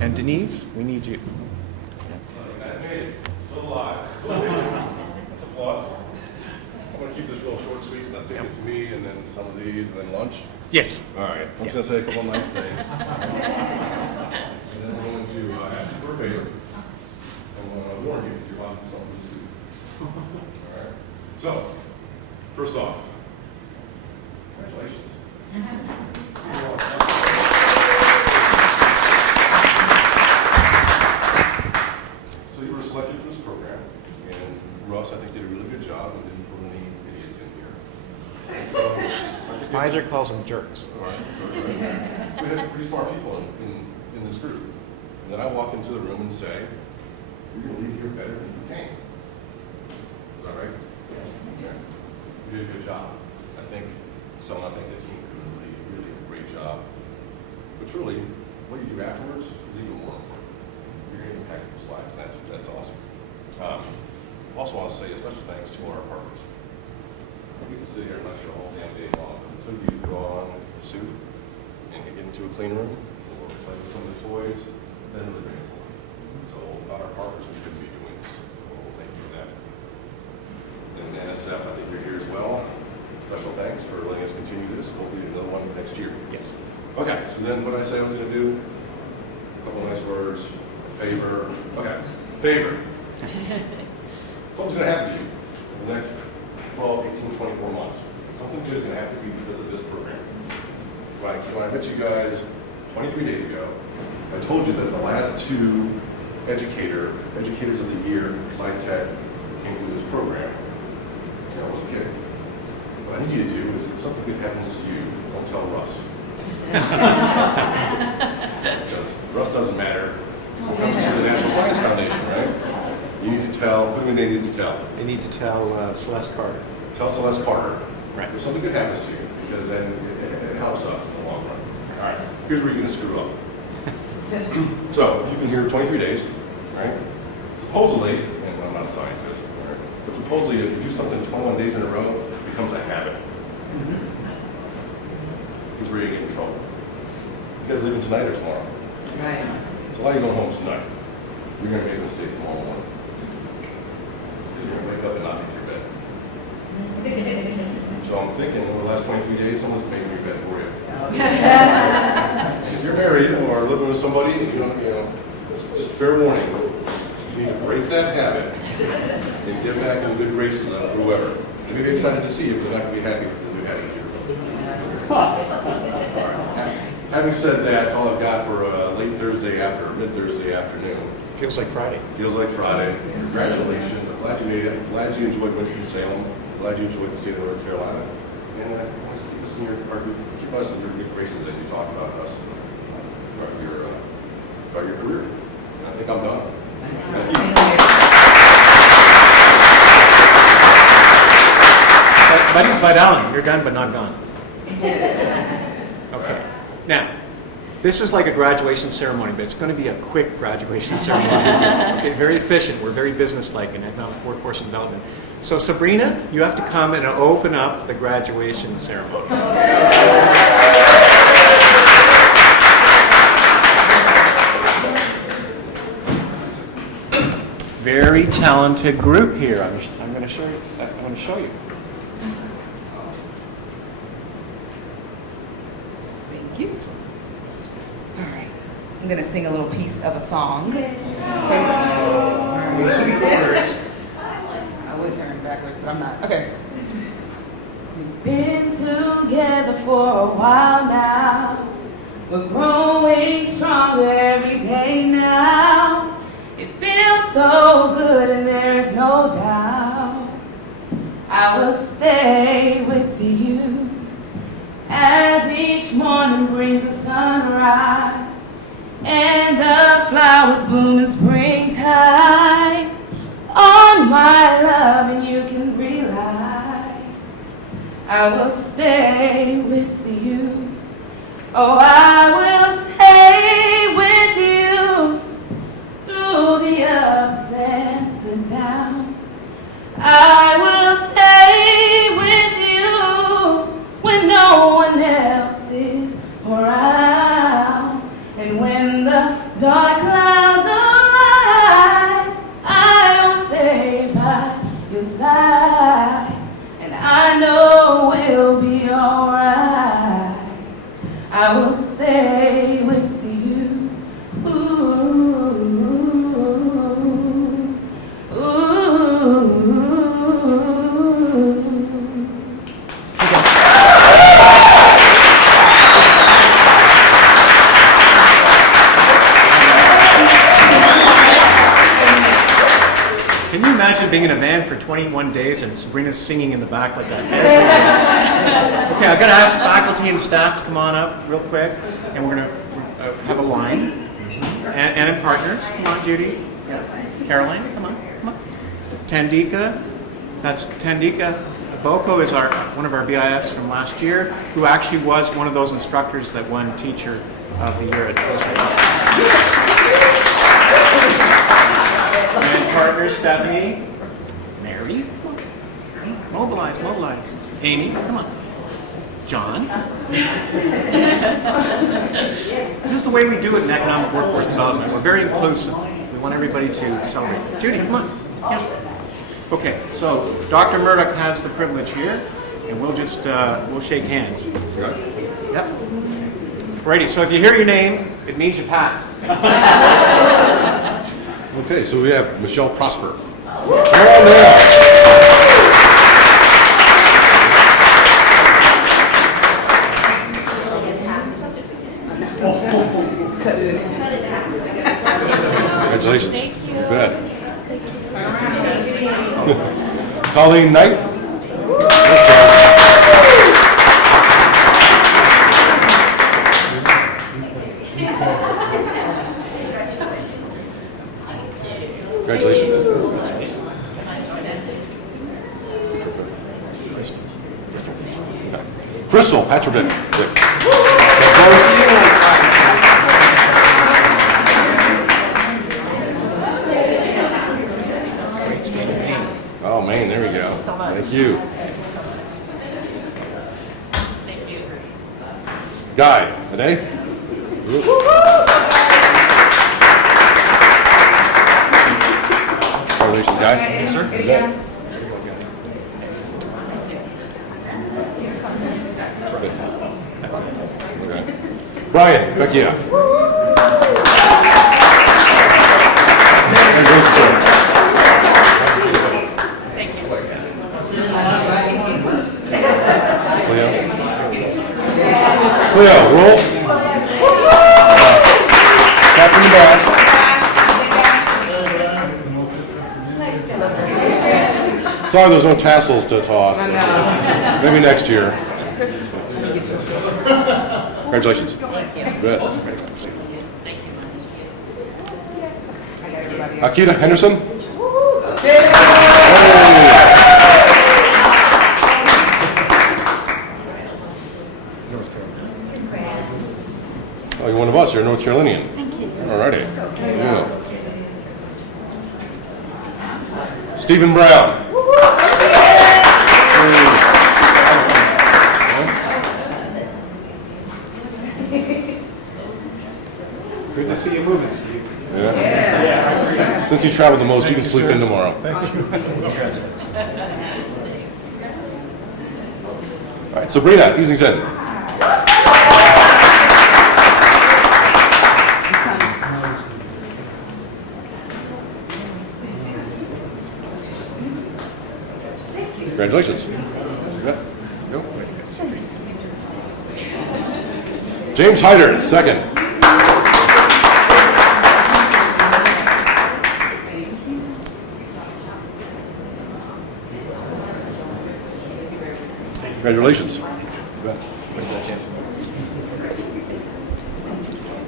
And Denise, we need you. Still alive. That's applause. I'm going to keep this real short and sweet, because I think it's me, and then some of these, and then lunch. Yes. All right. I'm just going to say a couple nice things. And then we're going to ask you for a favor. I'm going to warn you because you're about to do something to do. All right. So, first off, congratulations. So you were selected for this program, and Russ, I think, did a really good job and didn't put any idiots in here. So, Pfizer calls them jerks. all right. So we had some pretty smart people in this group. And then I walk into the room and say, you're going to leave here better than you came. Is that right? Yes. You did a good job. I think the team did really a great job. But truly, what you do afterwards is even more important. You're going to impact people's lives, and that's awesome. Also want to say a special thanks to our partners. We can sit here and lecture all damn day long. So you throw on a suit and get into a clean room, or play with some of the toys, then really bring it forward. So without our partners, we couldn't be doing this. Well, thank you for that. And NSF, I think you're here as well. Special thanks for letting us continue this. Hopefully another one next year. Yes. Okay, so then what did I say I was going to do? A couple nice words. Favor. Okay, favor. Something's going to happen to you in the next 12, 18, 24 months. Something good is going to happen to you because of this program. When I met you guys 23 days ago, I told you that the last two educators of the year for SciTech came through this program. Yeah, I was okay. What I need you to do is if something good happens to you, don't tell Russ. Because Russ doesn't matter. We're coming to the National Science Foundation, right? You need to tell, who do they need to tell? They need to tell Celeste Carter. Tell Celeste Carter. Right. If something good happens to you, because then it helps us in the long run. All right, here's where you're going to screw up. So, you've been here 23 days, right? Supposedly, and I'm not a scientist, right? But supposedly if you do something 21 days in a row, it becomes a habit. Here's where you get in trouble. You guys leaving tonight or tomorrow? Right. So why are you going home tonight? You're going to make a mistake tomorrow morning. You're going to wake up and not make your bed. So I'm thinking over the last 23 days, someone's making your bed for you. If you're married or living with somebody, just fair warning, you need to break that habit and get back in good graces of whoever. They may be excited to see you, but they're not going to be happy with the new habit here. Having said that, that's all I've got for late Thursday mid-Thursday afternoon. Feels like Friday. Feels like Friday. Congratulations. I'm glad you made it. I'm glad you enjoyed Winston-Salem. I'm glad you enjoyed the state of North Carolina. And keep us in your good graces as you talk about us, about your career. And I think I'm done. But Alan, you're done but not gone. Okay. Now, this is like a graduation ceremony, but it's going to be a quick graduation ceremony. Okay, very efficient. We're very businesslike in economic workforce and development. So Sabrina, you have to come and open up the graduation ceremony. Very talented group here. I'm going to show you. I'm going to show you. Thank you. All right. I'm going to sing a little piece of a song. Okay. I would turn backwards, but I'm not. Okay. We've been together for a while now. We're growing stronger every day now. It feels so good and there's no doubt I will stay with you as each morning brings the sunrise and the flowers bloom in springtime. On my love, and you can rely I will stay with you. Oh, I will stay with you through the ups and the downs. I will stay with you when no one else is around. And when the dark clouds arise, I will stay by your side. And I know we'll be alright. I will stay with you. Ooh, ooh. Can you imagine being in a van for 21 days and Sabrina's singing in the back like that? Okay, I've got to ask faculty and staff to come on up real quick, and we're going to have a line. And partners, come on, Judy. Caroline, come on. Tandika, that's Tandika. Boko is one of our BIS from last year, who actually was one of those instructors that won Teacher of the Year at Coast. And partner Stephanie, Mary, mobilize. Amy, come on. John. This is the way we do it in economic workforce development. We're very inclusive. We want everybody to celebrate. Judy, come on. Yeah. Okay, so Dr. Murdoch has the privilege here, and we'll just we'll shake hands. Yep. Alrighty, so if you hear your name, it means you passed. Okay, so we have Michelle Prosper. Come on there. Congratulations. Thank you. You bet. Colleen Knight. Congratulations. Crystal Patrovic. Oh, Maine, there we go. Thank you. Thank you. Guy, today? Congratulations, Guy. Yes, sir. Okay. Brian, back here. Congratulations, sir. Thank you. Cleo, roll. Tap in the back. Sorry there's no tassels to toss, but maybe next year. Congratulations. Thank you. You bet. Thank you. Akita Henderson. Oh, you're one of us. You're a North Carolinian. Thank you. Alrighty. Yeah. Stephen Brown. Good to see you moving, Steve. Yeah. Since you travel the most, you can sleep in tomorrow. Thank you. All right, Sabrina Easington. Congratulations. Yeah. Go. James Hyder, second. Congratulations.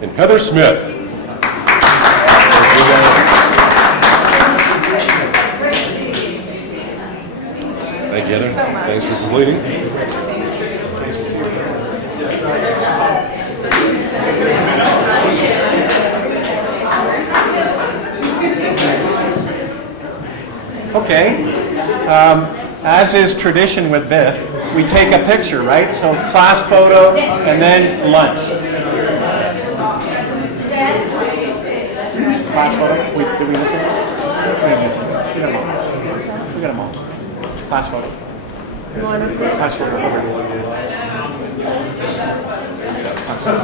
And Heather Smith. Thank you, Heather. Thanks for completing. Okay. As is tradition with BIFF, we take a picture, right? So class photo and then lunch. Class photo? Did we miss it? We didn't miss it. We got them all. We got them all. Class photo. Class photo. Class photo.